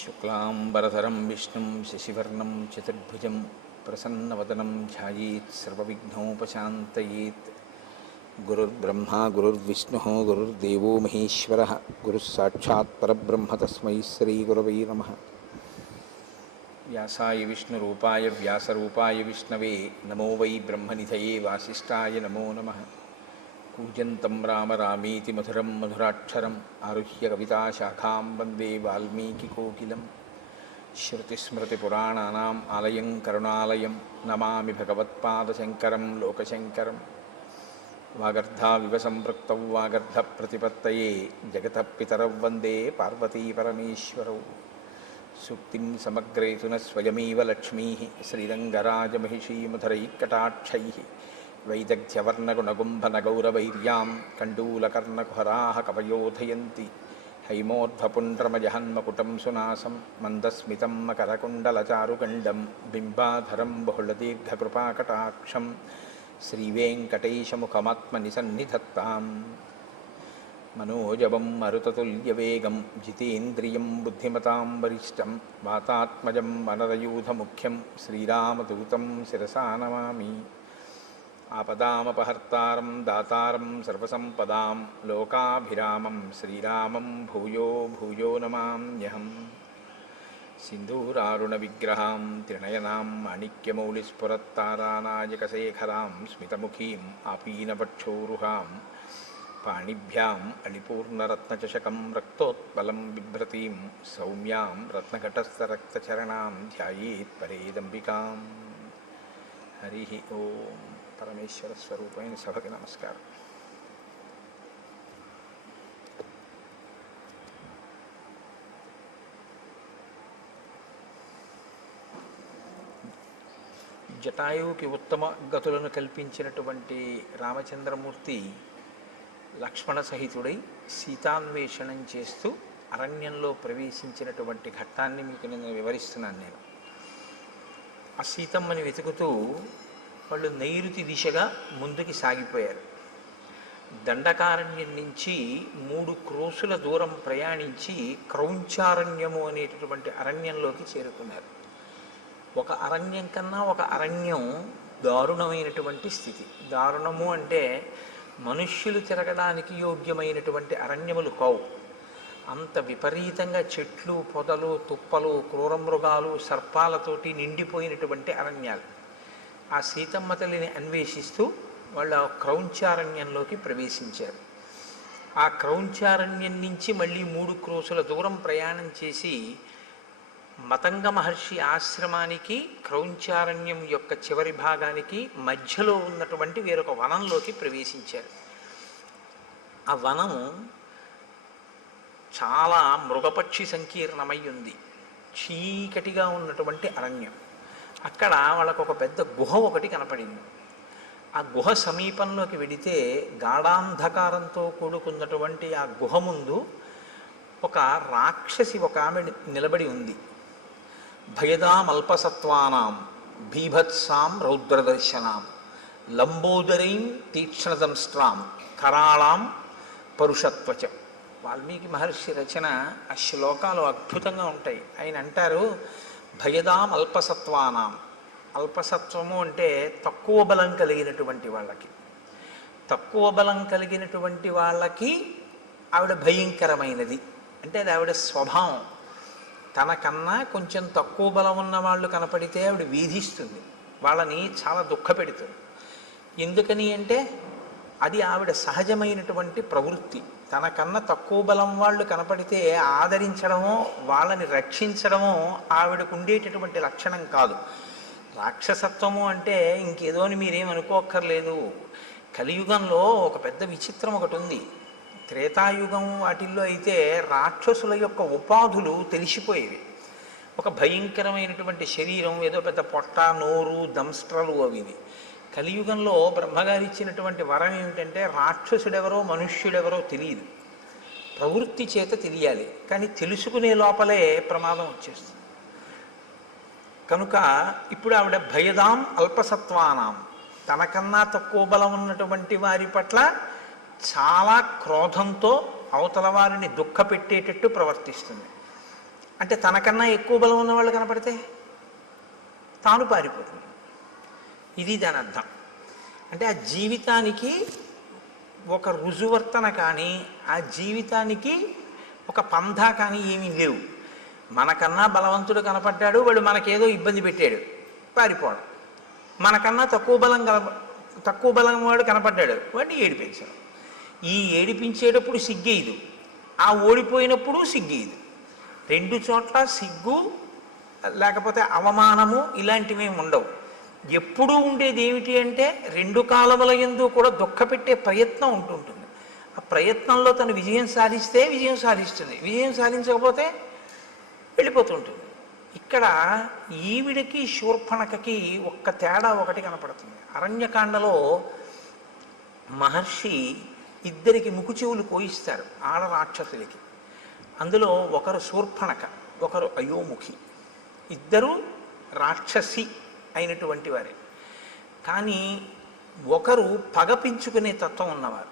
శుక్లాంబరధరం విష్ణుం శశివర్ణం చతుర్భుజం ప్రసన్నవదనం ధ్యాయేత్ సర్వవిఘ్నోపశాంతయేత్. గురుర్బ్రహ్మా గురుర్విష్ణుః గురుర్దేవో మహేశ్వరః గురుస్సాక్షాత్ పరబ్రహ్మ తస్మై శ్రీగురవై నమః. వ్యాసాయ విష్ణురూపాయ వ్యాసరూపాయ విష్ణవే నమో వై బ్రహ్మనిధయే వాసిష్ఠాయ నమో నమః. కూజంతం రామ రామీతి మధురం మధురాక్షరం ఆరుహ్య కవితాశాఖాం వందే వాల్మీకికోకిలం. శ్రుతిస్మృతిపురాణానాం ఆలయం కరుణాలయం నమామి భగవత్పాదశంకరం లోకశంకరం. వాగర్ధావివ సంపృక్తౌ వాగర్ధప్రతిపత్తయే జగతః పితరౌ వందే పార్వతీపరమేశ్వరౌ. సూక్తిం సమగ్రేతున స్వయమేవ లక్ష్మీః శ్రీరంగరాజమహిషీ మధురైకటాక్షైః. వైదగ్ధ్యవర్ణగుణగుంభనగౌరవైర్యాం కండూలకర్ణకుహరాः కవయోధయంతి. హైమోర్ధ్వపుండ్రమజహన్మకుటం సునాసం మందస్మితం మకరకుండలచారుగండం బింబాధరం బహుళదీర్ఘకృపాకటాక్షం శ్రీవేంకటేశముఖమాత్మనిసన్నిధత్తాం. మనోజవం మరుతతుల్యవేగం జితేంద్రియం బుద్ధిమతాం వరిష్టం వాతాత్మజం వనరయూధముఖ్యం శ్రీరామదూతం శిరసా నమామి. ఆపదామపహర్తారం దాతారం సర్వసంపదాం లోకాభిరామం శ్రీరామం భూయో భూయో నమామ్యహం. సింధూరారుణవిగ్రహాం త్రినయనాం మాణిక్యమౌళిస్ఫురత్తారానాయకశేఖరాం స్మితముఖీం ఆపీనవక్షోరుహాం పాణిభ్యాం అళిపూర్ణరత్నచషకం రక్తోత్పలం బిభ్రతీం సౌమ్యాం రత్నఘటస్థరక్తచరణాం ధ్యాయేత్ పరేదంబికాం. హరి ఓం. పరమేశ్వర స్వరూపమైన సభకి నమస్కారం. జటాయువుకి ఉత్తమ గతులను కల్పించినటువంటి రామచంద్రమూర్తి లక్ష్మణ సహితుడై సీతాన్వేషణం చేస్తూ అరణ్యంలో ప్రవేశించినటువంటి ఘట్టాన్ని మీకు నేను వివరిస్తున్నాను. నేను ఆ సీతమ్మని వెతుకుతూ వాళ్ళు నైరుతి దిశగా ముందుకి సాగిపోయారు. దండకారణ్యం నుంచి 3 క్రోసుల దూరం ప్రయాణించి క్రౌంచారణ్యము అనేటటువంటి అరణ్యంలోకి చేరుకున్నారు. ఒక అరణ్యం కన్నా ఒక అరణ్యం దారుణమైనటువంటి స్థితి. దారుణము అంటే మనుష్యులు తిరగడానికి యోగ్యమైనటువంటి అరణ్యములు కావు. అంత విపరీతంగా చెట్లు పొదలు తుప్పలు క్రూరమృగాలు సర్పాలతోటి నిండిపోయినటువంటి అరణ్యాలు. ఆ సీతమ్మ తల్లిని అన్వేషిస్తూ వాళ్ళు ఆ క్రౌంచారణ్యంలోకి ప్రవేశించారు. ఆ క్రౌంచారణ్యం నుంచి మళ్ళీ 3 క్రోసుల దూరం ప్రయాణం చేసి మతంగ మహర్షి ఆశ్రమానికి క్రౌంచారణ్యం యొక్క చివరి భాగానికి మధ్యలో ఉన్నటువంటి వేరొక వనంలోకి ప్రవేశించారు. ఆ వనం చాలా మృగపక్షి సంకీర్ణమై ఉంది. చీకటిగా ఉన్నటువంటి అరణ్యం. అక్కడ వాళ్ళకు ఒక పెద్ద గుహ ఒకటి కనపడింది. ఆ గుహ సమీపంలోకి వెడితే గాఢాంధకారంతో కూడుకున్నటువంటి ఆ గుహ ముందు ఒక రాక్షసి ఒక ఆమె నిలబడి ఉంది. భయదామల్పసత్వానాం బీభత్సాం రౌద్రదర్శనాం లంబోదరీం తీక్ష్ణదంష్ట్రాం కరాళాం పరుషత్వచం. వాల్మీకి మహర్షి రచన ఆ శ్లోకాలు అద్భుతంగా ఉంటాయి. ఆయన అంటారు, భయదాం అల్పసత్వానాం. అల్పసత్వము అంటే తక్కువ బలం కలిగినటువంటి వాళ్ళకి. తక్కువ బలం కలిగినటువంటి వాళ్ళకి ఆవిడ భయంకరమైనది. అంటే అది ఆవిడ స్వభావం. తనకన్నా కొంచెం తక్కువ బలం ఉన్న వాళ్ళు కనపడితే ఆవిడ వీధిస్తుంది, వాళ్ళని చాలా దుఃఖపెడుతుంది. ఎందుకని అంటే అది ఆవిడ సహజమైనటువంటి ప్రవృత్తి. తనకన్నా తక్కువ బలం వాళ్ళు కనపడితే ఆదరించడమో వాళ్ళని రక్షించడమో ఆవిడకు ఉండేటటువంటి లక్షణం కాదు. రాక్షసత్వము అంటే ఇంకేదో అని మీరేమనుకోక్కర్లేదు. కలియుగంలో ఒక పెద్ద విచిత్రం ఒకటి ఉంది. త్రేతాయుగం వాటిల్లో అయితే రాక్షసుల యొక్క ఉపాధులు తెలిసిపోయేవి. ఒక భయంకరమైనటువంటి శరీరం, ఏదో పెద్ద పొట్ట నోరు దంస్ట్రలు అవివి. కలియుగంలో బ్రహ్మగారు ఇచ్చినటువంటి వరం ఏమిటంటే రాక్షసుడెవరో మనుష్యుడెవరో తెలియదు, ప్రవృత్తి చేత తెలియాలి. కానీ తెలుసుకునే లోపలే ప్రమాదం వచ్చేస్తుంది. కనుక ఇప్పుడు ఆవిడ భయదాం అల్పసత్వానాం, తనకన్నా తక్కువ బలం ఉన్నటువంటి వారి పట్ల చాలా క్రోధంతో అవతల వారిని దుఃఖపెట్టేటట్టు ప్రవర్తిస్తుంది. అంటే తనకన్నా ఎక్కువ బలం ఉన్నవాళ్ళు కనపడితే తాను పారిపోతుంది. ఇది దాని అర్థం. అంటే ఆ జీవితానికి ఒక రుజువర్తన కానీ, ఆ జీవితానికి ఒక పంధా కానీ ఏమీ లేవు. మనకన్నా బలవంతుడు కనపడ్డాడు, వాడు మనకేదో ఇబ్బంది పెట్టాడు, పారిపోవడం. మనకన్నా తక్కువ బలం వాడు కనపడ్డాడు, వాడిని ఏడిపించడం. ఈ ఏడిపించేటప్పుడు సిగ్గేయదు, ఆ ఓడిపోయినప్పుడు సిగ్గేయదు. రెండు చోట్ల సిగ్గు లేకపోతే అవమానము ఇలాంటివి ఉండవు. ఎప్పుడూ ఉండేది ఏమిటి అంటే రెండు కాలముల యందు కూడా దుఃఖపెట్టే ప్రయత్నం ఉంటుంటుంది. ఆ ప్రయత్నంలో తను విజయం సాధిస్తే విజయం సాధిస్తుంది, విజయం సాధించకపోతే వెళ్ళిపోతుంటుంది. ఇక్కడ ఈవిడికి శూర్పణఖకి ఒక్క తేడా ఒకటి కనపడుతుంది. అరణ్యకాండలో మహర్షి ఇద్దరికి ముక్కు చెవులు కోయిస్తారు ఆడ రాక్షసులకి. అందులో ఒకరు శూర్పణఖ, ఒకరు అయోముఖి. ఇద్దరు రాక్షసి అయినటువంటి వారే. కానీ ఒకరు పగ పెంచుకునే తత్వం ఉన్నవారు,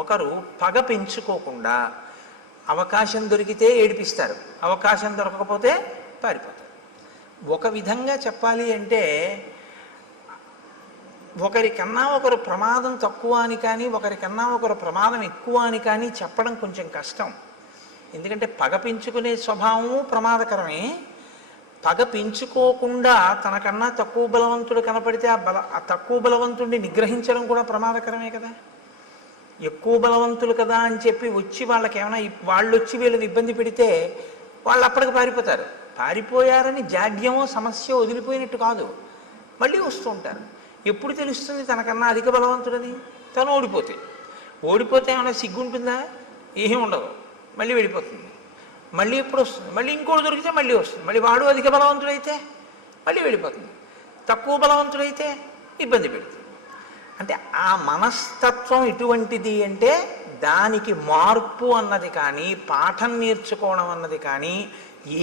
ఒకరు పగ పెంచుకోకుండా అవకాశం దొరికితే ఏడిపిస్తారు, అవకాశం దొరకకపోతే పారిపోతారు. ఒక విధంగా చెప్పాలి అంటే ఒకరికన్నా ఒకరు ప్రమాదం తక్కువ అని కానీ, ఒకరికన్నా ఒకరు ప్రమాదం ఎక్కువ అని కానీ చెప్పడం కొంచెం కష్టం. ఎందుకంటే పగ పెంచుకునే స్వభావము ప్రమాదకరమే. పగ పెంచుకోకుండా తనకన్నా తక్కువ బలవంతుడు కనపడితే ఆ తక్కువ బలవంతుడిని నిగ్రహించడం కూడా ప్రమాదకరమే కదా. ఎక్కువ బలవంతులు కదా అని చెప్పి వచ్చి వాళ్ళకి ఏమైనా వాళ్ళు వచ్చి వీళ్ళని ఇబ్బంది పెడితే వాళ్ళు అప్పటికి పారిపోతారు. పారిపోయారని జాడ్యమో సమస్య వదిలిపోయినట్టు కాదు, మళ్ళీ వస్తూ ఉంటారు. ఎప్పుడు తెలుస్తుంది తనకన్నా అధిక బలవంతుడని? తను ఓడిపోతే ఏమైనా సిగ్గుంటుందా? ఏమీ ఉండదు, మళ్ళీ వెళ్ళిపోతుంది. మళ్ళీ ఎప్పుడు వస్తుంది? మళ్ళీ ఇంకోటి దొరికితే మళ్ళీ వస్తుంది. మళ్ళీ వాడు అధిక బలవంతుడైతే మళ్ళీ వెళ్ళిపోతుంది, తక్కువ బలవంతుడైతే ఇబ్బంది పెడుతుంది. అంటే ఆ మనస్తత్వం ఎటువంటిది అంటే దానికి మార్పు అన్నది కానీ, పాఠం నేర్చుకోవడం అన్నది కానీ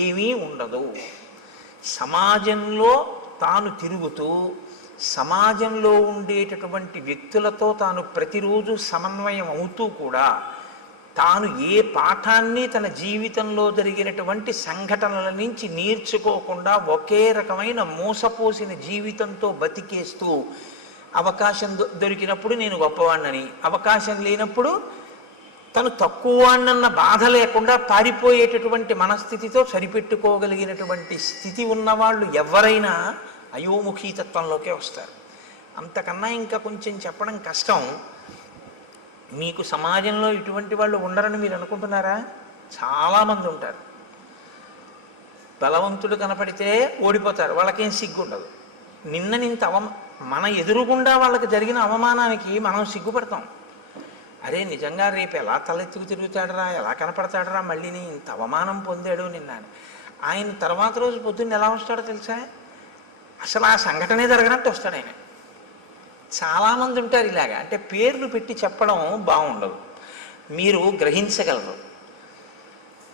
ఏమీ ఉండదు. సమాజంలో తాను తిరుగుతూ సమాజంలో ఉండేటటువంటి వ్యక్తులతో తాను ప్రతిరోజు సమన్వయం అవుతూ కూడా తాను ఏ పాఠాన్ని తన జీవితంలో జరిగినటువంటి సంఘటనల నుంచి నేర్చుకోకుండా ఒకే రకమైన మోసపోసిన జీవితంతో బతికేస్తూ అవకాశం దొరికినప్పుడు నేను గొప్పవాణ్ణని, అవకాశం లేనప్పుడు తను తక్కువ వాణ్ణన్న బాధ లేకుండా పారిపోయేటటువంటి మనస్థితితో సరిపెట్టుకోగలిగినటువంటి స్థితి ఉన్నవాళ్ళు ఎవరైనా అయోముఖీతత్వంలోకే వస్తారు. అంతకన్నా ఇంకా కొంచెం చెప్పడం కష్టం. మీకు సమాజంలో ఇటువంటి వాళ్ళు ఉండరని మీరు అనుకుంటున్నారా? చాలామంది ఉంటారు. బలవంతుడు కనపడితే ఓడిపోతారు, వాళ్ళకేం సిగ్గు ఉండదు. మన ఎదురుగుండా వాళ్ళకి జరిగిన అవమానానికి మనం సిగ్గుపడతాం. అరే నిజంగా రేపు ఎలా తలెత్తుకు తిరుగుతాడరా, ఎలా కనపడతాడరా, మళ్ళీ ఇంత అవమానం పొందాడు నిన్న. ఆయన తర్వాత రోజు పొద్దున్న ఎలా వస్తాడో తెలుసా? అసలు ఆ సంఘటనే జరగనట్టు వస్తాడు ఆయన. చాలామంది ఉంటారు ఇలాగా. అంటే పేర్లు పెట్టి చెప్పడం బాగుండదు, మీరు గ్రహించగలరు.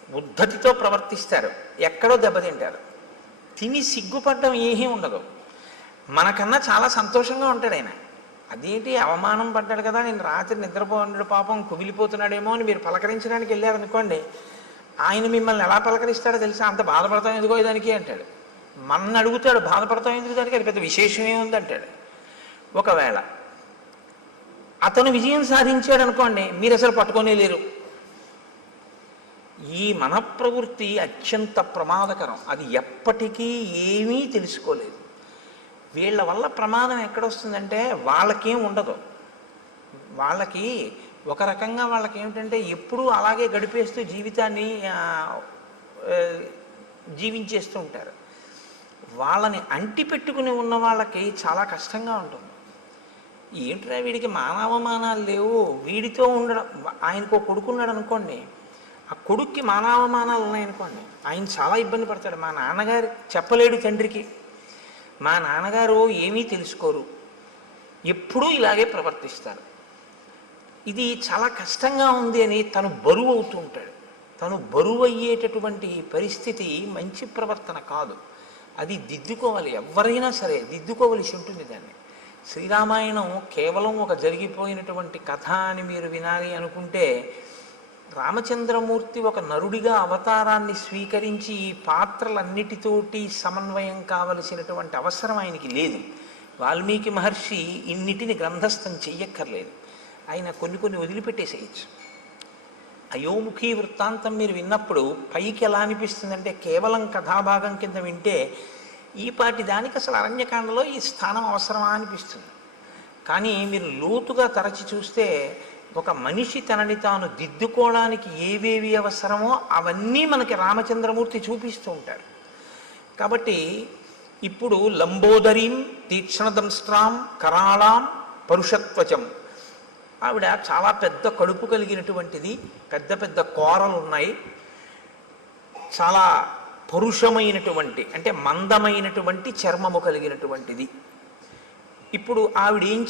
ఉద్ధతితో ప్రవర్తిస్తారు, ఎక్కడో దెబ్బతింటారు. తిని సిగ్గుపడడం ఏమీ ఉండదు. మనకన్నా చాలా సంతోషంగా ఉంటాడు ఆయన. అదేంటి అవమానం పడ్డాడు కదా, నేను రాత్రి నిద్రపోన్నాడు పాపం కుమిలిపోతున్నాడేమో అని మీరు పలకరించడానికి వెళ్ళారనుకోండి, ఆయన మిమ్మల్ని ఎలా పలకరిస్తాడో తెలుసా? అంత బాధపడతాం ఎందుకో దానికి అంటాడు. మన అడుగుతాడు బాధపడతాం ఎందుకు దానికి, అది పెద్ద విశేషమే ఉంది అంటాడు. ఒకవేళ అతను విజయం సాధించాడు అనుకోండి, మీరు అసలు పట్టుకొనే లేరు. ఈ మనఃప్రవృత్తి అత్యంత ప్రమాదకరం. అది ఎప్పటికీ ఏమీ తెలుసుకోలేదు. వీళ్ళ వల్ల ప్రమాదం ఎక్కడొస్తుందంటే వాళ్ళకేం ఉండదు. వాళ్ళకి ఒక రకంగా వాళ్ళకి ఏమిటంటే ఎప్పుడూ అలాగే గడిపేస్తూ జీవితాన్ని జీవించేస్తూ ఉంటారు. వాళ్ళని అంటి పెట్టుకుని ఉన్న వాళ్ళకి చాలా కష్టంగా ఉంటుంది. ఏంట్రా వీడికి మానవమానాలు లేవు, వీడితో ఉండడం. ఆయనకు కొడుకున్నాడు అనుకోండి, ఆ కొడుక్కి మానవమానాలు ఉన్నాయనుకోండి, ఆయన చాలా ఇబ్బంది పడతాడు. మా నాన్నగారు చెప్పలేడు తండ్రికి, మా నాన్నగారు ఏమీ తెలుసుకోరు, ఎప్పుడూ ఇలాగే ప్రవర్తిస్తారు. ఇది చాలా కష్టంగా ఉంది అని తను బరువు అవుతూ ఉంటాడు. తను బరువు అయ్యేటటువంటి పరిస్థితి మంచి ప్రవర్తన కాదు. అది దిద్దుకోవాలి, ఎవరైనా సరే దిద్దుకోవలసి ఉంటుంది దాన్ని. శ్రీరామాయణం కేవలం ఒక జరిగిపోయినటువంటి కథ అని మీరు వినాలి అనుకుంటే రామచంద్రమూర్తి ఒక నరుడిగా అవతారాన్ని స్వీకరించి ఈ పాత్రలన్నిటితోటి సమన్వయం కావలసినటువంటి అవసరం ఆయనకి లేదు. వాల్మీకి మహర్షి ఇన్నిటిని గ్రంథస్థం చెయ్యక్కర్లేదు. ఆయన కొన్ని వదిలిపెట్టేసేయచ్చు. అయోముఖి వృత్తాంతం మీరు విన్నప్పుడు పైకి ఎలా అనిపిస్తుందంటే కేవలం కథాభాగం కింద వింటే ఈ పాటి దానికి అసలు అరణ్యకాండలో ఈ స్థానం అవసరమా అనిపిస్తుంది. కానీ మీరు లోతుగా తరచి చూస్తే ఒక మనిషి తనని తాను దిద్దుకోవడానికి ఏవేవి అవసరమో అవన్నీ మనకి రామచంద్రమూర్తి చూపిస్తూ ఉంటారు. కాబట్టి ఇప్పుడు లంబోదరీం తీక్ష్ణదంస్ట్రాం కరాళాం పరుషత్వచం, ఆవిడ చాలా పెద్ద కడుపు కలిగినటువంటిది, పెద్ద పెద్ద కోరలు ఉన్నాయి, చాలా పరుషమైనటువంటి అంటే మందమైనటువంటి చర్మము కలిగినటువంటిది. ఇప్పుడు ఆవిడ ఏం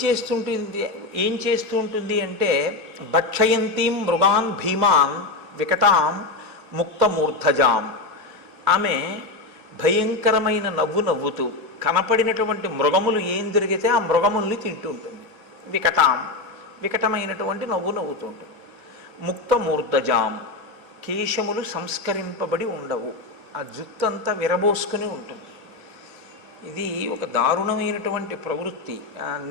చేస్తూ ఉంటుంది అంటే భక్షయంతీం మృగాన్ భీమాన్ వికటాం ముక్తమూర్ధజాం. ఆమె భయంకరమైన నవ్వు నవ్వుతూ కనపడినటువంటి మృగములు ఏం దొరికితే ఆ మృగముల్ని తింటూ ఉంటుంది. వికటమైనటువంటి నవ్వు నవ్వుతూ ఉంటుంది. ముక్తమూర్ధజాం, కేశములు సంస్కరింపబడి ఉండవు, ఆ జుత్తంతా విరబోసుకుని ఉంటుంది. ఇది ఒక దారుణమైనటువంటి ప్రవృత్తి.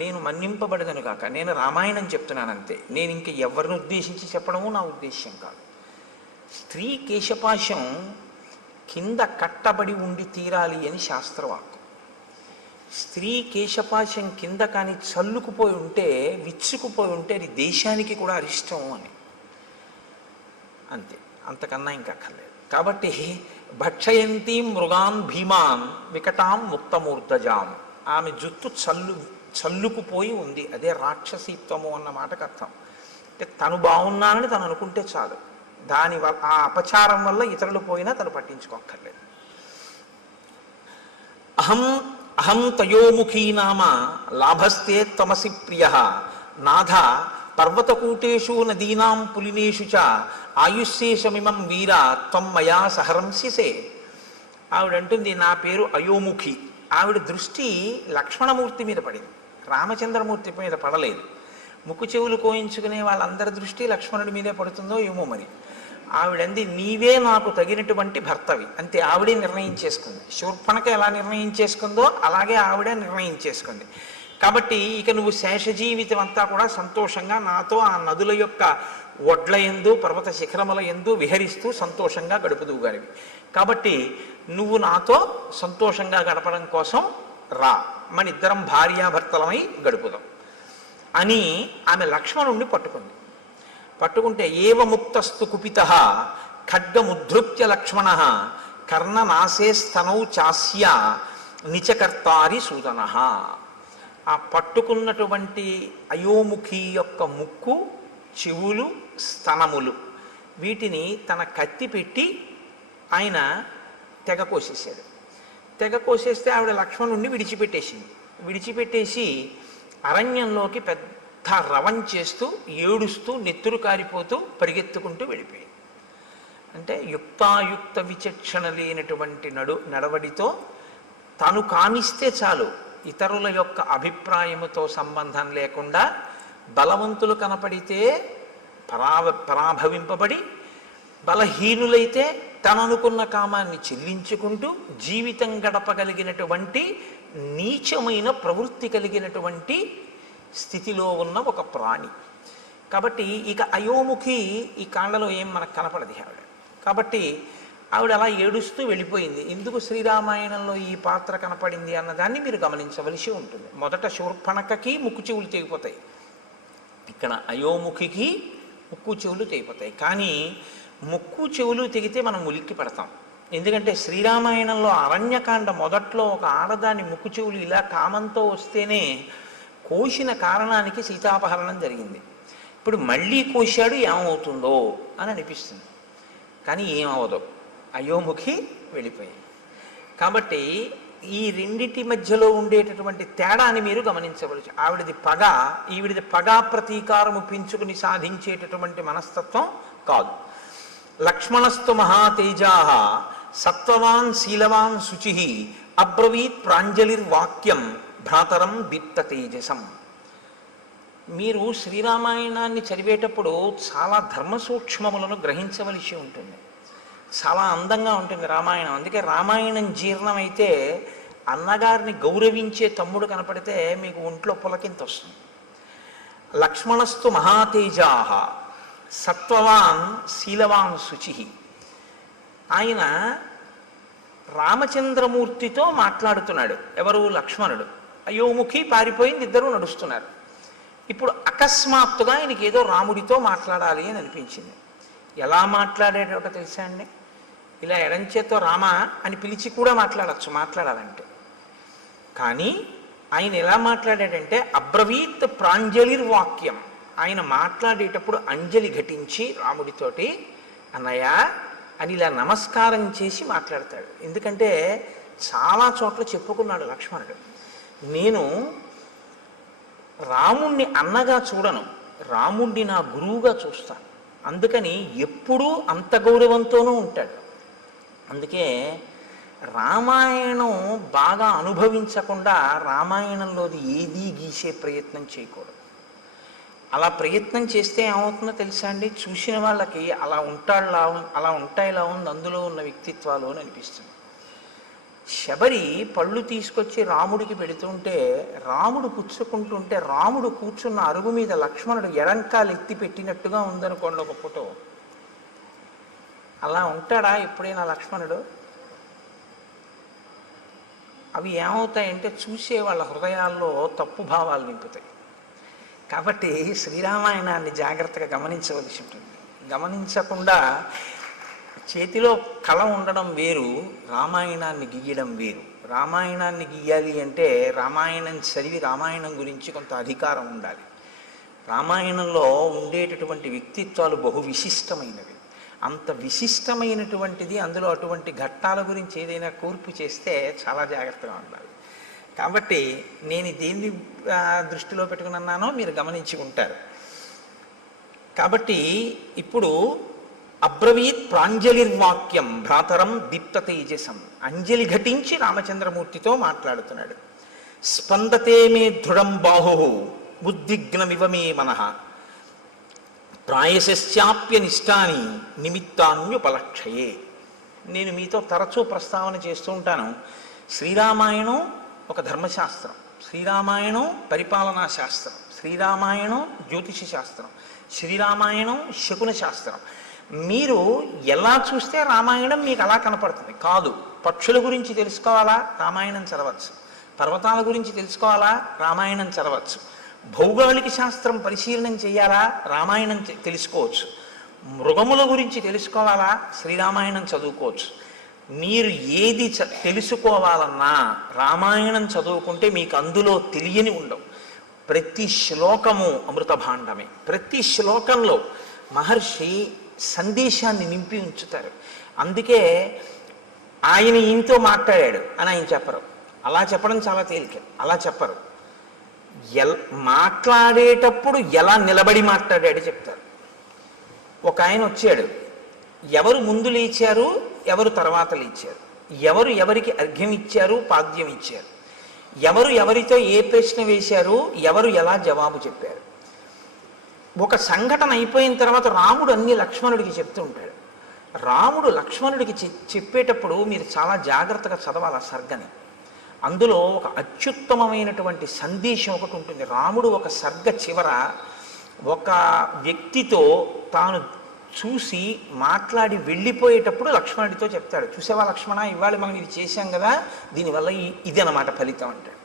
నేను మన్నింపబడదను కాక నేను రామాయణం చెప్తున్నానంతే, నేను ఇంక ఎవరిని ఉద్దేశించి చెప్పడము నా ఉద్దేశ్యం కాదు. స్త్రీ కేశపాశం కింద కట్టబడి ఉండి తీరాలి అని శాస్త్రవాక్కు. స్త్రీ కేశపాశం కింద కానీ చల్లుకుపోయి ఉంటే, విచ్చుకుపోయి ఉంటే అది దేశానికి కూడా అరిష్టం అని, అంతే, అంతకన్నా ఇంకా అక్కర్లేదు. కాబట్టి భక్షయంతి మృగాన్ భీమాన్ వికటాం ముక్తమూర్ధజాం, ఆమె జుత్తు చల్లుకుపోయి ఉంది, అదే రాక్షసీత్వము అన్న మాటకు అర్థం. అంటే తను బాగున్నానని తను అనుకుంటే చాలు, దానివల్ల ఆ అపచారం వల్ల ఇతరులు పోయినా తను పట్టించుకోక్కర్లేదు. అహం తయోముఖీ నామ లాభస్తే తమసి ప్రియ నాథ పర్వతకూటేషు నదీనాం పులినేషు చ ఆయుష్శేషమిమం వీర త్వం మయా సహరంసిసే. ఆవిడంటుంది నా పేరు అయోముఖి. ఆవిడ దృష్టి లక్ష్మణమూర్తి మీద పడింది, రామచంద్రమూర్తి మీద పడలేదు. ముక్కు చెవులు కోయించుకునే వాళ్ళందరి దృష్టి లక్ష్మణుడి మీదే పడుతుందో ఏమో మరి. ఆవిడంది నీవే నాకు తగినటువంటి భర్తవి, అంతే. ఆవిడే నిర్ణయించేసుకుంది. శూర్పణఖ ఎలా నిర్ణయించేసుకుందో అలాగే ఆవిడే నిర్ణయించేసుకుంది. కాబట్టి ఇక నువ్వు శేష జీవితం అంతా కూడా సంతోషంగా నాతో ఆ నదుల యొక్క ఒడ్ల యందు పర్వత శిఖరముల యందు విహరిస్తూ సంతోషంగా గడుపుదువుగానివి. కాబట్టి నువ్వు నాతో సంతోషంగా గడపడం కోసం రా, మన ఇద్దరం భార్యాభర్తలమై గడుపుదాం అని ఆమె లక్ష్మణుణ్ణి పట్టుకుంది. పట్టుకుంటే ఏవ ముక్తస్తు కుపిత ఖడ్గముద్ధృత్య లక్ష్మణ కర్ణనాశే స్తనౌ చాస్య నిచకర్తారి సూదన. ఆ పట్టుకున్నటువంటి అయోముఖి యొక్క ముక్కు, చెవులు, స్తనములు వీటిని తన కత్తి పెట్టి ఆయన తెగ కోసేసాడు. తెగ కోసేస్తే ఆవిడ లక్ష్మణుణ్ణి విడిచిపెట్టేసి అరణ్యంలోకి పెద్ద రవం చేస్తూ ఏడుస్తూ నెత్తురు కారిపోతూ పరిగెత్తుకుంటూ వెళ్ళిపోయింది. అంటే యుక్తాయుక్త విచక్షణ లేనటువంటి నడవడితో తను కామిస్తే చాలు, ఇతరుల యొక్క అభిప్రాయముతో సంబంధం లేకుండా బలవంతులు కనపడితే పరాభవింపబడి, బలహీనులైతే తననుకున్న కామాన్ని చెల్లించుకుంటూ జీవితం గడపగలిగినటువంటి నీచమైన ప్రవృత్తి కలిగినటువంటి స్థితిలో ఉన్న ఒక ప్రాణి. కాబట్టి ఇక అయోముఖి ఈ కాండలో ఏం మనకు కనపడదు ఆవిడ. కాబట్టి ఆవిడ అలా ఏడుస్తూ వెళ్ళిపోయింది. ఎందుకు శ్రీరామాయణంలో ఈ పాత్ర కనపడింది అన్నదాన్ని మీరు గమనించవలసి ఉంటుంది. మొదట శూర్పణఖకి ముక్కు చెవులు తెగిపోతాయి, ఇక్కడ అయోముఖికి ముక్కు చెవులు తెగిపోతాయి. కానీ ముక్కు చెవులు తెగితే మనం ఉలిక్కి పడతాం. ఎందుకంటే శ్రీరామాయణంలో అరణ్యకాండ మొదట్లో ఒక ఆడదాని ముక్కు చెవులు ఇలా కామంతో వస్తేనే కోసిన కారణానికి సీతాపహరణం జరిగింది. ఇప్పుడు మళ్ళీ కోశాడు, ఏమవుతుందో అని అనిపిస్తుంది. కానీ ఏమవదు, అయోముఖి వెళ్ళిపోయింది. కాబట్టి ఈ రెండిటి మధ్యలో ఉండేటటువంటి తేడాని మీరు గమనించవచ్చు. ఆవిడది పగ, ఈవిడిది పగా ప్రతీకారము పెంచుకుని సాధించేటటువంటి మనస్తత్వం కాదు. లక్ష్మణస్తు మహాతేజా సత్వవాన్ శీలవాన్ శుచి అబ్రవీత్ ప్రాంజలిర్వాక్యం భ్రాతరం దీప్త తేజసం. మీరు శ్రీరామాయణాన్ని చదివేటప్పుడు చాలా ధర్మ సూక్ష్మములను గ్రహించవలసి ఉంటుంది. చాలా అందంగా ఉంటుంది రామాయణం. అందుకే రామాయణం జీర్ణమైతే అన్నగారిని గౌరవించే తమ్ముడు కనపడితే మీకు ఒంట్లో పులకింత వస్తుంది. లక్ష్మణస్తు మహాతేజా సత్వవాన్ శీలవాన్ శుచి. ఆయన రామచంద్రమూర్తితో మాట్లాడుతున్నాడు. ఎవరు? లక్ష్మణుడు. అయోముఖి పారిపోయింది, ఇద్దరు నడుస్తున్నారు. ఇప్పుడు అకస్మాత్తుగా ఆయనకి ఏదో రాముడితో మాట్లాడాలి అని అనిపించింది. ఎలా మాట్లాడేటో తెలుసా అండి? ఇలా ఎడంచేతో రామ అని పిలిచి కూడా మాట్లాడాలంటే. కానీ ఆయన ఎలా మాట్లాడాడంటే అబ్రవీత్ ప్రాంజలిర్వాక్యం. ఆయన మాట్లాడేటప్పుడు అంజలి ఘటించి రాముడితోటి అన్నయ్య అని ఇలా నమస్కారం చేసి మాట్లాడతాడు. ఎందుకంటే చాలా చోట్ల చెప్పుకున్నాడు లక్ష్మణుడు, నేను రాముణ్ణి అన్నగా చూడను, రాముణ్ణి నా గురువుగా చూస్తాను. అందుకని ఎప్పుడూ అంత గౌరవంతోనూ ఉంటాడు. అందుకే రామాయణం బాగా అనుభవించకుండా రామాయణంలోది ఏదీ గీసే ప్రయత్నం చేయకూడదు. అలా ప్రయత్నం చేస్తే ఏమవుతుందో తెలుసా అండి? చూసిన వాళ్ళకి అలా ఉంటాయిలా ఉంది అందులో ఉన్న వ్యక్తిత్వాలు అని అనిపిస్తుంది. శబరి పళ్ళు తీసుకొచ్చి రాముడికి పెడుతుంటే రాముడు పుచ్చుకుంటుంటే రాముడు కూర్చున్న అరుగు మీద లక్ష్మణుడు ఎడంకాలు ఎత్తి పెట్టినట్టుగా ఉందనుకోండి ఒక ఫోటో. అలా ఉంటాడా ఎప్పుడైనా లక్ష్మణుడు? అవి ఏమవుతాయంటే చూసే వాళ్ళ హృదయాల్లో తప్పు భావాలు నింపుతాయి. కాబట్టి శ్రీరామాయణాన్ని జాగ్రత్తగా గమనించవలసి ఉంటుంది. గమనించకుండా చేతిలో కళ ఉండడం వేరు, రామాయణాన్ని గీయడం వేరు. రామాయణాన్ని గీయాలి అంటే రామాయణం చదివి రామాయణం గురించి కొంత అధికారం ఉండాలి. రామాయణంలో ఉండేటటువంటి వ్యక్తిత్వాలు బహు విశిష్టమైనవి. అంత విశిష్టమైనటువంటిది, అందులో అటువంటి ఘట్టాల గురించి ఏదైనా కూర్పు చేస్తే చాలా జాగ్రత్తగా ఉండాలి. కాబట్టి నేను దేన్ని దృష్టిలో పెట్టుకున్నానో మీరు గమనించి ఉంటారు. కాబట్టి ఇప్పుడు అబ్రవీత్ ప్రాంజలిర్వాక్యం భ్రాతరం దీప్త తేజసం. అంజలి ఘటించి రామచంద్రమూర్తితో మాట్లాడుతున్నాడు. స్పందతే మే దృఢం బాహు ఉద్విగ్నమివ మే మనః ప్రాయశ్చాప్య నిష్టాని నిమిత్తాన్యుపలక్షయే. నేను మీతో తరచూ ప్రస్తావన చేస్తూ ఉంటాను. శ్రీరామాయణం ఒక ధర్మశాస్త్రం, శ్రీరామాయణం పరిపాలనా శాస్త్రం, శ్రీరామాయణం జ్యోతిష శాస్త్రం, శ్రీరామాయణం శకున శాస్త్రం. మీరు ఎలా చూస్తే రామాయణం మీకు అలా కనపడుతుంది. కాదు, పక్షుల గురించి తెలుసుకోవాలా? రామాయణం చదవచ్చు. పర్వతాల గురించి తెలుసుకోవాలా? రామాయణం చదవచ్చు. భౌగోళిక శాస్త్రం పరిశీలనం చేయాలా? రామాయణం తెలుసుకోవచ్చు. మృగముల గురించి తెలుసుకోవాలా? శ్రీరామాయణం చదువుకోవచ్చు. మీరు ఏది తెలుసుకోవాలన్నా రామాయణం చదువుకుంటే మీకు అందులో తెలియని ఉండవు. ప్రతి శ్లోకము అమృత భాండమే. ప్రతి శ్లోకంలో మహర్షి సందేశాన్ని నింపి ఉంచుతారు. అందుకే ఆయన ఈయనతో మాట్లాడాడు అని ఆయన చెప్పరు. అలా చెప్పడం చాలా తేలిక. అలా చెప్పరు. మాట్లాడేటప్పుడు ఎలా నిలబడి మాట్లాడాడు చెప్తారు. ఒక ఆయన వచ్చాడు, ఎవరు ముందు లేచారు, ఎవరు తర్వాత లేచారు, ఎవరు ఎవరికి అర్ఘ్యం ఇచ్చారు, పాద్యం ఇచ్చారు, ఎవరు ఎవరితో ఏ ప్రశ్న వేశారు, ఎవరు ఎలా జవాబు చెప్పారు. ఒక సంఘటన అయిపోయిన తర్వాత రాముడు అన్ని లక్ష్మణుడికి చెప్తూ ఉంటాడు. రాముడు లక్ష్మణుడికి చెప్పేటప్పుడు మీరు చాలా జాగ్రత్తగా చదవాలి ఆ సర్గని. అందులో ఒక అత్యుత్తమమైనటువంటి సందేశం ఒకటి ఉంటుంది. రాముడు ఒక సర్గ చివర ఒక వ్యక్తితో తాను చూసి మాట్లాడి వెళ్ళిపోయేటప్పుడు లక్ష్మణుడితో చెప్తాడు, చూసావా లక్ష్మణ, ఇవాళ మనం ఇది చేశాం కదా, దీనివల్ల ఇది అన్నమాట ఫలితం అంటాడు.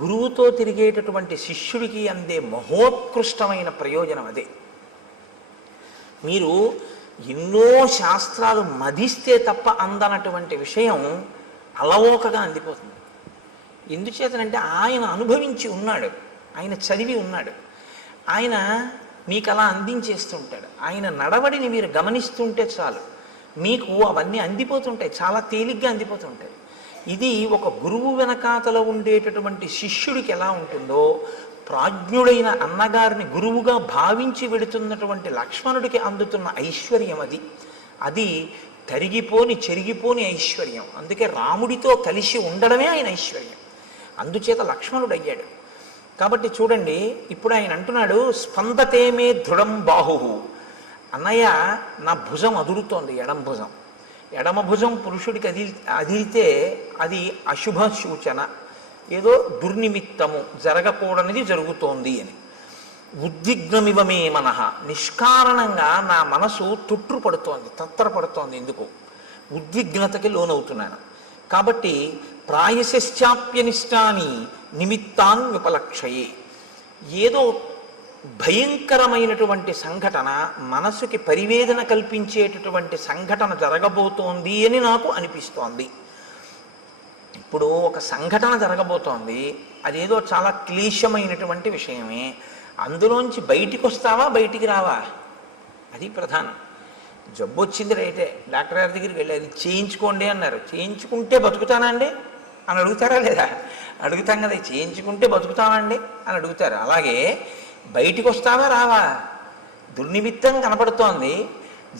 గురువుతో తిరిగేటటువంటి శిష్యుడికి అందే మహోత్కృష్టమైన ప్రయోజనం అదే. మీరు ఎన్నో శాస్త్రాలు మదిస్తే తప్ప అందనటువంటి విషయం అలవోకగా అందిపోతుంది. ఎందుచేతనంటే ఆయన అనుభవించి ఉన్నాడు, ఆయన చదివి ఉన్నాడు, ఆయన మీకు అలా అందించేస్తుంటాడు. ఆయన నడవడిని మీరు గమనిస్తుంటే చాలు మీకు అవన్నీ అందిపోతుంటాయి, చాలా తేలిగ్గా అందిపోతుంటాయి. ఇది ఒక గురువు వెనకాతలో ఉండేటటువంటి శిష్యుడికి ఎలా ఉంటుందో, ప్రాజ్ఞుడైన అన్నగారిని గురువుగా భావించి వెడుతున్నటువంటి లక్ష్మణుడికి అందుతున్న ఐశ్వర్యం అది. అది తరిగిపోని చెరిగిపోని ఐశ్వర్యం. అందుకే రాముడితో కలిసి ఉండడమే ఆయన ఐశ్వర్యం. అందుచేత లక్ష్మణుడు అయ్యాడు. కాబట్టి చూడండి, ఇప్పుడు ఆయన అంటున్నాడు స్పందతేమే దృఢం బాహు. అన్నయ్య, నా భుజం అదురుతోంది, ఎడం భుజం. ఎడమ భుజం పురుషుడికి అదిరితే అది అశుభ సూచన, ఏదో దుర్నిమిత్తము, జరగకూడనిది జరుగుతోంది అని. ఉద్విగ్నమివమే మనః, నిష్కారణంగా నా మనసు తొట్టుపడుతోంది, తత్తరపడుతోంది. ఎందుకు? ఉద్విగ్నతకి లోనవుతున్నాను. కాబట్టి ప్రాయశ్చాప్యనిష్టాని నిమిత్తాన్ విపలక్షయే, ఏదో భయంకరమైనటువంటి సంఘటన, మనసుకి పరివేదన కల్పించేటటువంటి సంఘటన జరగబోతోంది అని నాకు అనిపిస్తోంది. ఇప్పుడు ఒక సంఘటన జరగబోతోంది, అదేదో చాలా క్లేశమైనటువంటి విషయమే. అందులోంచి బయటికి వస్తావా, బయటికి రావా? అది ప్రధానం. జబ్బు వచ్చింది రైతే, డాక్టర్ గారి దగ్గరికి వెళ్ళి అది చేయించుకోండి అన్నారు. చేయించుకుంటే బతుకుతానా అండి అని అడుగుతారా లేదా? అడుగుతాం కదా. చేయించుకుంటే బతుకుతామండి అని అడుగుతారు. అలాగే బయటికి వస్తావా, రావా? దుర్నిమిత్తం కనపడుతోంది,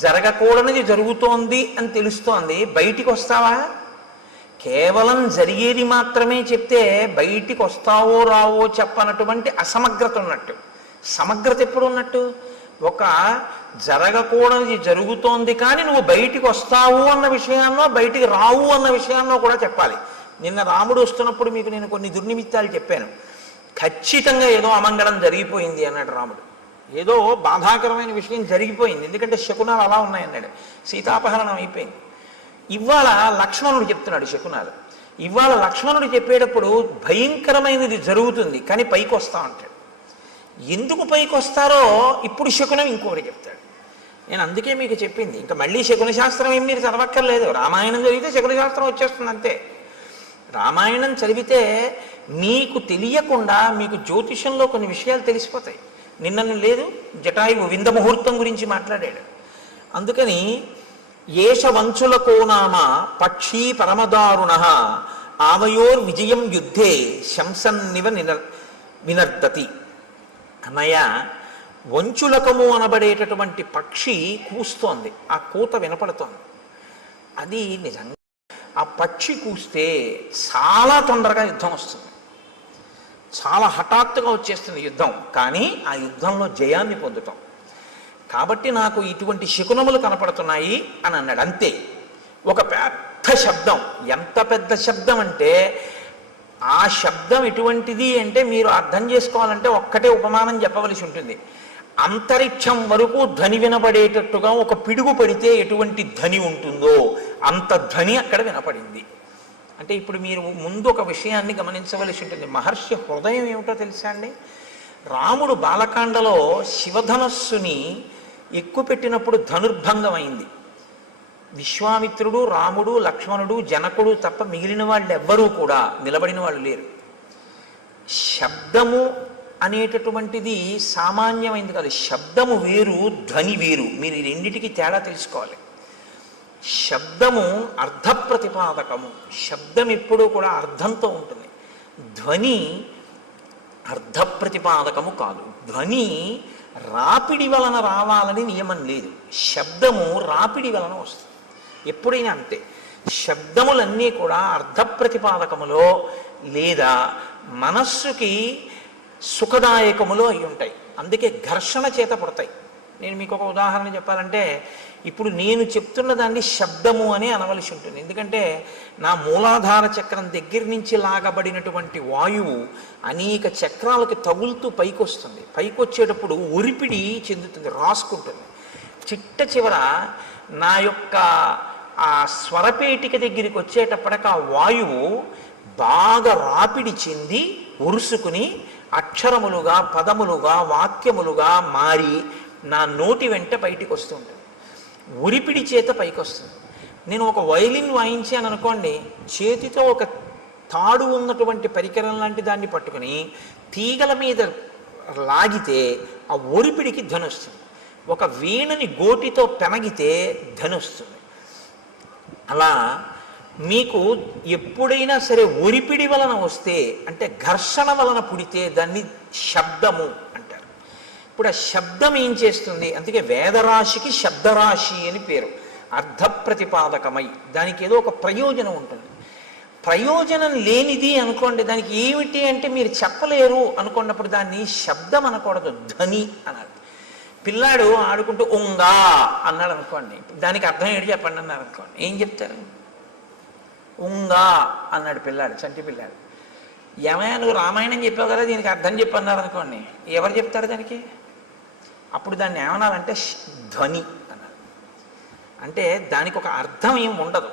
జరగకూడనిది జరుగుతోంది అని తెలుస్తోంది, బయటికి వస్తావా? కేవలం జరిగేది మాత్రమే చెప్తే బయటికి వస్తావో రావో చెప్పనటువంటి అసమగ్రత ఉన్నట్టు. సమగ్రత ఎప్పుడు ఉన్నట్టు? ఒక జరగకూడనిది జరుగుతోంది కానీ నువ్వు బయటికి వస్తావు అన్న విషయాన్నో బయటికి రావు అన్న విషయాన్నో కూడా చెప్పాలి. నిన్న రాముడు వస్తున్నప్పుడు మీకు నేను కొన్ని దుర్నిమిత్తాలు చెప్పాను. ఖచ్చితంగా ఏదో అమంగళం జరిగిపోయింది అన్నాడు రాముడు. ఏదో బాధాకరమైన విషయం జరిగిపోయింది, ఎందుకంటే శకునాలు అలా ఉన్నాయన్నాడు. సీతాపహరణం అయిపోయింది. ఇవాళ లక్ష్మణుడు చెప్తున్నాడు శకునాలు. ఇవాళ లక్ష్మణుడు చెప్పేటప్పుడు భయంకరమైనది జరుగుతుంది కానీ పైకి వస్తా అంటాడు. ఎందుకు పైకి వస్తారో ఇప్పుడు శకునం ఇంకొకటి చెప్తాడు. నేను అందుకే మీకు చెప్పింది, ఇంకా మళ్ళీ శకున శాస్త్రం ఏం మీరు చదవక్కర్లేదు. రామాయణం చదివితే శకున శాస్త్రం వచ్చేస్తుంది అంతే. రామాయణం చదివితే మీకు తెలియకుండా మీకు జ్యోతిషంలో కొన్ని విషయాలు తెలిసిపోతాయి. నిన్న లేదు జటాయువు వింద ముహూర్తం గురించి మాట్లాడాడు. అందుకని ఏష వంచులకో నామ పక్షీ పరమదారుణ ఆవయోర్ విజయం యుద్ధే శంసన్నివ వినర్దతి. అన్నయ్య, వంచులకము అనబడేటటువంటి పక్షి కూస్తోంది, ఆ కూత వినపడుతోంది. అది నిజంగా ఆ పక్షి కూస్తే చాలా తొందరగా యుద్ధం వస్తుంది, చాలా హఠాత్తుగా వచ్చేస్తుంది యుద్ధం. కానీ ఆ యుద్ధంలో జయాన్ని పొందుతాం. కాబట్టి నాకు ఇటువంటి శకునములు కనపడుతున్నాయి అని అన్నాడు. అంతే. ఒక పెద్ద శబ్దం, ఎంత పెద్ద శబ్దం అంటే ఆ శబ్దం ఎటువంటిది అంటే మీరు అర్థం చేసుకోవాలంటే ఒక్కటే ఉపమానం చెప్పవలసి ఉంటుంది. అంతరిక్షం వరకు ధ్వని వినపడేటట్టుగా ఒక పిడుగు పడితే ఎటువంటి ధ్వని ఉంటుందో అంత ధ్వని అక్కడ వినపడింది. అంటే ఇప్పుడు మీరు ముందు ఒక విషయాన్ని గమనించవలసి ఉంటుంది. మహర్షి హృదయం ఏమిటో తెలుసా అండి? రాముడు బాలకాండలో శివధనస్సుని ఎక్కుపెట్టినప్పుడు ధనుర్భంగం అయింది. విశ్వామిత్రుడు, రాముడు, లక్ష్మణుడు, జనకుడు తప్ప మిగిలిన వాళ్ళు ఎవ్వరూ కూడా నిలబడిన వాళ్ళు లేరు. శబ్దము అనేటటువంటిది సామాన్యమైంది కాదు. శబ్దము వేరు, ధ్వని వేరు. మీరు ఈ రెండిటికి తేడా తెలుసుకోవాలి. శబ్దము అర్థ ప్రతిపాదకము. శబ్దం ఎప్పుడూ కూడా అర్థంతో ఉంటుంది. ధ్వని అర్థ ప్రతిపాదకము కాదు. ధ్వని రాపిడి వలన రావాలని నియమం లేదు. శబ్దము రాపిడి వలన వస్తుంది ఎప్పుడైనా అంతే. శబ్దములన్నీ కూడా అర్థ ప్రతిపాదకములో లేదా మనస్సుకి సుఖదాయకములో అయి ఉంటాయి. అందుకే ఘర్షణ చేత పడతాయి. నేను మీకు ఒక ఉదాహరణ చెప్పాలంటే, ఇప్పుడు నేను చెప్తున్న దాన్ని శబ్దము అని అనవలసి ఉంటుంది. ఎందుకంటే నా మూలాధార చక్రం దగ్గర నుంచి లాగబడినటువంటి వాయువు అనేక చక్రాలకి తగులుతూ పైకి వస్తుంది. పైకి వచ్చేటప్పుడు ఒరిపిడి చెందుతుంది, రాసుకుంటుంది. చిట్ట చివర నా యొక్క ఆ స్వరపేటిక దగ్గరికి వచ్చేటప్పటికి ఆ వాయువు బాగా రాపిడి చెంది ఉరుసుకుని అక్షరములుగా, పదములుగా, వాక్యములుగా మారి నా నోటి వెంట బయటికి వస్తూ ఉంటుంది. ఉరిపిడి చేత పైకి వస్తుంది. నేను ఒక వైలిన్ వాయించాను అనుకోండి, చేతితో ఒక తాడు ఉన్నటువంటి పరికరం లాంటి దాన్ని పట్టుకుని తీగల మీద లాగితే ఆ ఒరిపిడికి ధ్వని వస్తుంది. ఒక వీణని గోటితో పెనగితే ధ్వని వస్తుంది. అలా మీకు ఎప్పుడైనా సరే ఒరిపిడి వలన వస్తే, అంటే ఘర్షణ వలన పుడితే దాన్ని శబ్దము అంటారు. ఇప్పుడు ఆ శబ్దం ఏం చేస్తుంది? అందుకే వేదరాశికి శబ్దరాశి అని పేరు. అర్థ ప్రతిపాదకమై దానికి ఏదో ఒక ప్రయోజనం ఉంటుంది. ప్రయోజనం లేనిది అనుకోండి, దానికి ఏమిటి అంటే మీరు చెప్పలేరు అనుకున్నప్పుడు దాన్ని శబ్దం అనకూడదు, ధ్వని అనాలి. పిల్లాడు ఆడుకుంటూ ఉంగా అన్నాడు అనుకోండి, దానికి అర్థం ఏంటి చెప్పండి అన్నారు అనుకోండి, ఏం చెప్తారు? ఉంగా అన్నాడు పిల్లాడు, చంటి పిల్లాడు. ఏమైనా నువ్వు రామాయణం చెప్పావు కదా, దీనికి అర్థం చెప్పన్నారు అనుకోండి, ఎవరు చెప్తారు దానికి? అప్పుడు దాన్ని ఏమనాలంటే ధ్వని అన్నారు. అంటే దానికి ఒక అర్థం ఏమి ఉండదు.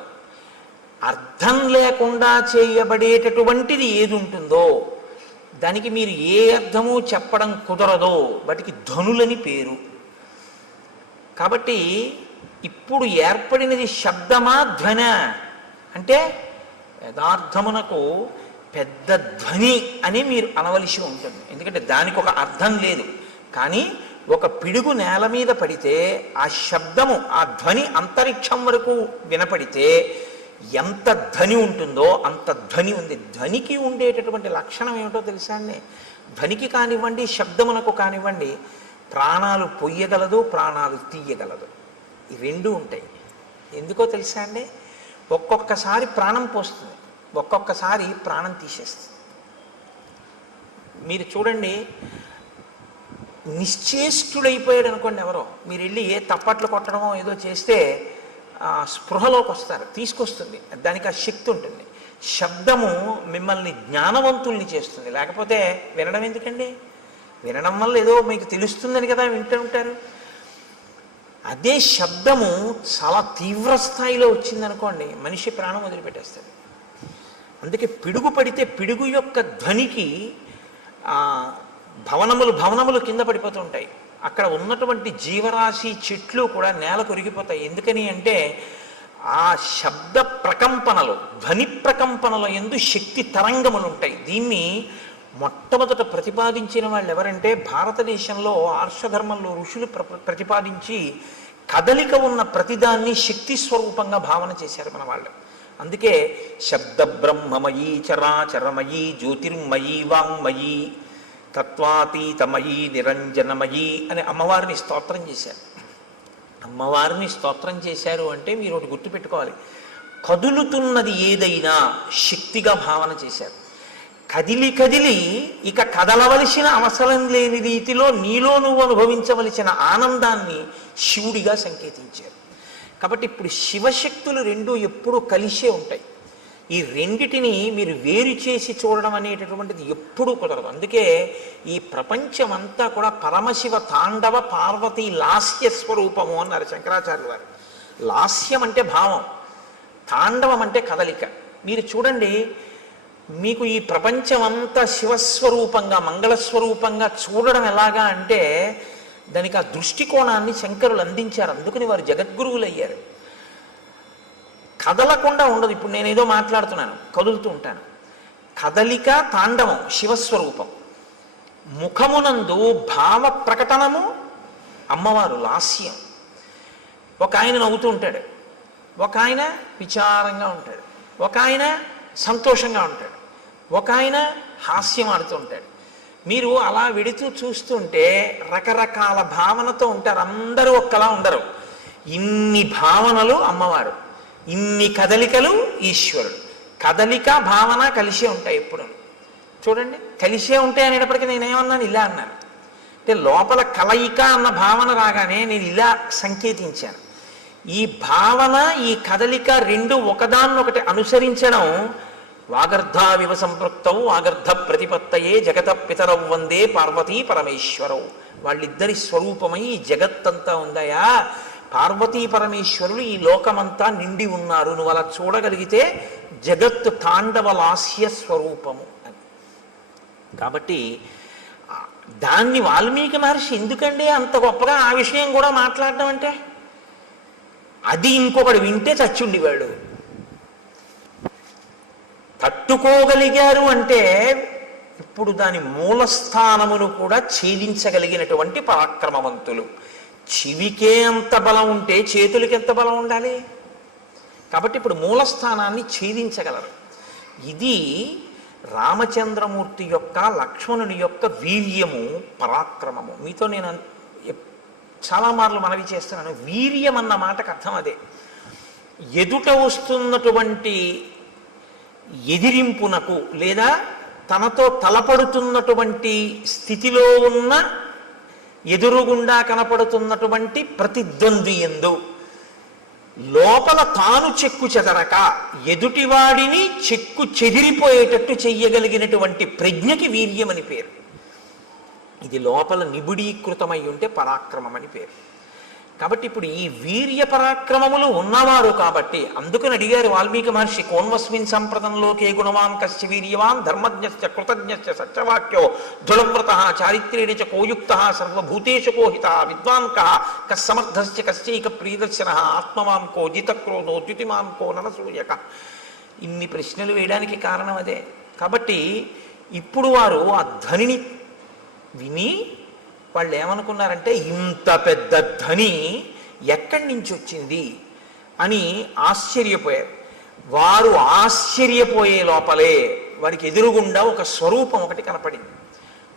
అర్థం లేకుండా చేయబడేటటువంటిది ఏది ఉంటుందో దానికి మీరు ఏ అర్థము చెప్పడం కుదరదో వాటికి ధ్వనులని పేరు. కాబట్టి ఇప్పుడు ఏర్పడినది శబ్దమా ధ్వన అంటే యథార్థమునకు పెద్ద ధ్వని అని మీరు అనవలసి ఉంటుంది. ఎందుకంటే దానికి ఒక అర్థం లేదు. కానీ ఒక పిడుగు నేల మీద పడితే ఆ శబ్దము, ఆ ధ్వని అంతరిక్షం వరకు వినపడితే ఎంత ధ్వని ఉంటుందో అంత ధ్వని ఉంది. ధ్వనికి ఉండేటటువంటి లక్షణం ఏమిటో తెలుసా అండి? ధ్వనికి కానివ్వండి, శబ్దమునకు కానివ్వండి, ప్రాణాలు పొయ్యగలదు, ప్రాణాలు తీయగలదు. ఈ రెండు ఉంటాయి. ఎందుకో తెలుసా అండి? ఒక్కొక్కసారి ప్రాణం పోస్తుంది, ఒక్కొక్కసారి ప్రాణం తీసేస్తుంది. మీరు చూడండి, నిశ్చేష్టుడైపోయాడు అనుకోండి ఎవరో, మీరు వెళ్ళి ఏ తప్పట్లు కొట్టడమో ఏదో చేస్తే స్పృహలోకి వస్తారు, తీసుకొస్తుంది, దానికి ఆ శక్తి ఉంటుంది. శబ్దము మిమ్మల్ని జ్ఞానవంతుల్ని చేస్తుంది. లేకపోతే వినడం ఎందుకండి? వినడం వల్ల ఏదో మీకు తెలుస్తుందని కదా వింటూ ఉంటారు. అదే శబ్దము చాలా తీవ్ర స్థాయిలో వచ్చిందనుకోండి, మనిషి ప్రాణం వదిలిపెట్టేస్తుంది. అందుకే పిడుగు పడితే పిడుగు యొక్క ధ్వనికి భవనములు కింద పడిపోతూ ఉంటాయి. అక్కడ ఉన్నటువంటి జీవరాశి, చెట్లు కూడా నేల కొరిగిపోతాయి. ఎందుకని అంటే ఆ శబ్ద ప్రకంపనలు, ధ్వని ప్రకంపనల యందు శక్తి తరంగములు ఉంటాయి. దీన్ని మొట్టమొదట ప్రతిపాదించిన వాళ్ళు ఎవరంటే, భారతదేశంలో ఆర్షధర్మంలో ఋషులు ప్రతిపాదించి కదలిక ఉన్న ప్రతిదాన్ని శక్తి స్వరూపంగా భావన చేశారు మన వాళ్ళు. అందుకే శబ్ద బ్రహ్మమయీ చరాచరమయీ జ్యోతిర్మయీ వాంగ్మయీ తత్వాతీతమయీ నిరంజనమయీ అని అమ్మవారిని స్తోత్రం చేశారు. అమ్మవారిని స్తోత్రం చేశారు అంటే మీరు ఒకటి గుర్తుపెట్టుకోవాలి, కదులుతున్నది ఏదైనా శక్తిగా భావన చేశారు. కదిలి ఇక కదలవలసిన అవసరం లేని రీతిలో నీలో నువ్వు అనుభవించవలసిన ఆనందాన్ని శివుడిగా సంకేతించారు. కాబట్టి ఇప్పుడు శివశక్తులు రెండు ఎప్పుడూ కలిసే ఉంటాయి. ఈ రెండిటిని మీరు వేరు చేసి చూడడం అనేటటువంటిది ఎప్పుడూ కుదరదు. అందుకే ఈ ప్రపంచమంతా కూడా పరమశివ తాండవ పార్వతీ లాస్య స్వరూపము అన్నారు శంకరాచార్యులు వారు. లాస్యం అంటే భావం, తాండవం అంటే కదలిక. మీరు చూడండి, మీకు ఈ ప్రపంచమంతా శివస్వరూపంగా, మంగళస్వరూపంగా చూడడం ఎలాగా అంటే దానికి ఆ దృష్టికోణాన్ని శంకరులు అందించారు. అందుకని వారు జగద్గురువులు అయ్యారు. కదలకుండా ఉండదు. ఇప్పుడు నేనేదో మాట్లాడుతున్నాను, కదులుతూ ఉంటాను. కదలిక తాండవం శివస్వరూపం. ముఖమునందు భావ ప్రకటనము అమ్మవారు లాస్యం. ఒక ఆయన నవ్వుతూ ఉంటాడు, ఒక ఆయన విచారంగా ఉంటాడు, ఒక ఆయన సంతోషంగా ఉంటాడు, ఒక ఆయన హాస్యం ఆడుతూ ఉంటాడు. మీరు అలా వెడుతూ చూస్తుంటే రకరకాల భావనతో ఉంటారు. అందరూ ఒక్కలా ఉండరు. ఇన్ని భావనలు అమ్మవారు, ఇన్ని కదలికలు ఈశ్వరుడు. కదలిక భావన కలిసే ఉంటాయి ఎప్పుడు. చూడండి, కలిసే ఉంటాయి అనేటప్పటికీ నేనేమన్నాను, ఇలా అన్నాను. అంటే లోపల కలయిక అన్న భావన రాగానే నేను ఇలా సంకేతించాను. ఈ భావన, ఈ కదలిక రెండు ఒకదాన్నొకటి అనుసరించడం. వాగర్ధావివ సంపృక్తౌ వాగర్ధ ప్రతిపత్తయే జగత పితరౌ వందే పార్వతీ పరమేశ్వరౌ. వాళ్ళిద్దరి స్వరూపమై ఈ జగత్తంతా ఉందయా. పార్వతీ పరమేశ్వరులు ఈ లోకమంతా నిండి ఉన్నారు. నువ్వు అలా చూడగలిగితే జగత్తు తాండవ లాస్య స్వరూపము అని. కాబట్టి దాన్ని వాల్మీకి మహర్షి ఎందుకండి అంత గొప్పగా ఆ విషయం కూడా మాట్లాడడం అంటే, అది ఇంకొకడు వింటే చచ్చుండివాడు. తట్టుకోగలిగారు అంటే ఇప్పుడు దాని మూలస్థానమును కూడా ఛేదించగలిగినటువంటి పరాక్రమవంతులు. చెవికే అంత బలం ఉంటే చేతులకి ఎంత బలం ఉండాలి? కాబట్టి ఇప్పుడు మూలస్థానాన్ని ఛేదించగలరు. ఇది రామచంద్రమూర్తి యొక్క, లక్ష్మణుని యొక్క వీర్యము, పరాక్రమము. మీతో నేను చాలా మార్లు మనవి చేస్తున్నాను, వీర్యం అన్న మాటకు అర్థం అదే. ఎదుట వస్తున్నటువంటి ఎదిరింపునకు లేదా తనతో తలపడుతున్నటువంటి స్థితిలో ఉన్న ఎదురుగుండా కనపడుతున్నటువంటి ప్రతిద్వంద్వి యందు లోపల తాను చెక్కు చెదరక ఎదుటివాడిని చెక్కు చెదిరిపోయేటట్టు చెయ్యగలిగినటువంటి ప్రజ్ఞకి వీర్యమని పేరు. ఇది లోపల నిబిడీకృతమై ఉంటే పరాక్రమం అని పేరు. కాబట్టి ఇప్పుడు ఈ వీర్య పరాక్రమములు ఉన్నవారు కాబట్టి అందుకని అడిగారు వాల్మీకి మహర్షి, కోన్వస్మిన్ సంప్రదంలోకే గుణవాన్ కశ్చ వీర్యవాన్ ధర్మజ్ఞశ్చ కృతజ్ఞశ్చ సత్యవాక్యో దృఢవ్రత చారిత్ర్యేణ చ కోయుక్త సర్వభూతేషు కోహిత విద్వాన్ కస్సమర్థశ్చ కశ్చైక ప్రియదర్శన ఆత్మవాన్ కో జితక్రోధో ద్యుతిమాన్ కో ననసూయక. ఇన్ని ప్రశ్నలు వేయడానికి కారణం అదే. కాబట్టి ఇప్పుడు వారు ఆ ధ్వనిని విని వాళ్ళు ఏమనుకున్నారంటే ఇంత పెద్ద ధ్వని ఎక్కడి నుంచి వచ్చింది అని ఆశ్చర్యపోయారు. వారు ఆశ్చర్యపోయే లోపలే వారికి ఎదురుగుండా ఒక స్వరూపం ఒకటి కనపడింది,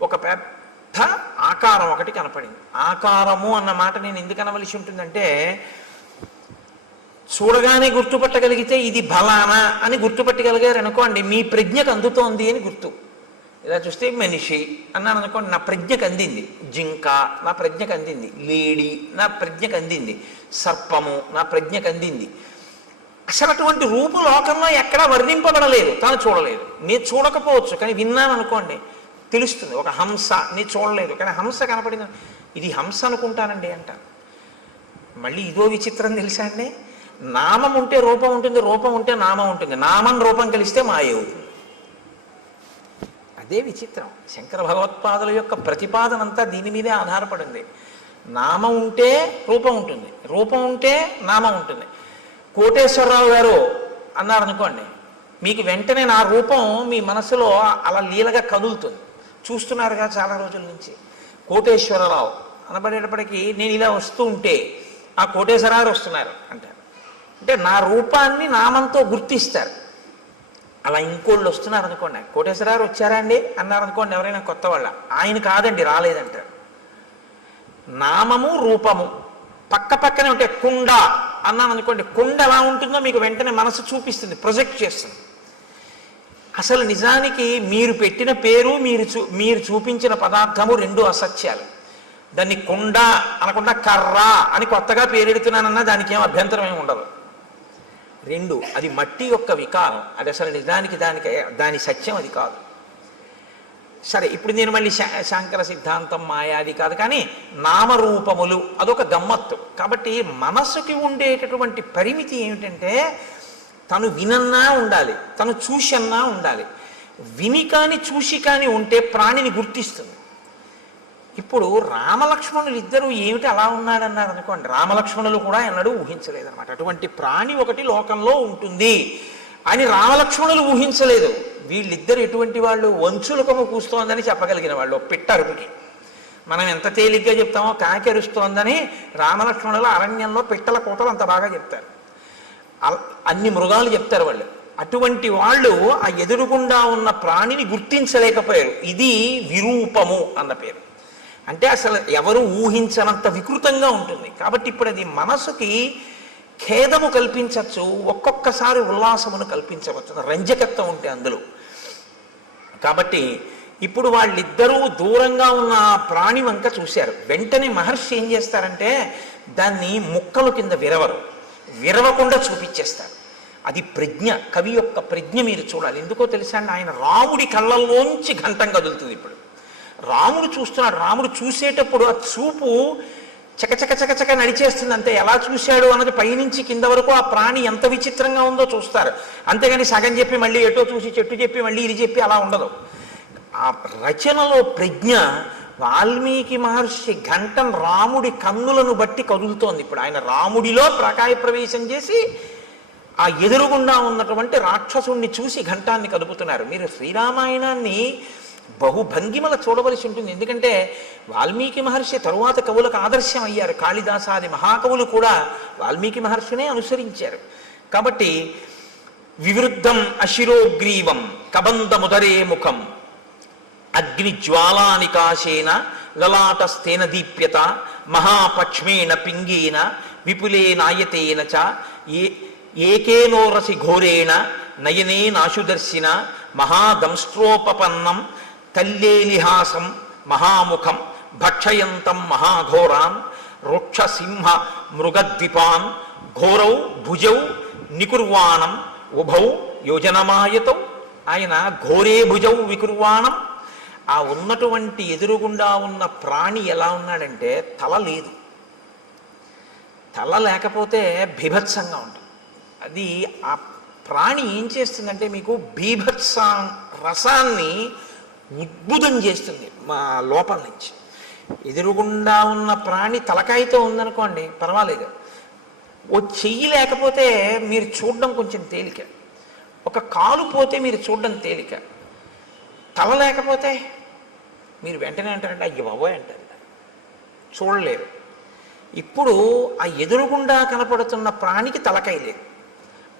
ఒక పెద్ద ఆకారం ఒకటి కనపడింది. ఆకారము అన్న మాట నేను ఎందుకు అనవలసి ఉంటుందంటే, చూడగానే గుర్తుపట్టగలిగితే ఇది బలానా అని గుర్తుపట్టగలిగారు అనుకోండి, మీ ప్రజ్ఞకు అందుతోంది అని గుర్తు. ఇలా చూస్తే మనిషి అన్నాను అనుకోండి, నా ప్రజ్ఞకు అందింది. జింక నా ప్రజ్ఞకు అందింది, లేడి నా ప్రజ్ఞకు అందింది, సర్పము నా ప్రజ్ఞకు అందింది. అసలు అటువంటి రూపు లోకంలో ఎక్కడా వర్ణింపబడలేదు, తాను చూడలేదు. నేను చూడకపోవచ్చు కానీ విన్నాను అనుకోండి తెలుస్తుంది. ఒక హంస నేను చూడలేదు కానీ హంస కనపడింది, ఇది హంస అనుకుంటానండి అంటాను. మళ్ళీ ఇదో విచిత్రం తెలుసా అండి, నామం ఉంటే రూపం ఉంటుంది, రూపం ఉంటే నామం ఉంటుంది, నామం రూపం కలిస్తే మాయ అవుతుంది. అదే విచిత్రం. శంకర భగవత్పాదుల యొక్క ప్రతిపాదన అంతా దీని మీదే ఆధారపడింది. నామం ఉంటే రూపం ఉంటుంది, రూపం ఉంటే నామం ఉంటుంది. కోటేశ్వరరావు గారు అన్నారనుకోండి, మీకు వెంటనే నా రూపం మీ మనసులో అలా లీలగా కదులుతుంది. చూస్తున్నారుగా చాలా రోజుల నుంచి. కోటేశ్వరరావు అనబడేటప్పటికీ నేను ఇలా వస్తూ ఉంటే ఆ కోటేశ్వరరావు వస్తున్నారు అంటారు. అంటే నా రూపాన్ని నామంతో గుర్తిస్తారు. అలా ఇంకోళ్ళు వస్తున్నారు అనుకోండి, కోటేశ్వరరావు వచ్చారా అండి అన్నారనుకోండి ఎవరైనా కొత్త వాళ్ళ, ఆయన కాదండి రాలేదంటారు. నామము రూపము పక్క పక్కనే ఉంటే కుండ అన్నాను అనుకోండి, కుండ ఎలా ఉంటుందో మీకు వెంటనే మనసు చూపిస్తుంది, ప్రొజెక్ట్ చేస్తుంది. అసలు నిజానికి మీరు పెట్టిన పేరు మీరు చూపించిన పదార్థము రెండు అసత్యాలు. దాన్ని కుండ అనకుండా కర్ర అని కొత్తగా పేరెడుతున్నానన్నా దానికి ఏం అభ్యంతరం ఏమి ఉండదు. రెండు, అది మట్టి యొక్క వికారం, అది అసలు నిజానికి దాని సత్యం అది కాదు. సరే, ఇప్పుడు నేను మళ్ళీ శాంకర సిద్ధాంతం మాయాది కాదు కానీ నామరూపములు అదొక గమ్మత్తు. కాబట్టి మనసుకి ఉండేటటువంటి పరిమితి ఏమిటంటే తను వినన్నా ఉండాలి, తను చూసన్నా ఉండాలి. విని కానీ చూసి కానీ ఉంటే ప్రాణిని గుర్తిస్తుంది. ఇప్పుడు రామలక్ష్మణులు ఇద్దరు ఏమిటి అలా ఉన్నాడన్నారు అనుకోండి, రామలక్ష్మణులు కూడా ఎన్నడూ ఊహించలేదన్నమాట. అటువంటి ప్రాణి ఒకటి లోకంలో ఉంటుంది అని రామలక్ష్మణులు ఊహించలేదు. వీళ్ళిద్దరు ఎటువంటి వాళ్ళు, వంచులకము కూస్తోందని చెప్పగలిగిన వాళ్ళు. పిట్టరుపుకి మనం ఎంత తేలిగ్గా చెప్తామో కాకి అరుస్తోందని రామలక్ష్మణులు అరణ్యంలో పిట్టల కూతలు అంత బాగా చెప్తారు. అన్ని మృగాలు చెప్తారు వాళ్ళు. అటువంటి వాళ్ళు ఆ ఎదురుగుండా ఉన్న ప్రాణిని గుర్తించలేకపోయారు. ఇది విరూపము అన్న పేరు. అంటే అసలు ఎవరు ఊహించనంత వికృతంగా ఉంటుంది. కాబట్టి ఇప్పుడు అది మనసుకి ఖేదము కల్పించవచ్చు, ఒక్కొక్కసారి ఉల్లాసమును కల్పించవచ్చు, రంజకత్వం ఉంటే అందులో. కాబట్టి ఇప్పుడు వాళ్ళిద్దరూ దూరంగా ఉన్న ప్రాణి వంక చూశారు. వెంటనే మహర్షి ఏం చేస్తారంటే దాన్ని ముక్కలు కింద విరవకుండా చూపించేస్తారు. అది ప్రజ్ఞ, కవి యొక్క ప్రజ్ఞ మీరు చూడాలి. ఎందుకో తెలుసా అండి, ఆయన రాముడి కళ్ళల్లోంచి ఘంటం కదులుతుంది. ఇప్పుడు రాముడు చూస్తున్నాడు, రాముడు చూసేటప్పుడు ఆ చూపు చకచక నడిచేస్తుంది అంతే. ఎలా చూశాడు అన్నది పైనుంచి కింద వరకు ఆ ప్రాణి ఎంత విచిత్రంగా ఉందో చూస్తారు. అంతేగాని సగం చెప్పి మళ్ళీ ఎటో చూసి చెట్టు చెప్పి మళ్ళీ ఇది చెప్పి అలా ఉండదు. ఆ రచనలో ప్రజ్ఞ వాల్మీకి మహర్షి ఘంటం రాముడి కన్నులను బట్టి కదులుతోంది. ఇప్పుడు ఆయన రాముడిలో ప్రకాయ ప్రవేశం చేసి ఆ ఎదురుగుండా ఉన్నటువంటి రాక్షసుణ్ణి చూసి ఘంటాన్ని కదుపుతున్నారు. మీరు శ్రీరామాయణాన్ని బహుభంగిమల చూడవలసి ఉంటుంది. ఎందుకంటే వాల్మీకి మహర్షి తరువాత కవులకు ఆదర్శం అయ్యారు. కాళిదాసాది మహాకవులు కూడా వాల్మీకి మహర్షినే అనుసరించారు. కాబట్టి వివృద్ధం అశిరోగ్రీవం కబంధముదరే ముఖం అగ్నిజ్వాలానికాశేన లలాటస్థేన దీప్యత మహాపక్ష్మేణ పింగేన విపులే నాయతేన చ ఏకేనోరసి ఘోరేణ నయనే నాశుదర్శిన మహాదంస్ట్రోపపన్నం తల్లేలిహాసం మహాముఖం భక్షయంతం మహాఘోరాన్ రుక్షసింహ మృగద్విపాన్ ఘోరౌ భుజౌ నికుర్వాణం ఉభౌ యోజనమాయతౌ. ఆయన ఘోరే భుజౌ వికుర్వాణం. ఆ ఉన్నటువంటి ఎదురుగుండా ఉన్న ప్రాణి ఎలా ఉన్నాడంటే తల లేదు. తల లేకపోతే బీభత్సంగా ఉంటుంది. అది ఆ ప్రాణి ఏం చేస్తుందంటే మీకు బీభత్స రసాన్ని ఉద్భుతం చేస్తుంది మా లోపల నుంచి. ఎదురుగుండా ఉన్న ప్రాణి తలకాయతో ఉందనుకోండి పర్వాలేదు, ఓ చెయ్యి లేకపోతే మీరు చూడడం కొంచెం తేలిక, ఒక కాలు పోతే మీరు చూడడం తేలిక, తల లేకపోతే మీరు వెంటనే అంటారంటే అయ్య బాబోయ్ అంటారు, చూడలేరు. ఇప్పుడు ఆ ఎదురుగుండా కనపడుతున్న ప్రాణికి తలకాయ లేదు,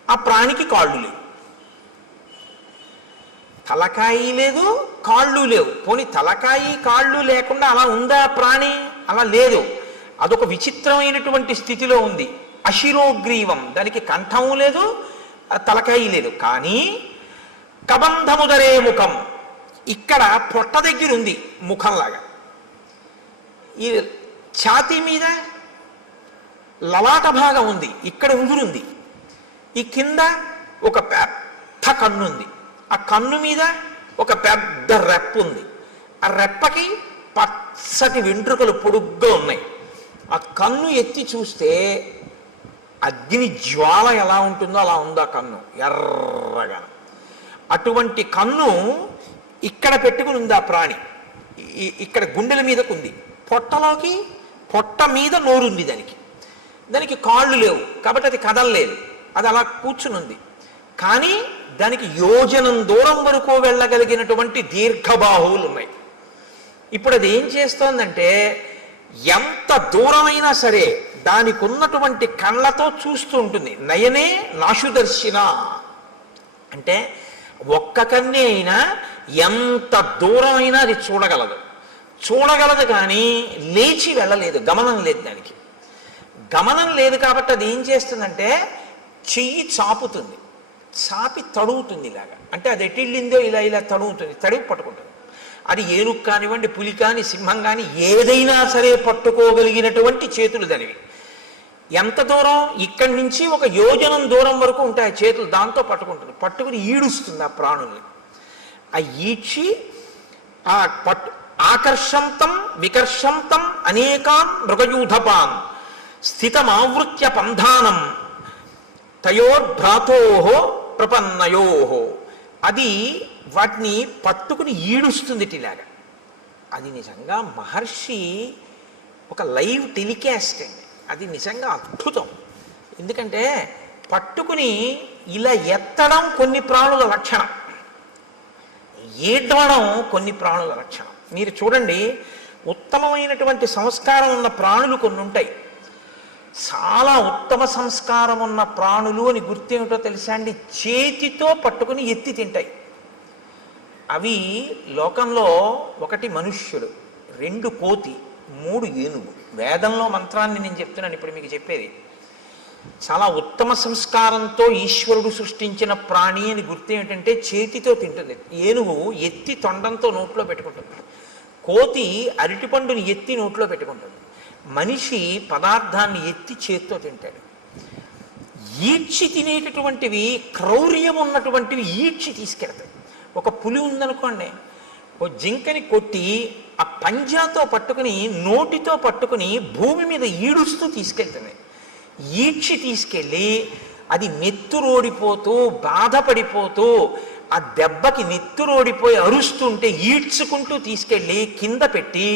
ఆ ప్రాణికి కాళ్ళు లేవు. తలకాయి లేదు, కాళ్ళు లేవు. పోనీ తలకాయి కాళ్ళు లేకుండా అలా ఉందా ప్రాణి? అలా లేదు. అదొక విచిత్రమైనటువంటి స్థితిలో ఉంది. అశిరోగ్రీవం, దానికి కంఠము లేదు, తలకాయి లేదు. కానీ కబంధముదరే ముఖం, ఇక్కడ పొట్ట దగ్గర ఉంది ముఖంలాగా. ఈ ఛాతీ మీద లలాట భాగం ఉంది, ఇక్కడ ఉంగురుంది. ఈ కింద ఒక పెద్ద కన్ను ఉంది, ఆ కన్ను మీద ఒక పెద్ద రెప్ప ఉంది. ఆ రెప్పకి పచ్చటి వెంట్రుకలు పొడుగ్గా ఉన్నాయి. ఆ కన్ను ఎత్తి చూస్తే అగ్ని జ్వాల ఎలా ఉంటుందో అలా ఉంది ఆ కన్ను, ఎర్రగా. అటువంటి కన్ను ఇక్కడ పెట్టుకుని ఉంది ఆ ప్రాణి. ఇక్కడ గుండెల మీదకు ఉంది. పొట్ట మీద నోరుంది దానికి. దానికి కాళ్ళు లేవు కాబట్టి అది కదలలేదు, అది అలా కూర్చుని ఉంది. కానీ దానికి యోజనం దూరం వరకు వెళ్ళగలిగినటువంటి దీర్ఘబాహువులు ఉన్నాయి. ఇప్పుడు అది ఏం చేస్తోందంటే ఎంత దూరమైనా సరే దానికి ఉన్నటువంటి కళ్ళతో చూస్తూ ఉంటుంది. నయనే నాశుదర్శిన అంటే ఒక్క కన్నే అయినా ఎంత దూరమైనా అది చూడగలదు కానీ లేచి వెళ్ళలేదు, గమనం లేదు. దానికి గమనం లేదు కాబట్టి అది ఏం చేస్తుందంటే చెయ్యి చాపుతుంది, చాపి తడుగుతుంది ఇలాగా. అంటే అది ఎటిళ్ళిందో ఇలా తడుగుతుంది, తడివి పట్టుకుంటుంది. అది ఏనుగు కానివ్వండి, పులి కాని, సింహం కానీ ఏదైనా సరే పట్టుకోగలిగినటువంటి చేతులు దానివి. ఎంత దూరం? ఇక్కడి నుంచి ఒక యోజనం దూరం వరకు ఉంటాయి చేతులు, దాంతో పట్టుకుంటుంది. పట్టుకుని ఈడుస్తుంది ఆ ప్రాణుల్ని. ఆ ఈడ్చి ఆ ఆకర్షంతం వికర్షంతం అనేకాన్ మృగయూధపాన్ స్థితమావృత్య పంధానం తయోర్భ్రాతోహో ప్రపన్నయోహో. అది వాటిని పట్టుకుని ఈడుస్తుంది ఇలాగా. అది నిజంగా మహర్షి ఒక లైవ్ టెలికాస్ట్ అండి. అది నిజంగా అద్భుతం. ఎందుకంటే పట్టుకుని ఇలా ఎత్తడం కొన్ని ప్రాణుల లక్షణం, ఏడవడం కొన్ని ప్రాణుల లక్షణం. మీరు చూడండి, ఉత్తమమైనటువంటి సంస్కారం ఉన్న ప్రాణులు కొన్ని ఉంటాయి. చాలా ఉత్తమ సంస్కారం ఉన్న ప్రాణులు అని గుర్తేమిటో తెలుసా అండి? చేతితో పట్టుకుని ఎత్తి తింటాయి. అవి లోకంలో 1 మనుష్యుడు, 2 కోతి, 3 ఏనుగు. వేదంలో మంత్రాన్ని నేను చెప్తున్నాను ఇప్పుడు మీకు చెప్పేది. చాలా ఉత్తమ సంస్కారంతో ఈశ్వరుడు సృష్టించిన ప్రాణి అని గుర్తేమిటంటే చేతితో తింటుంది. ఏనుగు ఎత్తి తొండంతో నోట్లో పెట్టుకుంటుంది, కోతి అరటిపండుని ఎత్తి నోట్లో పెట్టుకుంటుంది, మనిషి పదార్థాన్ని ఎత్తి చేత్తో తింటాడు. ఈడ్చి తినేటటువంటివి, క్రౌర్యం ఉన్నటువంటివి ఈడ్చి తీసుకెళ్తాయి. ఒక పులి ఉందనుకోండి, ఓ జింకని కొట్టి ఆ పంజాతో పట్టుకుని నోటితో పట్టుకుని భూమి మీద ఈడుస్తూ తీసుకెళ్తుంది. ఈడ్చి తీసుకెళ్ళి అది నెత్తురోడిపోతూ బాధపడిపోతూ ఆ దెబ్బకి నెత్తురోడిపోయి అరుస్తుంటే ఈడ్చుకుంటూ తీసుకెళ్ళి కింద పెట్టి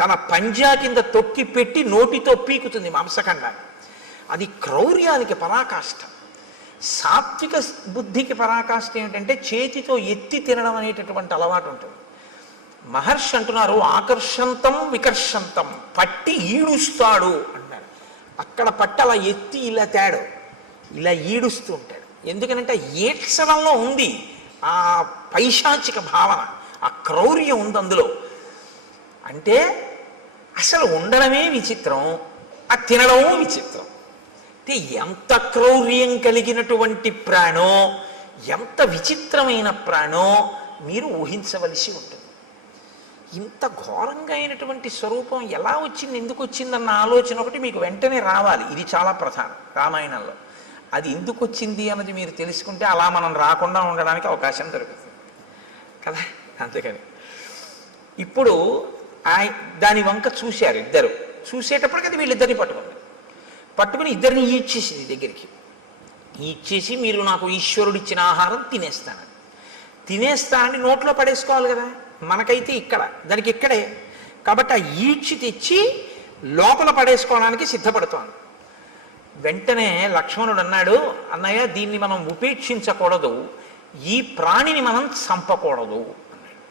తన పంజా కింద తొక్కి పెట్టి నోటితో పీకుతుంది మాంసఖండాన్ని. అది క్రౌర్యానికి పరాకాష్ట. సాత్విక బుద్ధికి పరాకాష్ట ఏమిటంటే చేతితో ఎత్తి తినడం అనేటటువంటి అలవాటు ఉంటుంది. మహర్షి అంటున్నారు ఆకర్షంతం వికర్షంతం, పట్టి ఈడుస్తాడు అన్నాడు. అక్కడ పట్టి అలా ఎత్తి ఇలా తేడు, ఇలా ఈడుస్తూ ఉంటాడు. ఎందుకనంటే ఈడ్చడంలో ఉంది ఆ పైశాచిక భావన, ఆ క్రౌర్యం ఉంది అందులో. అంటే అసలు ఉండడమే విచిత్రం, ఆ తినడమూ విచిత్రం. అంటే ఎంత క్రౌర్యం కలిగినటువంటి ప్రాణో, ఎంత విచిత్రమైన ప్రాణో మీరు ఊహించవలసి ఉంటుంది. ఇంత ఘోరంగా అయినటువంటి స్వరూపం ఎలా వచ్చింది, ఎందుకు వచ్చిందన్న ఆలోచన ఒకటి మీకు వెంటనే రావాలి. ఇది చాలా ప్రధానం రామాయణంలో. అది ఎందుకు వచ్చింది అన్నది మీరు తెలుసుకుంటే అలా మనం రాకుండా ఉండడానికి అవకాశం దొరుకుతుంది కదా. అందుకని ఇప్పుడు దాని వంక చూశారు ఇద్దరు. చూసేటప్పటికి అది వీళ్ళిద్దరిని పట్టుకుని ఇద్దరిని ఈడ్చేసింది దగ్గరికి. ఈడ్చేసి మీరు నాకు ఈశ్వరుడు ఇచ్చిన ఆహారం తినేస్తానని నోట్లో పడేసుకోవాలి కదా. మనకైతే ఇక్కడ, దానికి ఇక్కడే. కాబట్టి ఆ ఈడ్చి తెచ్చి లోపల పడేసుకోవడానికి సిద్ధపడుతోంది. వెంటనే లక్ష్మణుడు అన్నాడు, అన్నయ్య దీన్ని మనం ఉపేక్షించకూడదు, ఈ ప్రాణిని మనం చంపకూడదు అన్నాడు.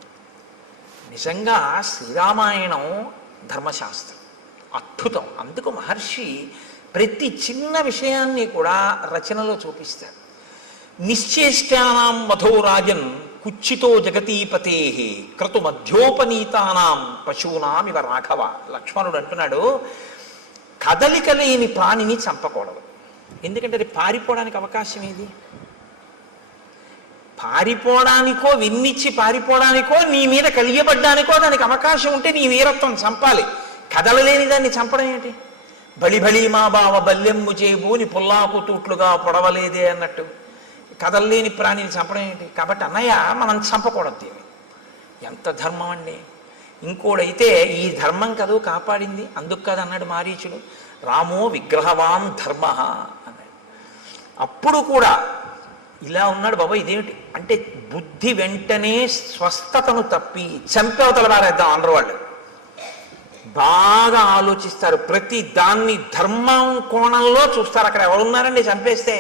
నిజంగా శ్రీరామాయణం ధర్మశాస్త్రం అద్భుతం. అందుకు మహర్షి ప్రతి చిన్న విషయాన్ని కూడా రచనలో చూపిస్తారు. నిశ్చేష్టానాం మధో రాజన్ కుచ్చితో జగతీపతే క్రతు మధ్యోపనీతానాం పశూనాం ఇవ రాఘవ. లక్ష్మణుడు అంటున్నాడు, కదలిక లేని ప్రాణిని చంపకూడదు. ఎందుకంటే అది పారిపోవడానికి అవకాశం ఏది? పారిపోవడానికో, విన్నిచ్చి పారిపోవడానికో, నీ మీద కలియబడ్డానికో దానికి అవకాశం ఉంటే నీ వీరత్వం చంపాలి. కదలలేని దాన్ని చంపడం ఏంటి? బళి మా బావ బల్యమ్ము చేబూని పుల్లాకు తూట్లుగా పొడవలేదే అన్నట్టు కదలలేని ప్రాణిని చంపడం ఏంటి? కాబట్టి అన్నయ్య మనం చంపకూడదు దీన్ని. ఎంత ధర్మం అండి! ఇంకోడైతే ఈ ధర్మం కదూ కాపాడింది, అందుకు కాదు అన్నాడు మారీచుడు. రామో విగ్రహవాన్ ధర్మ అన్నాడు. అప్పుడు కూడా ఇలా ఉన్నాడు. బాబా ఇదేమిటి అంటే బుద్ధి వెంటనే స్వస్థతను తప్పి చంపేవతల వారేద్దాం అందరూ. వాళ్ళు బాగా ఆలోచిస్తారు, ప్రతి దాన్ని ధర్మం కోణంలో చూస్తారు. అక్కడ ఎవరున్నారండి చంపేస్తే?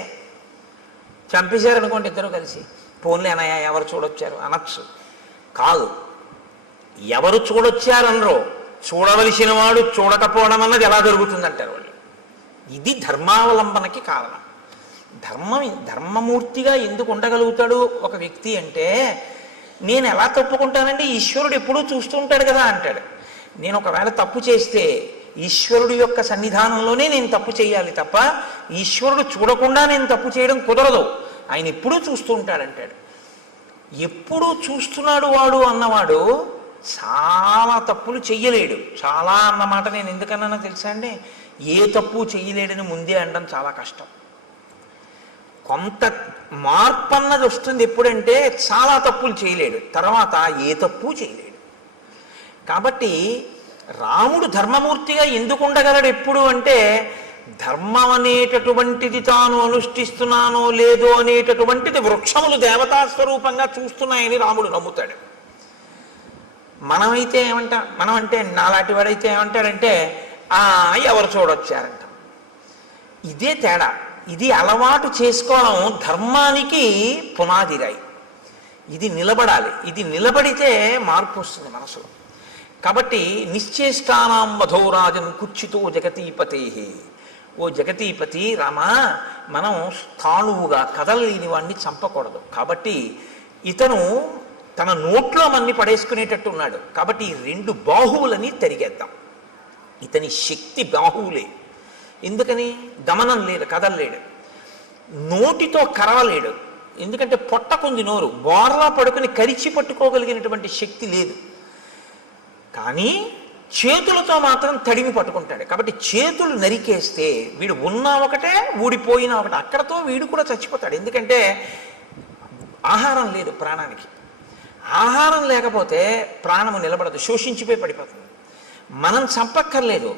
చంపేశారనుకోండి ఇద్దరు కలిసి, పోన్లే అన్నయ్య ఎవరు చూడొచ్చారు అనొచ్చు. కాదు, ఎవరు చూడొచ్చారనరో, చూడవలసిన వాడు చూడకపోవడం అన్నది ఎలా జరుగుతుందంటారు వాళ్ళు. ఇది ధర్మావలంబనకి కారణం. ధర్మమూర్తిగా ఎందుకు ఉండగలుగుతాడు ఒక వ్యక్తి అంటే, నేను ఎలా తప్పుకుంటానండి, ఈశ్వరుడు ఎప్పుడూ చూస్తూ ఉంటాడు కదా అంటాడు. నేను ఒకవేళ తప్పు చేస్తే ఈశ్వరుడు యొక్క సన్నిధానంలోనే నేను తప్పు చేయాలి తప్ప ఈశ్వరుడు చూడకుండా నేను తప్పు చేయడం కుదరదు. ఆయన ఎప్పుడూ చూస్తూ ఉంటాడంటాడు. ఎప్పుడూ చూస్తున్నాడు వాడు అన్నవాడు చాలా తప్పులు చెయ్యలేడు. చాలా అన్నమాట నేను ఎందుకన్నానో తెలుసా అండి? ఏ తప్పు చెయ్యలేడని ముందే అనడం చాలా కష్టం. కొంత మార్పు అన్నది వస్తుంది ఎప్పుడంటే చాలా తప్పులు చేయలేడు, తర్వాత ఏ తప్పు చేయలేడు. కాబట్టి రాముడు ధర్మమూర్తిగా ఎందుకు ఉండగలడు ఎప్పుడు అంటే, ధర్మం అనేటటువంటిది తాను అనుష్ఠిస్తున్నానో లేదో అనేటటువంటిది వృక్షములు దేవతా స్వరూపంగా చూస్తున్నాయని రాముడు నమ్ముతాడు. మనం అంటే నాలాంటి వాడైతే ఏమంటాడంటే ఎవరు చూడొచ్చారంట. ఇదే తేడా. ఇది అలవాటు చేసుకోవడం ధర్మానికి పునాదిరాయి. ఇది నిలబడాలి. ఇది నిలబడితే మార్పు వస్తుంది మనసులో. కాబట్టి నిశ్చేష్టానాం మధోరాజన్ కుచ్చితో జగతీపతే. ఓ జగతీపతి రామా, మనం స్థాణువుగా కదలలేని వాడిని చంపకూడదు. కాబట్టి ఇతను తన నోట్లో మన్ని పడేసుకునేటట్టు ఉన్నాడు. కాబట్టి ఈ 2 బాహువులని తరిగేద్దాం. ఇతని శక్తి బాహువులే. ఎందుకని? గమనం లేదు, కదలలేడు. నోటితో కరవలేడు, ఎందుకంటే పొట్టకుంది నోరు. బోర్లా పడుకుని కరిచి పట్టుకోగలిగినటువంటి శక్తి లేదు. కానీ చేతులతో మాత్రం తడిమి పట్టుకుంటాడు. కాబట్టి చేతులు నరికేస్తే వీడు ఉన్నా ఒకటే, ఊడిపోయినా ఒకటే. అక్కడతో వీడు కూడా చచ్చిపోతాడు. ఎందుకంటే ఆహారం లేదు ప్రాణానికి. ఆహారం లేకపోతే ప్రాణము నిలబడదు, శోషించిపోయి పడిపోతుంది. మనం చంపక్కర్లేదు,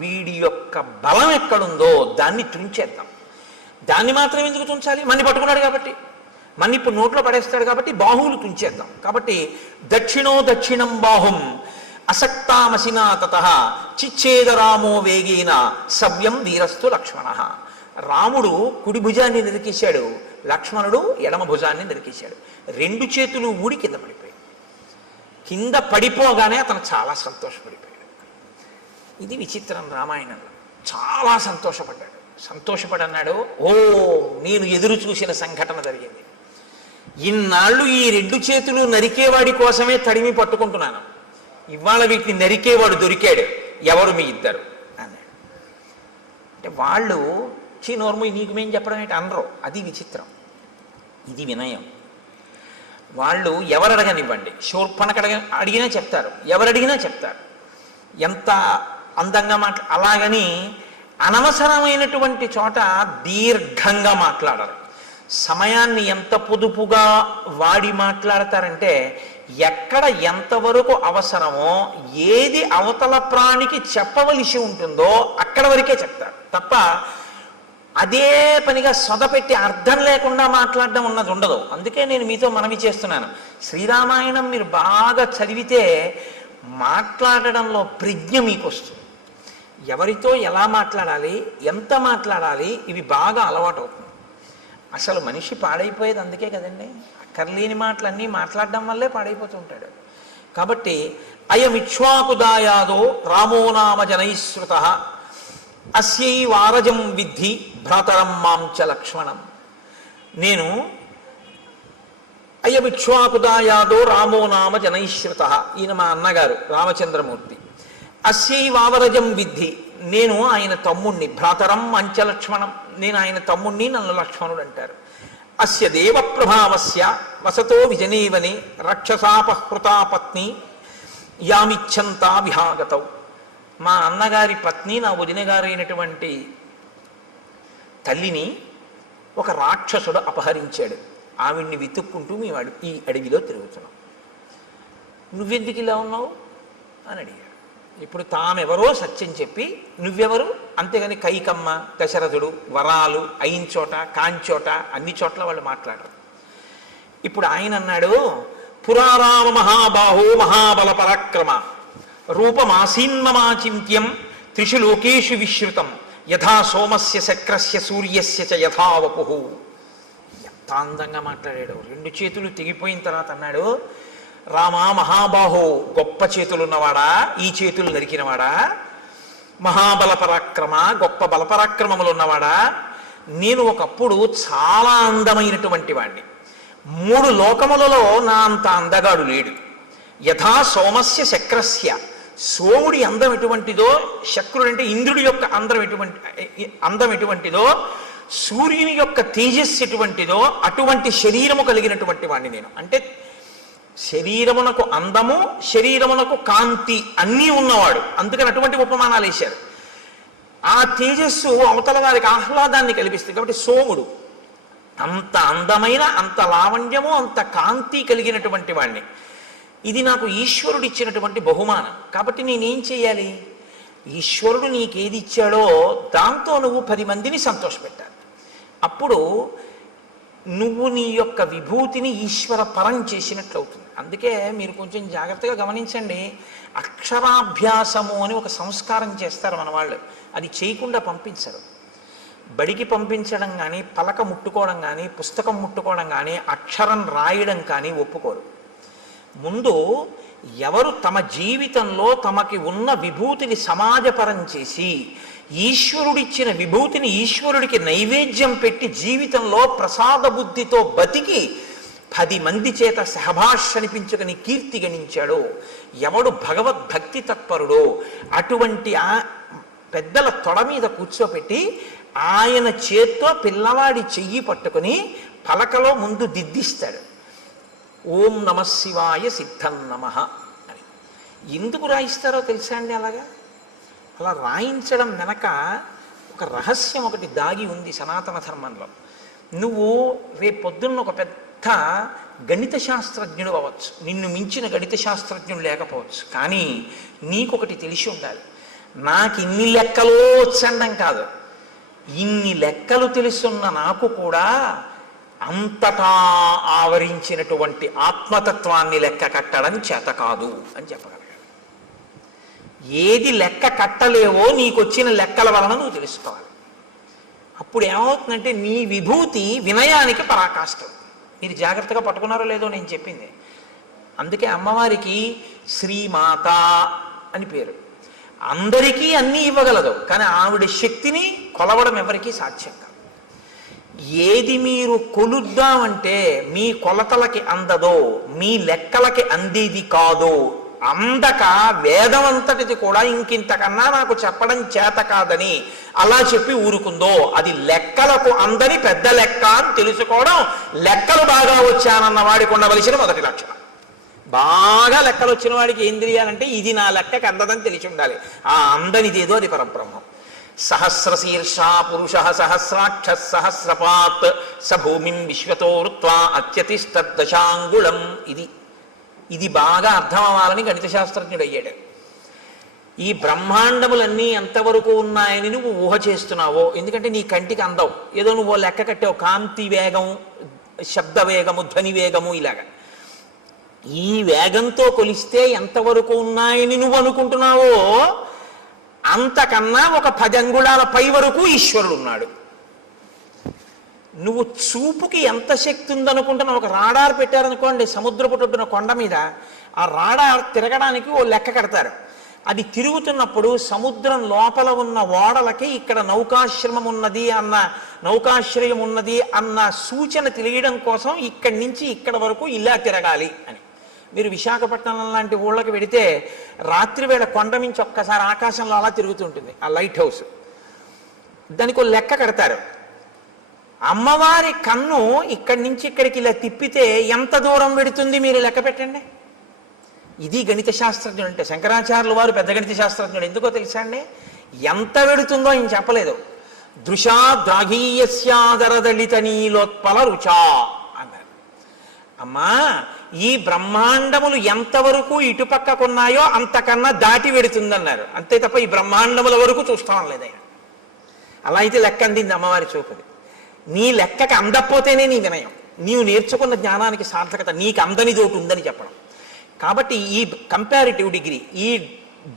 వీడి యొక్క బలం ఎక్కడుందో దాన్ని తుంచేద్దాం. దాన్ని మాత్రం ఎందుకు తుంచాలి? మన్ని పట్టుకున్నాడు కాబట్టి, మన్ని ఇప్పుడు నోట్లో పడేస్తాడు కాబట్టి బాహువులు తుంచేద్దాం. కాబట్టి దక్షిణం బాహుం అసక్తామసినా తతః చిచ్ఛేదరామో వేగేన సవ్యం వీరస్తు లక్ష్మణ. రాముడు కుడి భుజాన్ని నిరికేశాడు, లక్ష్మణుడు ఎడమ భుజాన్ని నిరికేశాడు. 2 చేతులు ఊడి కింద పడిపోయాడు. కింద పడిపోగానే అతను చాలా సంతోషపడిపోయాడు. ఇది విచిత్రం రామాయణంలో. చాలా సంతోషపడన్నాడు. ఓ, నేను ఎదురు చూసిన సంఘటన జరిగింది. ఇన్నాళ్ళు ఈ 2 చేతులు నరికేవాడి కోసమే తడిమి పట్టుకుంటున్నాను, ఇవాళ వీటిని నరికేవాడు దొరికాడు. ఎవరు మీ ఇద్దరు అన్నాడు. అంటే వాళ్ళు నోర్ము నీకు మేం చెప్పడం ఏంటి అనరు. అది విచిత్రం. ఇది వినయం. వాళ్ళు ఎవరు అడగనివ్వండి, శూర్పణఖ అడిగినా చెప్తారు, ఎవరు అడిగినా చెప్తారు, ఎంత అందంగా అలాగని అనవసరమైనటువంటి చోట దీర్ఘంగా మాట్లాడరు. సమయాన్ని ఎంత పొదుపుగా వాడి మాట్లాడతారంటే ఎక్కడ ఎంతవరకు అవసరమో, ఏది అవతల ప్రాణికి చెప్పవలసి ఉంటుందో అక్కడ వరకే చెప్తారు తప్ప అదే పనిగా సొదపెట్టి అర్థం లేకుండా మాట్లాడడం ఉన్నది ఉండదు. అందుకే నేను మీతో మనవి చేస్తున్నాను, శ్రీరామాయణం మీరు బాగా చదివితే మాట్లాడడంలో ప్రజ్ఞ మీకు వస్తుంది. ఎవరితో ఎలా మాట్లాడాలి, ఎంత మాట్లాడాలి, ఇవి బాగా అలవాటు అవుతుంది. అసలు మనిషి పాడైపోయేది అందుకే కదండి, అక్కర్లేని మాటలన్నీ మాట్లాడడం వల్లే పాడైపోతుంటాడు. కాబట్టి అయమిక్ష్వాకుదాయాదో రామో నామ జనైశ్రుత అస్యైవారజం విద్ధి భ్రాతరం మాంచ లక్ష్మణం. నేను అయమిక్ష్వాకుదాయాదో రామో నామ జనైశ్రుత, ఈయన మా అన్నగారు రామచంద్రమూర్తి. అస్యైవావరజం విద్ధి, నేను ఆయన తమ్ముణ్ణి, భ్రాతరం అంచలక్ష్మణం, నేను ఆయన తమ్ముణ్ణి, నన్ను లక్ష్మణుడు అంటారు. అస్య దేవ ప్రభావస్య వసతో విజనేవనే రక్షసాపహృతా పత్ని యామిచ్చంతా విహాగతౌ. మా అన్నగారి పత్ని, నా వదిన గారు అయినటువంటి తల్లిని ఒక రాక్షసుడు అపహరించాడు. ఆవిడ్ని వెతుక్కుంటూ మేము ఈ అడవిలో తిరుగుతున్నాం. నువ్వెందుకు ఇలా ఉన్నావు అని అడిగాడు. ఇప్పుడు తామెవరో సత్యం చెప్పి నువ్వెవరు, అంతేగాని కైకమ్మ, దశరథుడు, వరాలు అయిన చోట కాంచోట అన్ని చోట్ల వాళ్ళు మాట్లాడరు. ఇప్పుడు ఆయన అన్నాడు, పురారామ మహాబాహో మహాబల పరాక్రమ రూపమాసీన్మమాచింత్యం త్రిషు లోకేషు విశ్రుతం యథా సోమస్య శక్రస్య సూర్యస్య చ యథా వపుః. ఎంత అందంగా మాట్లాడాడు. రెండు చేతులు తెగిపోయిన తర్వాత అన్నాడు, రామా మహాబాహో, గొప్ప చేతులున్నవాడా, ఈ చేతులు నరికినవాడా, మహాబల పరాక్రమ, గొప్ప బలపరాక్రమములు ఉన్నవాడా, నేను ఒకప్పుడు చాలా అందమైనటువంటి వాణ్ణి, 3 లోకములలో నా అంత అందగాడు లేడు. యథా సోమస్య శక్రస్య, సోముడి అందం ఎటువంటిదో, శక్రుడు అంటే ఇంద్రుడి యొక్క అందం ఎటువంటిదో, సూర్యుని యొక్క తేజస్సు ఎటువంటిదో అటువంటి శరీరము కలిగినటువంటి వాణ్ణి నేను. అంటే శరీరమునకు అందము, శరీరమునకు కాంతి అన్నీ ఉన్నవాడు. అందుకని అటువంటి ఉపమానాలు వేశారు. ఆ తేజస్సు అవతల వారికి ఆహ్లాదాన్ని కల్పిస్తుంది. కాబట్టి సోముడు అంత అందమైన, అంత లావణ్యము, అంత కాంతి కలిగినటువంటి వాణ్ణి. ఇది నాకు ఈశ్వరుడు ఇచ్చినటువంటి బహుమానం. కాబట్టి నేనేం చేయాలి, ఈశ్వరుడు నీకేది ఇచ్చాడో దాంతో నువ్వు 10 మందిని సంతోషపెట్టాలి. అప్పుడు నువ్వు నీ యొక్క విభూతిని ఈశ్వర పరం చేసినట్లు అవుతుంది. అందుకే మీరు కొంచెం జాగ్రత్తగా గమనించండి, అక్షరాభ్యాసము అని ఒక సంస్కారం చేస్తారు మన వాళ్ళు, అది చేయకుండా పంపించరు. బడికి పంపించడం కానీ, పలక ముట్టుకోవడం కానీ, పుస్తకం ముట్టుకోవడం కానీ, అక్షరం రాయడం కానీ ఒప్పుకోరు. ముందు ఎవరు తమ జీవితంలో తమకి ఉన్న విభూతిని సమాజపరం చేసి ఈశ్వరుడిచ్చిన విభూతిని ఈశ్వరుడికి నైవేద్యం పెట్టి జీవితంలో ప్రసాద బుద్ధితో బతికి 10 మంది చేత సహభాష్ అనిపించుకుని కీర్తి గణించాడో, ఎవడు భగవద్భక్తి తత్పరుడో అటువంటి ఆ పెద్దల తొడ మీద కూర్చోపెట్టి ఆయన చేత్తో పిల్లవాడి చెయ్యి పట్టుకుని పలకలో ముందు దిద్దిస్తాడు. ఓం నమః శివాయ సిద్ధం నమః అని. ఎందుకు రాయిస్తారో తెలుసా అండి? అలా రాయించడం వెనక ఒక రహస్యం ఒకటి దాగి ఉంది సనాతన ధర్మంలో. నువ్వు రేపొద్దున్న ఒక పెద్ద గణిత శాస్త్రజ్ఞుడు అవ్వచ్చు, నిన్ను మించిన గణిత శాస్త్రజ్ఞుడు లేకపోవచ్చు, కానీ నీకొకటి తెలిసి ఉండాలి, నాకు ఇన్ని లెక్కలో వచ్చండం కాదు, ఇన్ని లెక్కలు తెలుసున్న నాకు కూడా అంతటా ఆవరించినటువంటి ఆత్మతత్వాన్ని లెక్క కట్టడం చేత కాదు అని చెప్పగలగాలి. ఏది లెక్క కట్టలేవో నీకొచ్చిన లెక్కల వలన నువ్వు తెలుసుకోవాలి. అప్పుడు ఏమవుతుందంటే నీ విభూతి వినయానికి పరాకాష్ఠం. మీరు జాగ్రత్తగా పట్టుకున్నారో లేదో నేను చెప్పింది. అందుకే అమ్మవారికి శ్రీమాత అని పేరు. అందరికీ అన్నీ ఇవ్వగలదు, కానీ ఆవిడ శక్తిని కొలవడం ఎవరికీ సాధ్యం కాదు. ఏది మీరు కొలుద్దామంటే మీ కొలతలకి అందదో, మీ లెక్కలకి అందేది కాదో అందక వేదం అంతటిది కూడా ఇంకింతకన్నా నాకు చెప్పడం చేత కాదని అలా చెప్పి ఊరుకుందో, అది లెక్కలకు అందని పెద్ద లెక్క అని తెలుసుకోవడం లెక్కలు బాగా వచ్చానన్న వాడికి ఉండవలసిన మొదటి లక్షణం. బాగా లెక్కలు వచ్చిన వాడికి ఏం తెలియాలంటే ఇది నా లెక్కకి అందదని తెలిసి ఉండాలి. ఆ అందనిదేదో అది పరబ్రహ్మం. సహస్రశీర్షా పురుష సహస్రాక్ష సహస్రపాత్ స భూమిం విశ్వతో వృత్వా అత్యతిష్టదశాంగుళం. ఇది బాగా అర్థం అవ్వాలని గణిత శాస్త్రజ్ఞుడు అయ్యాడు. ఈ బ్రహ్మాండములన్నీ ఎంతవరకు ఉన్నాయని నువ్వు ఊహ చేస్తున్నావో, ఎందుకంటే నీ కంటికి అందవు, ఏదో నువ్వు లెక్క కట్టావు, కాంతి వేగం, శబ్ద వేగము, ధ్వని వేగము, ఇలాగా ఈ వేగంతో కొలిస్తే ఎంతవరకు ఉన్నాయని నువ్వు అనుకుంటున్నావో అంతకన్నా ఒక 10 అంగుళాల పై వరకు ఈశ్వరుడు ఉన్నాడు. నువ్వు చూపుకి ఎంత శక్తి ఉందనుకుంటున్నావు? ఒక రాడార్ పెట్టారనుకోండి సముద్రపు ఒడ్డున కొండ మీద, ఆ రాడార్ తిరగడానికి ఓ లెక్క కడతారు. అది తిరుగుతున్నప్పుడు సముద్రం లోపల ఉన్న ఓడలకి ఇక్కడ నౌకాశ్రమం ఉన్నది అన్న, నౌకాశ్రయం ఉన్నది అన్న సూచన తెలియడం కోసం ఇక్కడి నుంచి ఇక్కడ వరకు ఇలా తిరగాలి అని. మీరు విశాఖపట్నం లాంటి ఊళ్ళకి వెడితే రాత్రి వేళ కొండ నుంచి ఒక్కసారి ఆకాశంలో అలా తిరుగుతుంటుంది ఆ లైట్ హౌస్. దానికి ఒక లెక్క కడతారు. అమ్మవారి కన్ను ఇక్కడి నుంచి ఇక్కడికి ఇలా తిప్పితే ఎంత దూరం పెడుతుంది మీరు లెక్క పెట్టండి. ఇది గణిత శాస్త్రజ్ఞుడు అంటే. శంకరాచార్యుల వారు పెద్ద గణిత శాస్త్రజ్ఞుడు. ఎందుకో తెలుసా అండి? ఎంత వెడుతుందో ఆయన చెప్పలేదు. దృశా ద్రాఘీయస్యాదరదళిత నీలోత్పల రుచా అన్నారు. అమ్మా, ఈ బ్రహ్మాండములు ఎంతవరకు ఇటుపక్కకున్నాయో అంతకన్నా దాటి వెడుతుందన్నారు. అంతే తప్ప ఈ బ్రహ్మాండముల వరకు చూస్తాం లేదు ఆయన. అలా అయితే లెక్క అందింది అమ్మవారి చూపుది. నీ లెక్కకి అందకపోతేనే నీ వినయం, నీవు నేర్చుకున్న జ్ఞానానికి సార్థకత. నీకు అందని చోటు ఉందని చెప్పడం. కాబట్టి ఈ కంపారిటివ్ డిగ్రీ, ఈ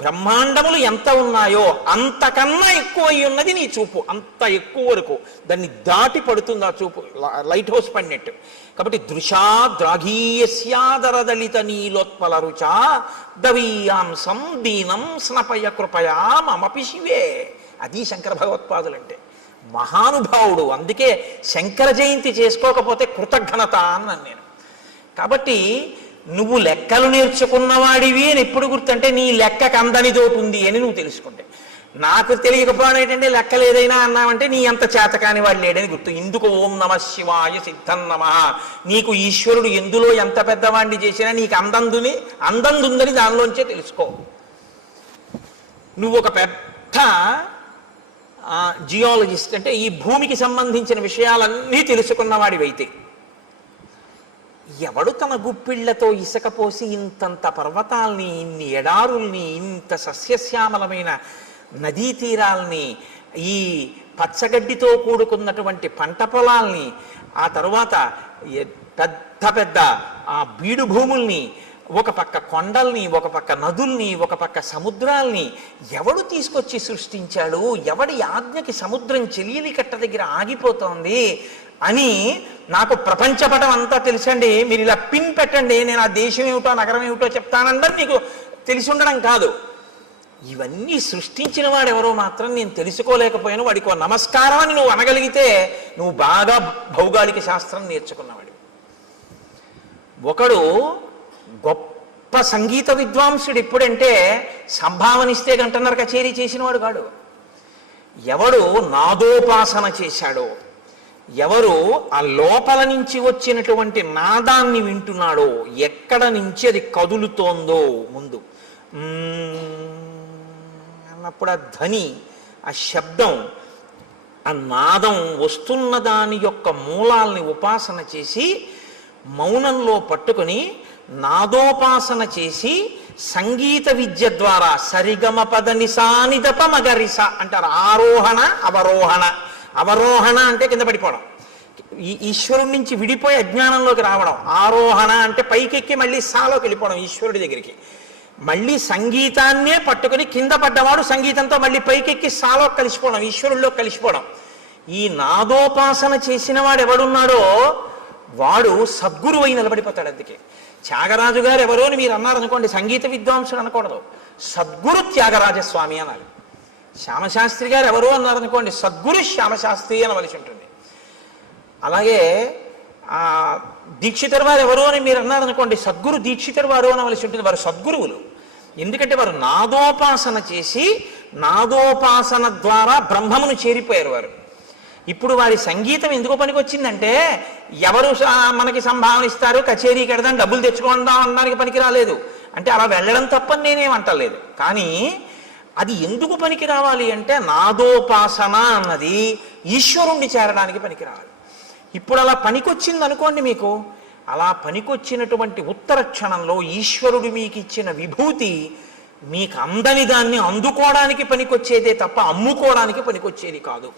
బ్రహ్మాండములు ఎంత ఉన్నాయో అంతకన్నా ఎక్కువ అయి ఉన్నది నీ చూపు. అంత ఎక్కువ వరకు దాన్ని దాటి పడుతుంది ఆ చూపు, లైట్ హౌస్ పడినట్టు. కాబట్టి దృశా ద్రాఘీయస్యాదరదళిత నీలోత్పల రుచా దవీయాంసం దీనం స్నపయ కృపయా మమపి శివే. అది శంకర భగవత్పాదులంటే. మహానుభావుడు. అందుకే శంకర జయంతి చేసుకోకపోతే కృతజ్ఞత అన్నాను నేను. కాబట్టి నువ్వు లెక్కలు నేర్చుకున్నవాడివి అని ఎప్పుడు గుర్తంటే నీ లెక్కకు అందనిదోటి ఉంది అని నువ్వు తెలుసుకుంటే. నాకు తెలియకపోవడం ఏంటంటే లెక్కలు ఏదైనా అన్నావంటే నీ అంత చేతకాని వాడు లేడని గుర్తు. ఇందుకు ఓం నమ శివాయ సిద్ధం నమ. నీకు ఈశ్వరుడు ఎందులో ఎంత పెద్దవాడిని చేసినా నీకు అందందుందని దానిలోంచే తెలుసుకో. నువ్వు ఒక పెద్ద జియాలజిస్ట్ అంటే ఈ భూమికి సంబంధించిన విషయాలన్నీ తెలుసుకున్నవాడివైతే, ఎవడు తన గుప్పిళ్లతో ఇసుక పోసి ఇంతంత పర్వతాల్ని, ఇన్ని ఎడారుల్ని, ఇంత సస్యశ్యామలమైన నదీ తీరాల్ని, ఈ పచ్చగడ్డితో కూడుకున్నటువంటి పంట పొలాల్ని, ఆ తరువాత పెద్ద పెద్ద ఆ బీడు భూముల్ని, ఒక పక్క కొండల్ని, ఒక పక్క నదుల్ని, ఒక పక్క సముద్రాల్ని ఎవడు తీసుకొచ్చి సృష్టించాడు? ఎవడి ఆజ్ఞకి సముద్రం చెలియలి కట్ట దగ్గర ఆగిపోతోంది అని నాకు ప్రపంచపటం అంతా తెలుసండి. మీరు ఇలా పిన్ పెట్టండి, నేను ఆ దేశం ఏమిటో నగరం ఏమిటో చెప్తానందరూ నీకు తెలిసి ఉండడం కాదు. ఇవన్నీ సృష్టించిన వాడు ఎవరో మాత్రం నేను తెలుసుకోలేకపోయాను, వాడికి ఒక నమస్కారం అని నువ్వు అనగలిగితే నువ్వు బాగా భౌగోళిక శాస్త్రం నేర్చుకున్నవాడు. ఒకడు గొప్ప సంగీత విద్వాంసుడు ఎప్పుడంటే సంభావనిస్తే గంటన్నర కచేరీ చేసినవాడు కాడు. ఎవడు నాదోపాసన చేశాడో, ఎవరు ఆ లోపల నుంచి వచ్చినటువంటి నాదాన్ని వింటున్నాడో, ఎక్కడ నుంచి అది కదులుతోందో ముందు అన్నప్పుడు ఆ ధ్వని, ఆ శబ్దం, ఆ నాదం వస్తున్న దాని యొక్క మూలాల్ని ఉపాసన చేసి మౌనంలో పట్టుకొని నాదోపాసన చేసి సంగీత విద్య ద్వారా సరిగమ పద నిసానిదప మగరిస అంటారు. ఆరోహణ అవరోహణ. అవరోహణ అంటే కింద పడిపోవడం, ఈ ఈశ్వరుడి నుంచి విడిపోయి అజ్ఞానంలోకి రావడం. ఆరోహణ అంటే పైకెక్కి మళ్ళీ సాలోకి వెళ్ళిపోవడం ఈశ్వరుడి దగ్గరికి. మళ్ళీ సంగీతాన్నే పట్టుకుని కింద పడ్డవాడు సంగీతంతో మళ్ళీ పైకెక్కి సాలో కలిసిపోవడం, ఈశ్వరుల్లో కలిసిపోవడం. ఈ నాదోపాసన చేసిన వాడు ఎవడున్నాడో వాడు సద్గురు అయి నిలబడిపోతాడు. అందుకే త్యాగరాజు గారు ఎవరో అని మీరు అన్నారనుకోండి, సంగీత విద్వాంసుడు అనకూడదు, సద్గురు త్యాగరాజస్వామి అనాలి. శ్యామశాస్త్రి గారు ఎవరో అన్నారనుకోండి, సద్గురు శ్యామశాస్త్రి అనవలసి ఉంటుంది. అలాగే దీక్షితర్ వారు ఎవరో అని మీరు అన్నారనుకోండి, సద్గురు దీక్షితర్ వారు అనవలసి ఉంటుంది. వారు సద్గురువులు. ఎందుకంటే వారు నాదోపాసన చేసి నాదోపాసన ద్వారా బ్రహ్మమును చేరిపోయారు వారు. ఇప్పుడు వారి సంగీతం ఎందుకు పనికొచ్చిందంటే ఎవరు మనకి సంభావన ఇస్తారు, కచేరీకి వెడదాం, డబ్బులు తెచ్చుకుందాం అనడానికి పనికి రాలేదు. అంటే అలా వెళ్ళడం తప్పని నేనేమంటలేదు. కానీ అది ఎందుకు పనికి రావాలి అంటే నాదోపాసన అన్నది ఈశ్వరుణ్ణి చేరడానికి పనికి రావాలి. ఇప్పుడు అలా పనికొచ్చింది అనుకోండి, మీకు అలా పనికొచ్చినటువంటి ఉత్తర క్షణంలో ఈశ్వరుడు మీకు ఇచ్చిన విభూతి మీకు అందని దాన్ని అందుకోవడానికి పనికొచ్చేదే తప్ప అమ్ముకోవడానికి పనికొచ్చేది కాదు.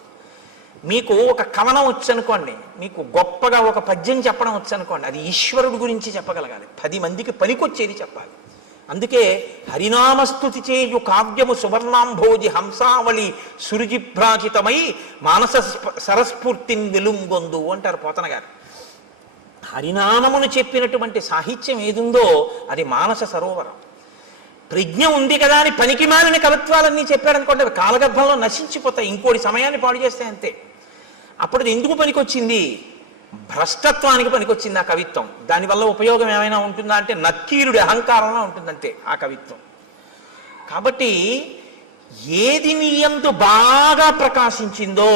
మీకు ఒక కవనం వచ్చనుకోండి, మీకు గొప్పగా ఒక పద్యం చెప్పడం వచ్చనుకోండి, అది ఈశ్వరుడు గురించి చెప్పగలగాలి, 10 మందికి పనికొచ్చేది చెప్పాలి. అందుకే హరినామస్తుతి చేయు కావ్యము సువర్ణాంభోజి హంసావళి సురుజిభ్రాజితమై మానస సరస్ఫూర్తిని వెలుంగొందు అంటారు పోతన గారు. హరినామమును చెప్పినటువంటి సాహిత్యం ఏదుందో అది మానస సరోవరం. ప్రజ్ఞ ఉంది కదా అని పనికి మాలిన కవిత్వాలన్నీ చెప్పాడనుకోండి, కాలగర్భంలో నశించిపోతాయి, ఇంకోటి సమయాన్ని పాడు చేస్తే అంతే. అప్పుడు అది ఎందుకు పనికొచ్చింది? భ్రష్టత్వానికి పనికొచ్చింది ఆ కవిత్వం. దానివల్ల ఉపయోగం ఏమైనా ఉంటుందా అంటే నక్కీరుడి అహంకారంలో ఉంటుందంతే ఆ కవిత్వం. కాబట్టి ఏది నీ యందు బాగా ప్రకాశించిందో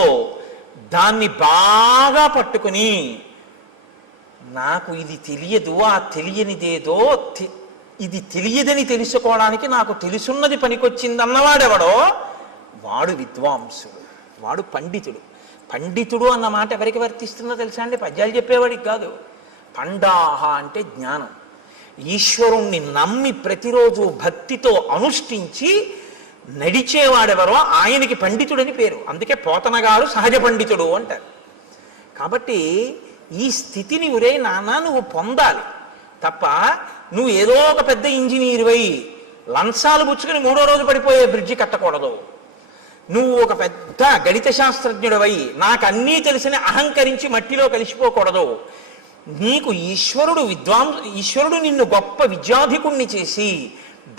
దాన్ని బాగా పట్టుకుని నాకు ఇది తెలియదు, ఆ తెలియనిదేదో ఇది తెలియదని తెలుసుకోవడానికి నాకు తెలుసున్నది పనికొచ్చిందన్నవాడెవడో వాడు విద్వాంసుడు, వాడు పండితుడు. పండితుడు అన్న మాట ఎవరికి వర్తిస్తుందో తెలుసా అండి? పద్యాలు చెప్పేవాడికి కాదు. పండాహ అంటే జ్ఞానం. ఈశ్వరుణ్ణి నమ్మి ప్రతిరోజు భక్తితో అనుష్ఠించి నడిచేవాడెవరో ఆయనకి పండితుడని పేరు. అందుకే పోతన గారు సహజ పండితుడు అంటారు. కాబట్టి ఈ స్థితిని ఒరే నాన్న నువ్వు పొందాలి తప్ప నువ్వు ఏదో ఒక పెద్ద ఇంజనీరువై లంచాలు పుచ్చుకుని 3వ రోజు పడిపోయే బ్రిడ్జి కట్టకూడదు. నువ్వు ఒక పెద్ద గణిత శాస్త్రజ్ఞుడివై నాకు అన్నీ తెలిసిన అహంకరించి మట్టిలో కలిసిపోకూడదు. నీకు ఈశ్వరుడు నిన్ను గొప్ప విద్యాధికుణ్ణి చేసి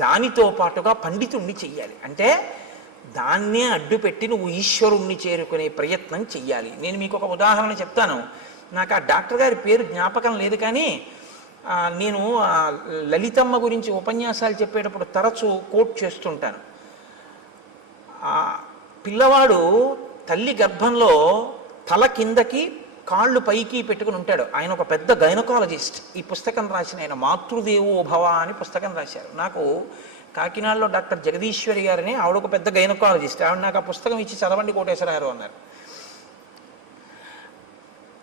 దానితో పాటుగా పండితుణ్ణి చెయ్యాలి. అంటే దాన్నే అడ్డుపెట్టి నువ్వు ఈశ్వరుణ్ణి చేరుకునే ప్రయత్నం చెయ్యాలి. నేను మీకు ఒక ఉదాహరణ చెప్తాను. నాకు ఆ డాక్టర్ గారి పేరు జ్ఞాపకం లేదు, కానీ నేను లలితమ్మ గురించి ఉపన్యాసాలు చెప్పేటప్పుడు తరచూ కోట్ చేస్తుంటాను. పిల్లవాడు తల్లి గర్భంలో తల కిందకి కాళ్ళు పైకి పెట్టుకుని ఉంటాడు. ఆయన ఒక పెద్ద గైనకాలజిస్ట్. ఈ పుస్తకం రాసిన ఆయన మాతృదేవో భవ అని పుస్తకం రాశారు. నాకు కాకినాడలో డాక్టర్ జగదీశ్వరి గారిని, ఆవిడ ఒక పెద్ద గైనకాలజిస్ట్. ఆవిడ నాకు ఆ పుస్తకం ఇచ్చి చదవండి కోటేశ్వరారు అన్నారు.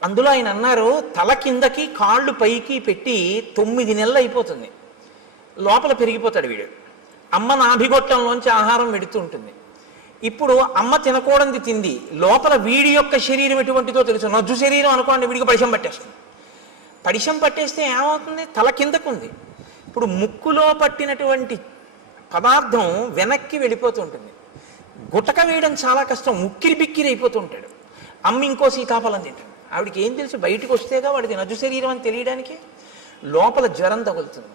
అందులో ఆయన అన్నారు, తల కిందకి కాళ్ళు పైకి పెట్టి 9 నెలలు అయిపోతుంది, లోపల పెరిగిపోతాడు వీడు. అమ్మ నాభిగొట్టంలోంచి ఆహారం వెడుతూ ఉంటుంది. ఇప్పుడు అమ్మ తినకూడనిది తింది, లోపల వీడి యొక్క శరీరం ఎటువంటిదో తెలుసు. నజ్జు శరీరం అనుకోండి, వీడికి పడిశం పట్టేస్తుంది. పడిశం పట్టేస్తే ఏమవుతుంది? తల కిందకుంది. ఇప్పుడు ముక్కులో పట్టినటువంటి పదార్థం వెనక్కి వెళ్ళిపోతూ ఉంటుంది. గుటక వేయడం చాలా కష్టం, ఉక్కిరి బిక్కిరి అయిపోతూ ఉంటాడు. అమ్మ ఇంకో సీతాఫలం తింటుంది. ఆవిడికి ఏం తెలుసు? బయటకు వస్తేగా వాడికి నజ్జు శరీరం అని తెలియడానికి. లోపల జ్వరం తగులుతుంది,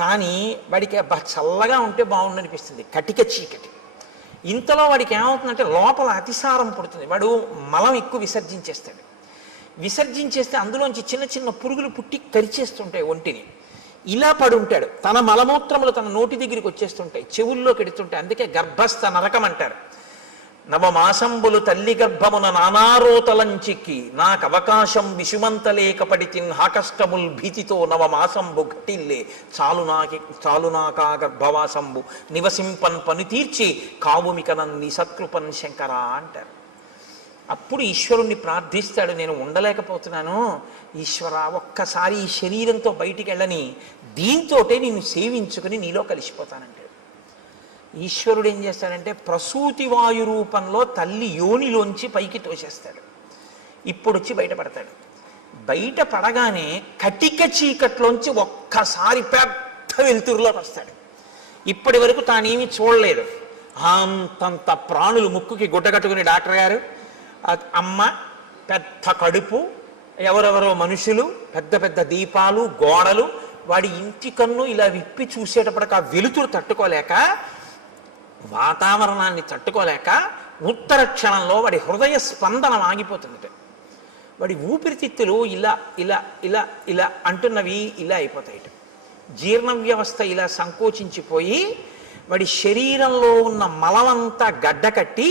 కానీ వాడికి చల్లగా ఉంటే బాగుండనిపిస్తుంది, కటిక చీకటి. ఇంతలో వాడికి ఏమవుతుందంటే లోపల అతిసారం పుడుతుంది. వాడు మలం ఎక్కువ విసర్జించేస్తాడు. విసర్జించేస్తే అందులోంచి చిన్న చిన్న పురుగులు పుట్టి కరిచేస్తుంటాయి ఒంటిని. ఇలా పడి ఉంటాడు, తన మలమూత్రములు తన నోటి దగ్గరికి వచ్చేస్తుంటాయి, చెవుల్లో కెడుతుంటాయి. అందుకే గర్భస్థ నరకం అంటారు. నవమాసంబులు తల్లి గర్భమున నానారోతలంచిక్కి నాకు అవకాశం విషుమంతలేకపడి తిన్హాకష్టముల్ భీతితో నవమాసంబు ఘటిల్లే చాలునాకా గర్భవాసంబు నివసింపన్ పని తీర్చి కావుమికనన్ని సత్కృపన్ శంకర అంటారు. అప్పుడు ఈశ్వరుణ్ణి ప్రార్థిస్తాడు, నేను ఉండలేకపోతున్నాను ఈశ్వర, ఒక్కసారి ఈ శరీరంతో బయటికి వెళ్ళని, దీంతోటే నిన్ను సేవించుకుని నీలో కలిసిపోతానంటాడు. ఈశ్వరుడు ఏం చేస్తాడంటే ప్రసూతి వాయు రూపంలో తల్లి యోనిలోంచి పైకి తోసేస్తాడు. ఇప్పుడు వచ్చి బయటపడతాడు. బయట పడగానే కటిక చీకట్లోంచి ఒక్కసారి పెద్ద వెలుతురులోకి వస్తాడు. ఇప్పటి వరకు తానేమి చూడలేదు. అంతంత ప్రాణులు ముక్కుకి గుడ్డగట్టుకుని డాక్టర్ గారు, అమ్మ, పెద్ద కడుపు, ఎవరెవరో మనుషులు, పెద్ద పెద్ద దీపాలు, గోడలు. వాడి ఇంటి కన్ను ఇలా విప్పి చూసేటప్పటికి ఆ వెలుతురు తట్టుకోలేక, వాతావరణాన్ని తట్టుకోలేక ఉత్తర క్షణంలో వాడి హృదయ స్పందన ఆగిపోతుంది. వాడి ఊపిరితిత్తులు ఇలా ఇలా ఇలా ఇలా అంటున్నవి ఇలా అయిపోతాయి. జీర్ణ వ్యవస్థ ఇలా సంకోచించిపోయి వాడి శరీరంలో ఉన్న మలమంతా గడ్డకట్టి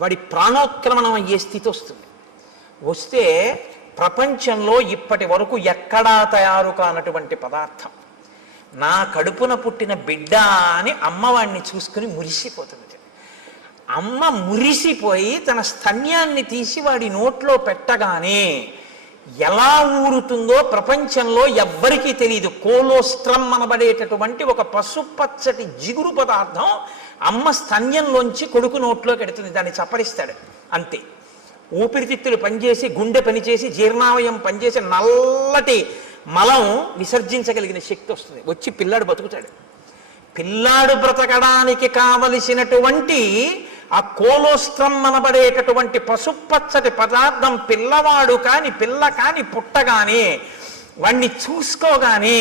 వాడి ప్రాణోత్క్రమణం అయ్యే స్థితి వస్తుంది. వస్తే ప్రపంచంలో ఇప్పటి వరకు ఎక్కడా తయారు కానటువంటి పదార్థం, నా కడుపున పుట్టిన బిడ్డ అని అమ్మవాడిని చూసుకుని మురిసిపోతుంది. అమ్మ మురిసిపోయి తన స్తన్యాన్ని తీసి వాడి నోట్లో పెట్టగానే ఎలా ఊరుతుందో ప్రపంచంలో ఎవ్వరికీ తెలియదు. కోలోస్ట్రం అనబడేటటువంటి ఒక పసుపచ్చటి జిగురు పదార్థం అమ్మ స్తన్యంలోంచి కొడుకు నోట్లోకి ఎడుతుంది. దాన్ని చప్పరిస్తాడు అంతే. ఊపిరితిత్తులు పనిచేసి, గుండె పనిచేసి, జీర్ణావయం పనిచేసి నల్లటి మలం విసర్జించగలిగిన శక్తి వస్తుంది. వచ్చి పిల్లాడు బతుకుతాడు. పిల్లాడు బ్రతకడానికి కావలసినటువంటి ఆ కోలోస్ట్రం అనబడేటటువంటి పసుపచ్చటి పదార్థం పిల్లవాడు కాని పిల్ల కాని పుట్టగానే వాణ్ణి చూసుకోగానే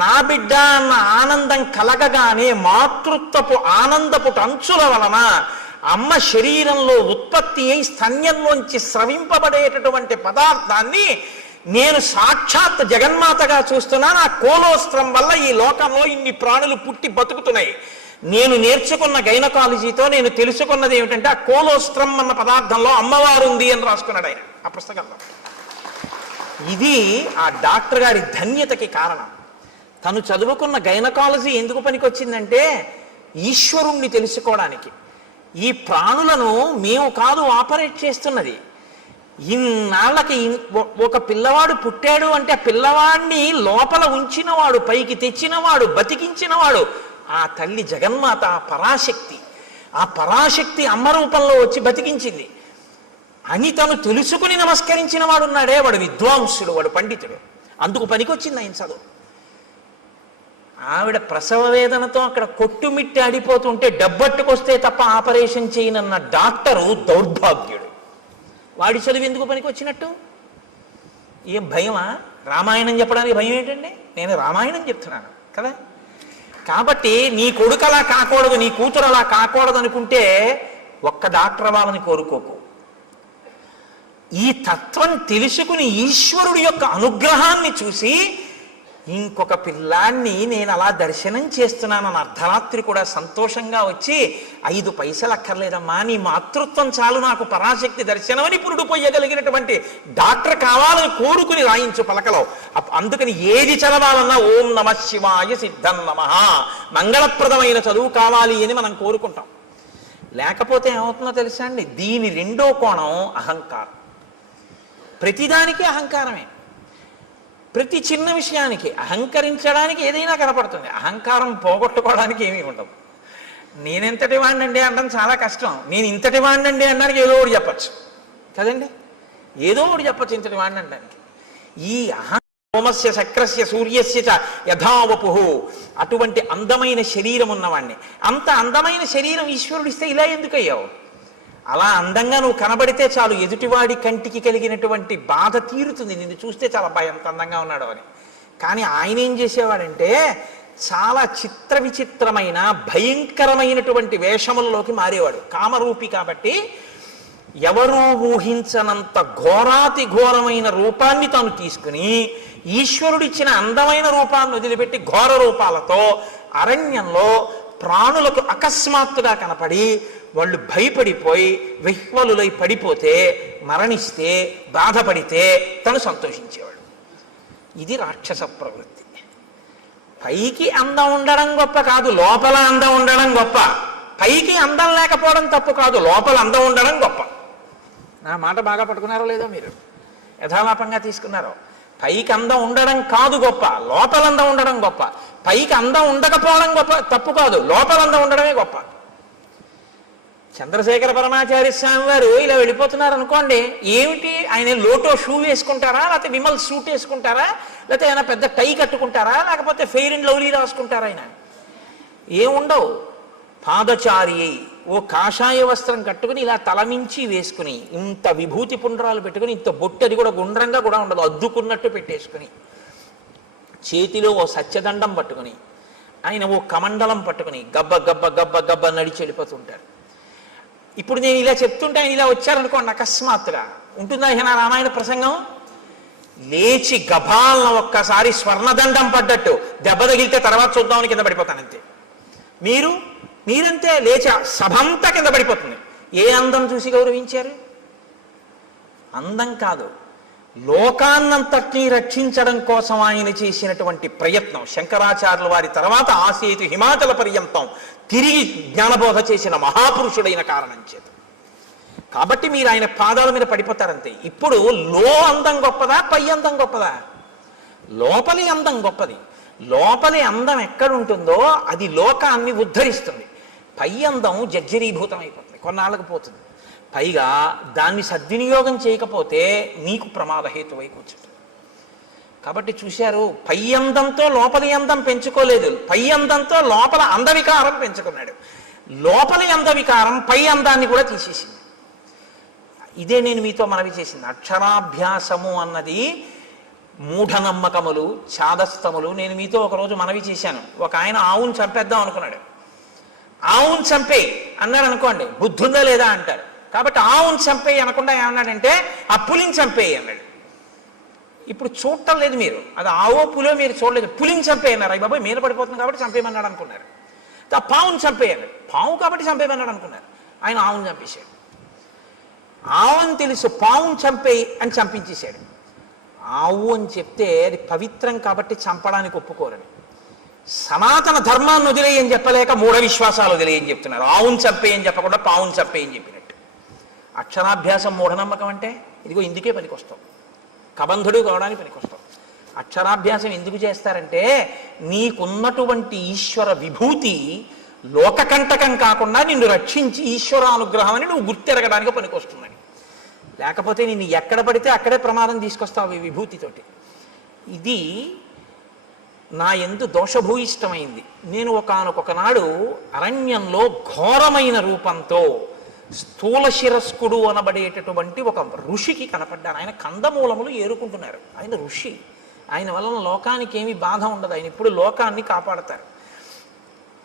నా బిడ్డ అన్న ఆనందం కలగగానే మాతృత్వపు ఆనందపు అంచుల వలన అమ్మ శరీరంలో ఉత్పత్తి అయి స్తన్యంలోంచి స్రవింపబడేటటువంటి పదార్థాన్ని నేను సాక్షాత్ జగన్మాతగా చూస్తున్నాను. ఆ కోలోస్ట్రం వల్ల ఈ లోకంలో ఇన్ని ప్రాణులు పుట్టి బతుకుతున్నాయి. నేను నేర్చుకున్న గైనకాలజీతో నేను తెలుసుకున్నది ఏమిటంటే ఆ కోలోస్ట్రం అన్న పదార్థంలో అమ్మవారు ఉంది అని రాసుకున్నాడు ఆయన ఆ పుస్తకంలో. ఇది ఆ డాక్టర్ గారి ధన్యతకి కారణం. తను చదువుకున్న గైనకాలజీ ఎందుకు పనికొచ్చిందంటే ఈశ్వరుణ్ణి తెలుసుకోవడానికి. ఈ ప్రాణులను మేము కాదు ఆపరేట్ చేస్తున్నది. ఇన్నాళ్ళకి ఒక పిల్లవాడు పుట్టాడు అంటే ఆ పిల్లవాడిని లోపల ఉంచినవాడు, పైకి తెచ్చినవాడు, బతికించినవాడు ఆ తల్లి జగన్మాత, ఆ పరాశక్తి. ఆ పరాశక్తి అమ్మ రూపంలో వచ్చి బతికించింది అని తను తెలుసుకుని నమస్కరించిన వాడు ఉన్నాడే, వాడు విద్వాంసుడు, వాడు పండితుడు. అందుకు పనికొచ్చింది ఆయన చదువు. ఆవిడ ప్రసవ వేదనతో అక్కడ కొట్టుమిట్టి ఆడిపోతుంటే డబ్బట్టుకొస్తే తప్ప ఆపరేషన్ చేయనన్న డాక్టరు దౌర్భాగ్యుడు. వాడి చదువు ఎందుకు పనికొచ్చినట్టు? ఏం భయమా? రామాయణం చెప్పడానికి భయం ఏంటండి? నేను రామాయణం చెప్తున్నాను కదా. కాబట్టి నీ కొడుకు అలా కాకూడదు, నీ కూతురు అలా కాకూడదు అనుకుంటే ఒక్క డాక్టర్ అవ్వాలని కోరుకోకు. ఈ తత్వం తెలుసుకుని ఈశ్వరుడి యొక్క అనుగ్రహాన్ని చూసి ఇంకొక పిల్లాన్ని నేను అలా దర్శనం చేస్తున్నానని అర్ధరాత్రి కూడా సంతోషంగా వచ్చి 5 పైసలు అక్కర్లేదమ్మా, నీ మాతృత్వం చాలు నాకు పరాశక్తి దర్శనమని పురుడు పోయగలిగినటువంటి డాక్టర్ కావాలని కోరుకుని రాయించు పలకలో. అందుకని ఏది చదవాలన్నా ఓం నమ శివాయ సిద్ధం నమః మంగళప్రదమైన చదువు కావాలి అని మనం కోరుకుంటాం. లేకపోతే ఏమవుతుందో తెలుసా అండి? దీని రెండో కోణం అహంకారం. ప్రతిదానికి అహంకారమే. ప్రతి చిన్న విషయానికి అహంకరించడానికి ఏదైనా కనపడుతుంది. అహంకారం పోగొట్టుకోవడానికి ఏమీ ఉండదు. నేనెంతటి వాడినండి అనడం చాలా కష్టం. నేను ఇంతటి వాడినండి అనడానికి ఏదో ఒకటి చెప్పచ్చు కదండి. ఏదో ఒకటి చెప్పచ్చు ఇంతటి వాడిని అనడానికి. ఈ సోమస్య శక్రస్య సూర్యస్య చ యథావపు, అటువంటి అందమైన శరీరం ఉన్నవాడిని, అంత అందమైన శరీరం ఈశ్వరుడిస్తే ఇలా ఎందుకు అయ్యావు? అలా అందంగా నువ్వు కనబడితే చాలు ఎదుటివాడి కంటికి కలిగినటువంటి బాధ తీరుతుంది. నిన్ను చూస్తే చాలా ఎంత అందంగా ఉన్నాడు అని. కానీ ఆయన ఏం చేసేవాడంటే చాలా చిత్ర విచిత్రమైన భయంకరమైనటువంటి వేషములలోకి మారేవాడు. కామరూపి కాబట్టి ఎవరూ ఊహించనంత ఘోరాతి ఘోరమైన రూపాన్ని తాను తీసుకుని ఈశ్వరుడిచ్చిన అందమైన రూపాన్ని వదిలిపెట్టి ఘోర రూపాలతో అరణ్యంలో ప్రాణులకు అకస్మాత్తుగా కనపడి వాళ్ళు భయపడిపోయి విహ్వలులై పడిపోతే, మరణిస్తే, బాధపడితే తను సంతోషించేవాడు. ఇది రాక్షస ప్రవృత్తి. పైకి అందం ఉండడం గొప్ప కాదు, లోపల అందం ఉండడం గొప్ప. పైకి అందం లేకపోవడం తప్పు కాదు, లోపల అందం ఉండడం గొప్ప. నా మాట బాగా పట్టుకున్నారో లేదో మీరు? యథాలాపంగా తీసుకున్నారో? పైకి అందం ఉండడం కాదు గొప్ప, లోపల అందం ఉండడం గొప్ప. పైకి అందం ఉండకపోవడం గొప్ప తప్పు కాదు, లోపల అందం ఉండడమే గొప్ప. చంద్రశేఖర పరమాచార్య స్వామి వారు ఇలా వెళ్ళిపోతున్నారు అనుకోండి, ఏమిటి ఆయన లోటో షూ వేసుకుంటారా, లేకపోతే విమల్ సూట్ వేసుకుంటారా, లేకపోతే ఆయన పెద్ద టై కట్టుకుంటారా, లేకపోతే ఫెయిర్ అండ్ లవ్లీ రాసుకుంటారా? ఆయన ఏముండవు. పాదచారి అయి ఓ కాషాయ వస్త్రం కట్టుకుని ఇలా తలమించి వేసుకుని, ఇంత విభూతి పుండ్రాలు పెట్టుకుని, ఇంత బొట్టు, అది కూడా గుండ్రంగా కూడా ఉండదు, అద్దుకున్నట్టు పెట్టేసుకుని, చేతిలో ఓ సత్యదండం పట్టుకుని, ఆయన ఓ కమండలం పట్టుకుని గబ్బ గబ్బ గబ్బ గబ్బ నడిచి వెళ్ళిపోతుంటారు. ఇప్పుడు నేను ఇలా చెప్తుంటే ఆయన ఇలా వచ్చారనుకోండి, అకస్మాత్తుగా ఉంటుందా ఆయన రామాయణ ప్రసంగం? లేచి గభాలన ఒక్కసారి స్వర్ణదండం పడ్డట్టు దెబ్బ తగిలితే తర్వాత చూద్దామని కింద పడిపోతానంతే. మీరంతే లేచి సభంతా కింద పడిపోతుంది. ఏ అందం చూసి గౌరవించారు? అందం కాదు, లోకాన్నంతటినీ రక్షించడం కోసం ఆయన చేసినటువంటి ప్రయత్నం. శంకరాచార్యుల వారి తర్వాత ఆసేతు హిమాచల పర్యంతం తిరిగి జ్ఞానబోధ చేసిన మహాపురుషుడైన కారణం చేత. కాబట్టి మీరు ఆయన పాదాల మీద పడిపోతారంతే. ఇప్పుడు అందం గొప్పదా, పై అందం గొప్పదా? లోపలి అందం గొప్పది. లోపలి అందం ఎక్కడుంటుందో అది లోకాన్ని ఉద్ధరిస్తుంది. పై అందం జర్జరీభూతం అయిపోతుంది, కొన్నాళ్ళకు పోతుంది. పైగా దాన్ని సద్వినియోగం చేయకపోతే నీకు ప్రమాదహేతువై కూర్చుంటుంది. కాబట్టి చూశారు, పై అందంతో లోపలి అందం పెంచుకోలేదు, పై అందంతో లోపల అందవికారం పెంచుకున్నాడు. లోపలి అందవికారం పై అందాన్ని కూడా తీసేసింది. ఇదే నేను మీతో మనవి చేసింది. అక్షరాభ్యాసము అన్నది మూఢనమ్మకములు, చాదస్తములు. నేను మీతో ఒకరోజు మనవి చేశాను. ఒక ఆయన ఆవును చంపేద్దాం అనుకున్నాడు. ఆవును చంపేయి అన్నాడు అనుకోండి, బుద్ధి ఉందా లేదా అంటారు. కాబట్టి ఆవును చంపేయి అనకుండా ఏమన్నాడంటే ఆ పులిని చంపేయి అన్నాడు. ఇప్పుడు చూడటం లేదు మీరు, అది ఆవో పులో మీరు చూడలేదు. పులిని చంపేయి అన్నారు. అయ్యి బాబాయ్ మీద పడిపోతుంది కాబట్టి చంపేయమన్నాడు అనుకున్నారు. ఆ పావును చంపేయి అన్నాడు. పావు కాబట్టి చంపేయమన్నాడు అనుకున్నారు. ఆయన ఆవును చంపేశాడు. ఆవుని తెలుసు, పావును చంపేయి అని చంపించేశాడు. ఆవు అని చెప్తే అది పవిత్రం కాబట్టి చంపడానికి ఒప్పుకోరని. సనాతన ధర్మాన్ని వదిలేయని చెప్పలేక మూఢ విశ్వాసాలు వదిలేయని చెప్తున్నారు. ఆవును చంపేయని చెప్పకుండా పావును చంపేయని చెప్పినట్టు. అక్షరాభ్యాసం మూఢనమ్మకం అంటే ఇదిగో ఇందుకే పనికొస్తాం, కబంధుడు కావడానికి పనికొస్తాం. అక్షరాభ్యాసం ఎందుకు చేస్తారంటే నీకున్నటువంటి ఈశ్వర విభూతి లోకకంటకం కాకుండా నిన్ను రక్షించి ఈశ్వరానుగ్రహం అని నువ్వు గుర్తెరగడానికి పనికొస్తుందని. లేకపోతే నిన్ను ఎక్కడ పడితే అక్కడే ప్రమాదం తీసుకొస్తావు ఈ విభూతితోటి. ఇది నా యందు దోషభూయిష్టమైంది. నేను ఒకానొకనాడు అరణ్యంలో ఘోరమైన రూపంతో స్థూల శిరస్కుడు అనబడేటటువంటి ఒక ఋషికి కనపడ్డాను. ఆయన కందమూలములు ఏరుకుంటున్నారు. ఆయన ఋషి, ఆయన వలన లోకానికి ఏమీ బాధ ఉండదు. ఆయన ఇప్పుడు లోకాన్ని కాపాడతారు.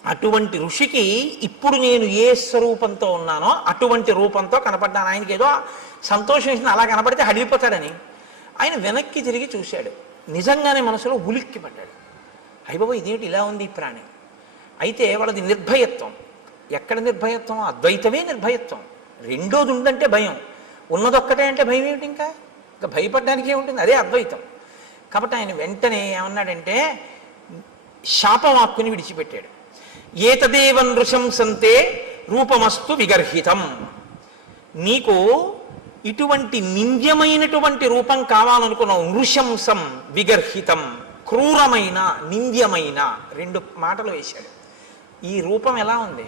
అటువంటి ఋషికి ఇప్పుడు నేను ఏ స్వరూపంతో ఉన్నానో అటువంటి రూపంతో కనపడ్డాను. ఆయనకి ఏదో సంతోషం వేసింది, అలా కనపడితే హడిలిపోతాడని. ఆయన వెనక్కి తిరిగి చూశాడు. నిజంగానే మనసులో ఉలిక్కి పడ్డాడు. అయ్యబాబు ఇదేమిటి ఇలా ఉంది ఈ ప్రాణి. అయితే వాళ్ళది నిర్భయత్వం. ఎక్కడ నిర్భయత్వం? అద్వైతమే నిర్భయత్వం. రెండోది ఉందంటే భయం, ఉన్నదొక్కటే అంటే భయం ఏమిటి? ఇంకా భయపడడానికి ఏముంటుంది? అదే అద్వైతం. కాబట్టి ఆయన వెంటనే ఏమన్నాడంటే శాపవాక్కుని విడిచిపెట్టాడు. ఏతదేవ నృశంసంతే రూపమస్తు విగర్హితం. నీకు ఇటువంటి నింద్యమైనటువంటి రూపం కావాలనుకున్నావు. నృశంసం విగర్హితం, క్రూరమైన నింద్యమైన, రెండు మాటలు వేశాడు. ఈ రూపం ఎలా ఉంది?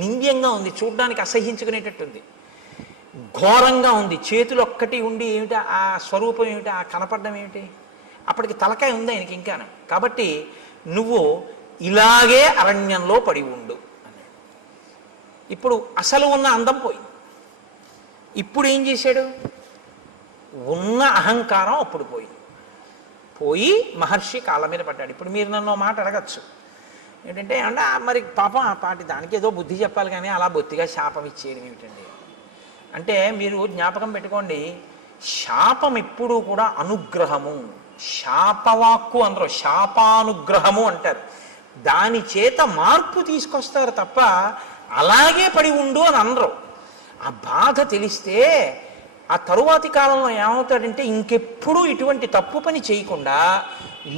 నింద్యంగా ఉంది, చూడ్డానికి అసహ్యించుకునేటట్టుంది, ఘోరంగా ఉంది. చేతులు ఒక్కటి ఉండి ఏమిటి ఆ స్వరూపం ఏమిటి, ఆ కనపడడం ఏమిటి? అప్పటికి తలకాయ ఉంది ఆయనకి ఇంకాను. కాబట్టి నువ్వు ఇలాగే అరణ్యంలో పడి ఉండు అన్నాడు. ఇప్పుడు అసలు ఉన్న అందం పోయింది. ఇప్పుడు ఏం చేశాడు? ఉన్న అహంకారం అప్పుడు పోయి మహర్షి కాళ్ళ మీద పడ్డాడు. ఇప్పుడు మీరు నన్ను మాట అడగచ్చు ఏంటంటే, అంటే మరి పాపం ఆ పాటి దానికి ఏదో బుద్ధి చెప్పాలి కానీ అలా బొత్తిగా శాపం ఇచ్చేయడం ఏమిటండి అంటే, మీరు జ్ఞాపకం పెట్టుకోండి, శాపం ఎప్పుడూ కూడా అనుగ్రహము. శాపవాక్కు అందరూ శాపానుగ్రహము అంటారు. దాని చేత మార్పు తీసుకొస్తారు తప్ప అలాగే పడి ఉండు అని అనరు. ఆ బాధ తెలిస్తే ఆ తరువాతి కాలంలో ఏమవుతాడంటే ఇంకెప్పుడూ ఇటువంటి తప్పు పని చేయకుండా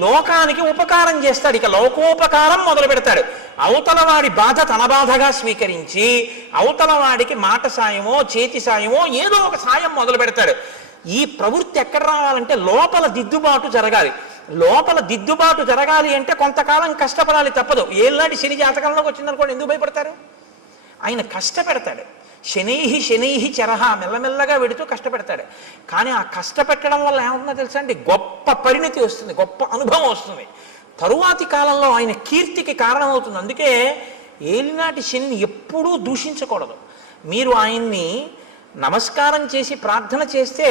లోకానికి ఉపకారం చేస్తాడు. ఇక లోకోపకారం మొదలు పెడతాడు. అవతల వాడి బాధ తన బాధగా స్వీకరించి అవతల వాడికి మాట సాయమో చేతి సాయమో ఏదో ఒక సాయం మొదలు పెడతాడు. ఈ ప్రవృత్తి ఎక్కడ రావాలంటే లోపల దిద్దుబాటు జరగాలి. లోపల దిద్దుబాటు జరగాలి అంటే కొంతకాలం కష్టపడాలి, తప్పదు. ఏళ్ళనాటి శని జాతకంలోకి వచ్చిందనుకోండి, ఎందుకు భయపడతారు? ఆయన కష్టపెడతాడు. శనైహి చరహ, మెల్లమెల్లగా వెడుతూ కష్టపెడతాడు. కానీ ఆ కష్టపెట్టడం వల్ల ఏమవుతుందో తెలుసా అండి? గొప్ప పరిణతి వస్తుంది, గొప్ప అనుభవం వస్తుంది. తరువాతి కాలంలో ఆయన కీర్తికి కారణమవుతుంది. అందుకే ఏలినాటి శని ఎప్పుడూ దూషించకూడదు. మీరు ఆయన్ని నమస్కారం చేసి ప్రార్థన చేస్తే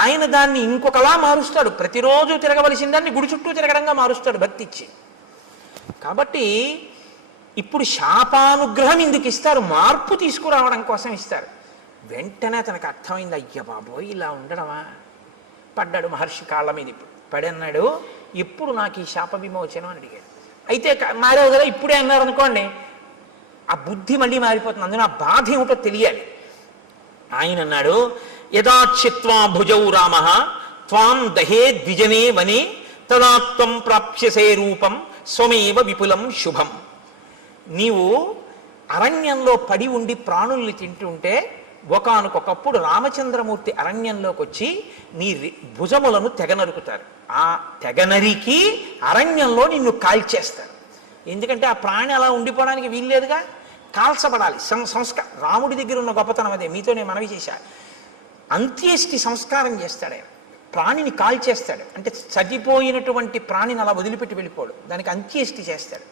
ఆయన దాన్ని ఇంకొకలా మారుస్తాడు. ప్రతిరోజు తిరగవలసిన దాన్ని గుడి చుట్టూ తిరగడంగా మారుస్తాడు భక్తి ఇచ్చి. కాబట్టి ఇప్పుడు శాపానుగ్రహం ఎందుకు ఇస్తారు? మార్పు తీసుకురావడం కోసం ఇస్తారు. వెంటనే తనకు అర్థమైంది, అయ్య బాబోయ్ ఇలా ఉండడమా, పడ్డాడు మహర్షి కాళ్ళ మీద. ఇప్పుడు పడి అన్నాడు, ఎప్పుడు నాకు ఈ శాప విమోచనం అని అడిగాడు. అయితే మారావు కదా, ఇప్పుడే అన్నారు అనుకోండి, ఆ బుద్ధి మళ్ళీ మారిపోతుంది. అందులో ఆ బాధ ఏమిటో తెలియాలి. ఆయన అన్నాడు, యదాచిత్వా భుజౌ రామ త్వాం దహే ద్విజనే వనే తదాత్వం ప్రాప్స్యసే రూపం స్వమేవ విపులం శుభం. నీవు అరణ్యంలో పడి ఉండి ప్రాణుల్ని తింటుంటే ఒకానొకప్పుడు రామచంద్రమూర్తి అరణ్యంలోకి వచ్చి నీ భుజములను తెగనరుకుతారు. ఆ తెగనరికి అరణ్యంలో నిన్ను కాల్చేస్తారు. ఎందుకంటే ఆ ప్రాణి అలా ఉండిపోవడానికి వీల్లేదుగా, కాల్చబడాలి. సంస్కారం రాముడి దగ్గర ఉన్న గొప్పతనం అదే. మీతో నేను మనవి చేశా. అంత్యేష్టి సంస్కారం చేస్తాడు ఆయన. ప్రాణిని కాల్చేస్తాడు. అంటే చనిపోయినటువంటి ప్రాణిని అలా వదిలిపెట్టి వెళ్ళిపోడు, దానికి అంత్యేష్టి చేస్తాడు.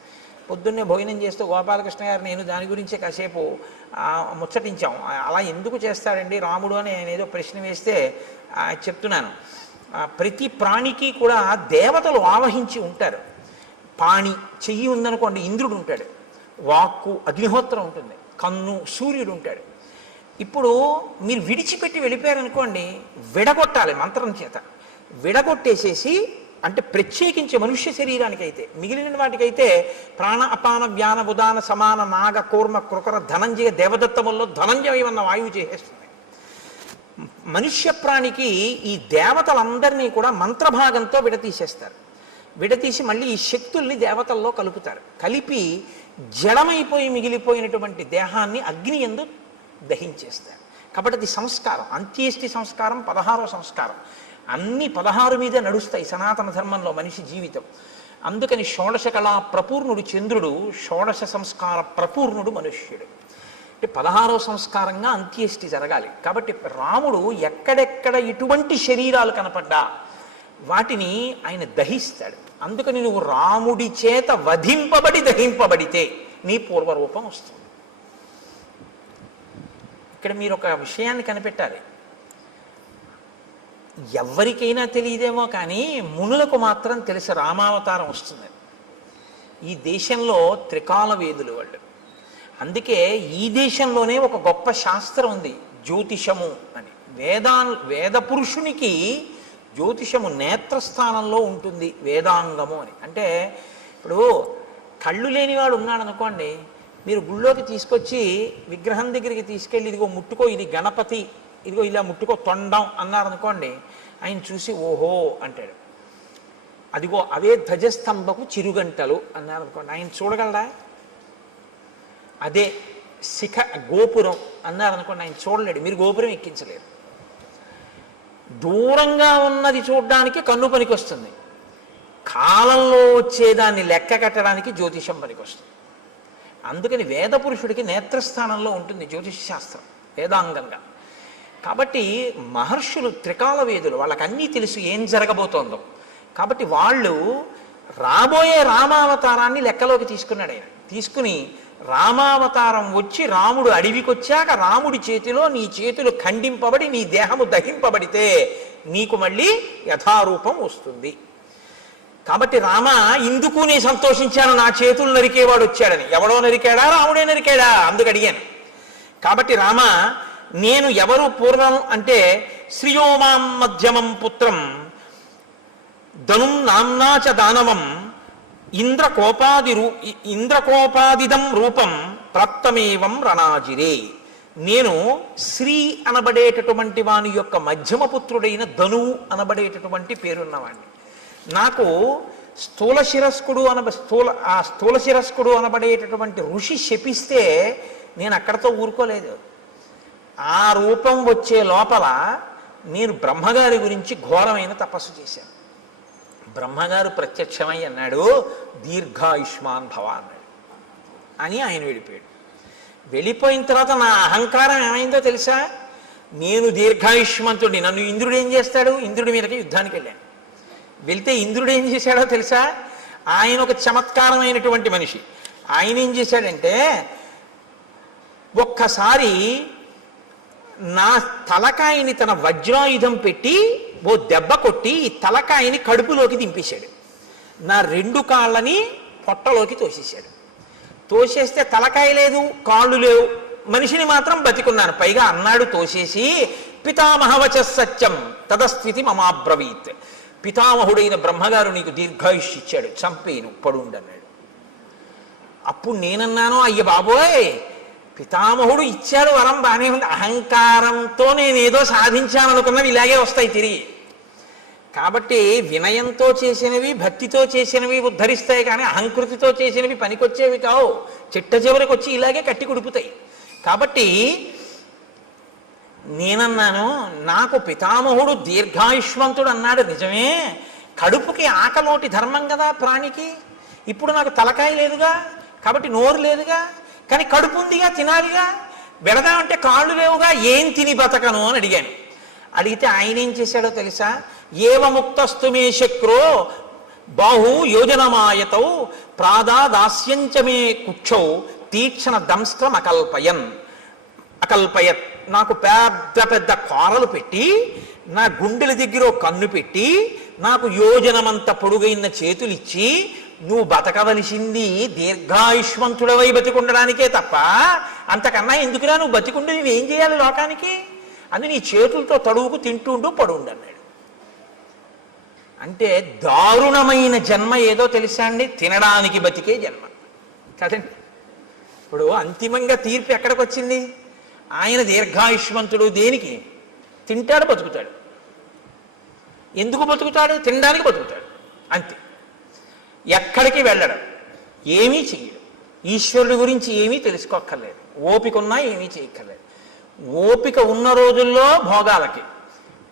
పొద్దున్నే భోజనం చేస్తూ గోపాలకృష్ణ గారు నేను దాని గురించే కాసేపు ముచ్చటించాం. అలా ఎందుకు చేస్తాడండి రాముడు అని ఆయన ఏదో ప్రశ్న వేస్తే చెప్తున్నాను. ప్రతి ప్రాణికి కూడా దేవతలు ఆవహించి ఉంటారు. పాణి చెయ్యి ఉందనుకోండి ఇంద్రుడు ఉంటాడు, వాక్కు అగ్నిహోత్రం ఉంటుంది, కన్ను సూర్యుడు ఉంటాడు. ఇప్పుడు మీరు విడిచిపెట్టి వెళ్ళిపోయారనుకోండి, విడగొట్టాలి మంత్రం చేత. విడగొట్టేసేసి, అంటే ప్రత్యేకించి మనుష్య శరీరానికైతే, మిగిలిన వాటికైతే ప్రాణ అపాన వ్యాన ఉదాన సమాన నాగ కూర్మ కృకర ధనంజయ దేవదత్తముల్లో ధనంజయం అన్న వాయువు చేసేస్తుంది. మనుష్య ప్రాణికి ఈ దేవతలందరినీ కూడా మంత్రభాగంతో విడతీసేస్తారు. విడతీసి మళ్ళీ ఈ శక్తుల్ని దేవతల్లో కలుపుతారు. కలిపి జడమైపోయి మిగిలిపోయినటువంటి దేహాన్ని అగ్ని యందు దహించేస్తారు. కాబట్టి అది సంస్కారం. అంత్యేష్టి సంస్కారం 16వ సంస్కారం. అన్ని 16 మీద నడుస్తాయి సనాతన ధర్మంలో మనిషి జీవితం. అందుకని షోడశ కళా ప్రపూర్ణుడు చంద్రుడు, షోడశ సంస్కార ప్రపూర్ణుడు మనుష్యుడు. అంటే 16వ సంస్కారంగా అంత్యేష్టి జరగాలి. కాబట్టి రాముడు ఎక్కడెక్కడ ఎటువంటి శరీరాలు కనపడ్డా వాటిని ఆయన దహిస్తాడు. అందుకని నువ్వు రాముడి చేత వధింపబడి దహింపబడితే నీ పూర్వరూపం వస్తుంది. ఇక్కడ మీరు ఒక విషయాన్ని కనిపెట్టాలి. ఎవరికైనా తెలియదేమో కానీ మునులకు మాత్రం తెలిసి రామావతారం వస్తుంది. ఈ దేశంలో త్రికాల వేదులు వాళ్ళు. అందుకే ఈ దేశంలోనే ఒక గొప్ప శాస్త్రం ఉంది, జ్యోతిషము అని. వేద పురుషునికి జ్యోతిషము నేత్రస్థానంలో ఉంటుంది, వేదాంగము అని. అంటే ఇప్పుడు కళ్ళు లేనివాడు ఉన్నాడు అనుకోండి, మీరు గుళ్ళోకి తీసుకొచ్చి విగ్రహం దగ్గరికి తీసుకెళ్ళి ఇదిగో ముట్టుకో, ఇది గణపతి, ఇదిగో ఇలా ముట్టుకో తొండం అన్నారనుకోండి, ఆయన చూసి ఓహో అంటాడు. అదిగో అవే ధ్వజస్తంభకు చిరుగంటలు అన్నారనుకోండి, ఆయన చూడగలరా? అదే శిఖ గోపురం అన్నారనుకోండి, ఆయన చూడలేడు, మీరు గోపురం ఎక్కించలేరు. దూరంగా ఉన్నది చూడడానికి కన్ను పనికి వస్తుంది, కాలంలో వచ్చేదాన్ని లెక్క కట్టడానికి జ్యోతిషం పనికి వస్తుంది. అందుకని వేద పురుషుడికి నేత్రస్థానంలో ఉంటుంది జ్యోతిష శాస్త్రం వేదాంగంగా. కాబట్టి మహర్షులు త్రికాల వేదులు, వాళ్ళకి అన్నీ తెలుసు ఏం జరగబోతోందో. కాబట్టి వాళ్ళు రాబోయే రామావతారాన్ని లెక్కలోకి తీసుకున్నాడు ఆయన. తీసుకుని రామావతారం వచ్చి రాముడు అడవికి వచ్చాక రాముడి చేతిలో నీ చేతులు ఖండింపబడి నీ దేహము దహింపబడితే నీకు మళ్ళీ యథారూపం వస్తుంది. కాబట్టి రామ ఇందుకు నీ సంతోషించాను, నా చేతులు నరికేవాడు వచ్చాడని. ఎవడో నరికాడా? రాముడే నరికాడా? అందుకు అడిగాను. కాబట్టి రామ నేను ఎవరు పూర్వం అంటే శ్రియోమాం మధ్యమం పుత్రం ధనుం నామ్నాచ దానవం ఇంద్రకోపాదిదం రూపం ప్రాప్తమేవం రణాజిరే. నేను శ్రీ అనబడేటటువంటి వాని యొక్క మధ్యమ పుత్రుడైన ధనువు అనబడేటటువంటి పేరున్నవాడిని. నాకు స్థూల శిరస్కుడు అనబడేటటువంటి ఋషి శపిస్తే నేను అక్కడతో ఊరుకోలేదు. ఆ రూపం వచ్చే లోపల నేను బ్రహ్మగారి గురించి ఘోరమైన తపస్సు చేశాను. బ్రహ్మగారు ప్రత్యక్షమై అన్నాడు, దీర్ఘాయుష్మాన్ భవ అన్నాడు. అని ఆయన వెళ్ళిపోయాడు. వెళ్ళిపోయిన తర్వాత నా అహంకారం ఏమైందో తెలుసా? నేను దీర్ఘాయుష్మంతుడిని, నన్ను ఇంద్రుడు ఏం చేస్తాడు? ఇంద్రుడి మీదకి యుద్ధానికి వెళ్ళాను. వెళ్తే ఇంద్రుడు ఏం చేశాడో తెలుసా? ఆయన ఒక చమత్కారమైనటువంటి మనిషి. ఆయన ఏం చేశాడంటే, ఒక్కసారి నా తలకాయని తన వజ్రాయుధం పెట్టి ఓ దెబ్బ కొట్టి ఈ తలకాయని కడుపులోకి దింపేశాడు. నా 2 కాళ్ళని పొట్టలోకి తోసేశాడు. తోసేస్తే తలకాయ లేదు, కాళ్ళు లేవు, మనిషిని మాత్రం బతికున్నాను. పైగా అన్నాడు తోసేసి, పితామహవచ సత్యం తదస్థితి మమాబ్రవీత్. పితామహుడైన బ్రహ్మగారు నీకు దీర్ఘాయుష్ ఇచ్చాడు, చంపేను పడుండన్నాడు. అప్పుడు నేనన్నాను, అయ్య బాబోయ్, పితామహుడు ఇచ్చాడు వరం బాగానే ఉంది, అహంకారంతో నేనేదో సాధించాననుకున్నవి ఇలాగే వస్తాయి తిరిగి. కాబట్టి వినయంతో చేసినవి, భక్తితో చేసినవి ఉద్ధరిస్తాయి, కానీ అహంకృతితో చేసినవి పనికొచ్చేవి కావు, చిట్ట చివరికి వచ్చి ఇలాగే కట్టి కుడుపుతాయి. కాబట్టి నేనన్నాను, నాకు పితామహుడు దీర్ఘాయుష్మంతుడు అన్నాడు నిజమే, కడుపుకి ఆకలోటి ధర్మం కదా ప్రాణికి. ఇప్పుడు నాకు తలకాయ లేదుగా, కాబట్టి నోరు లేదుగా, కానీ కడుపు ఉందిగా, తినాలిగా, వెడదామంటే కాళ్ళు లేవుగా, ఏం తిని బతకను అని అడిగాను. అడిగితే ఆయన ఏం చేశాడో తెలుసా? ఏవముక్తస్తు మే శక్రో బాహు యోజనమాయతౌ ప్రాదాదాస్యంచమే కుక్షౌ తీక్షణ దంస్త్రం అకల్పయత్. నాకు పెద్ద పెద్ద కోరలు పెట్టి, నా గుండెల దగ్గర కన్ను పెట్టి, నాకు యోజనమంత పొడుగైన చేతులు ఇచ్చి, నువ్వు బతకవలసింది దీర్ఘాయుష్మంతుడవై బతికుండడానికే తప్ప అంతకన్నా ఎందుకురా నువ్వు బతికుండి నువ్వేం చేయాలి లోకానికి? అని నీ చేతులతో తడువుకు తింటుండు పడుండు అన్నాడు. అంటే దారుణమైన జన్మ ఏదో తెలుసా అండి? తినడానికి బతికే జన్మ కదండి. ఇప్పుడు అంతిమంగా తీర్పు ఎక్కడికి వచ్చింది? ఆయన దీర్ఘాయుష్మంతుడు దేనికి? తింటాడు, బతుకుతాడు. ఎందుకు బతుకుతాడు? తినడానికి బతుకుతాడు, అంతే. ఎక్కడికి వెళ్ళడం, ఏమీ చెయ్యడు, ఈశ్వరుడి గురించి ఏమీ తెలుసుకోక్కర్లేదు, ఓపిక ఉన్నా ఏమీ చేయక్కర్లేదు. ఓపిక ఉన్న రోజుల్లో భోగాలకి,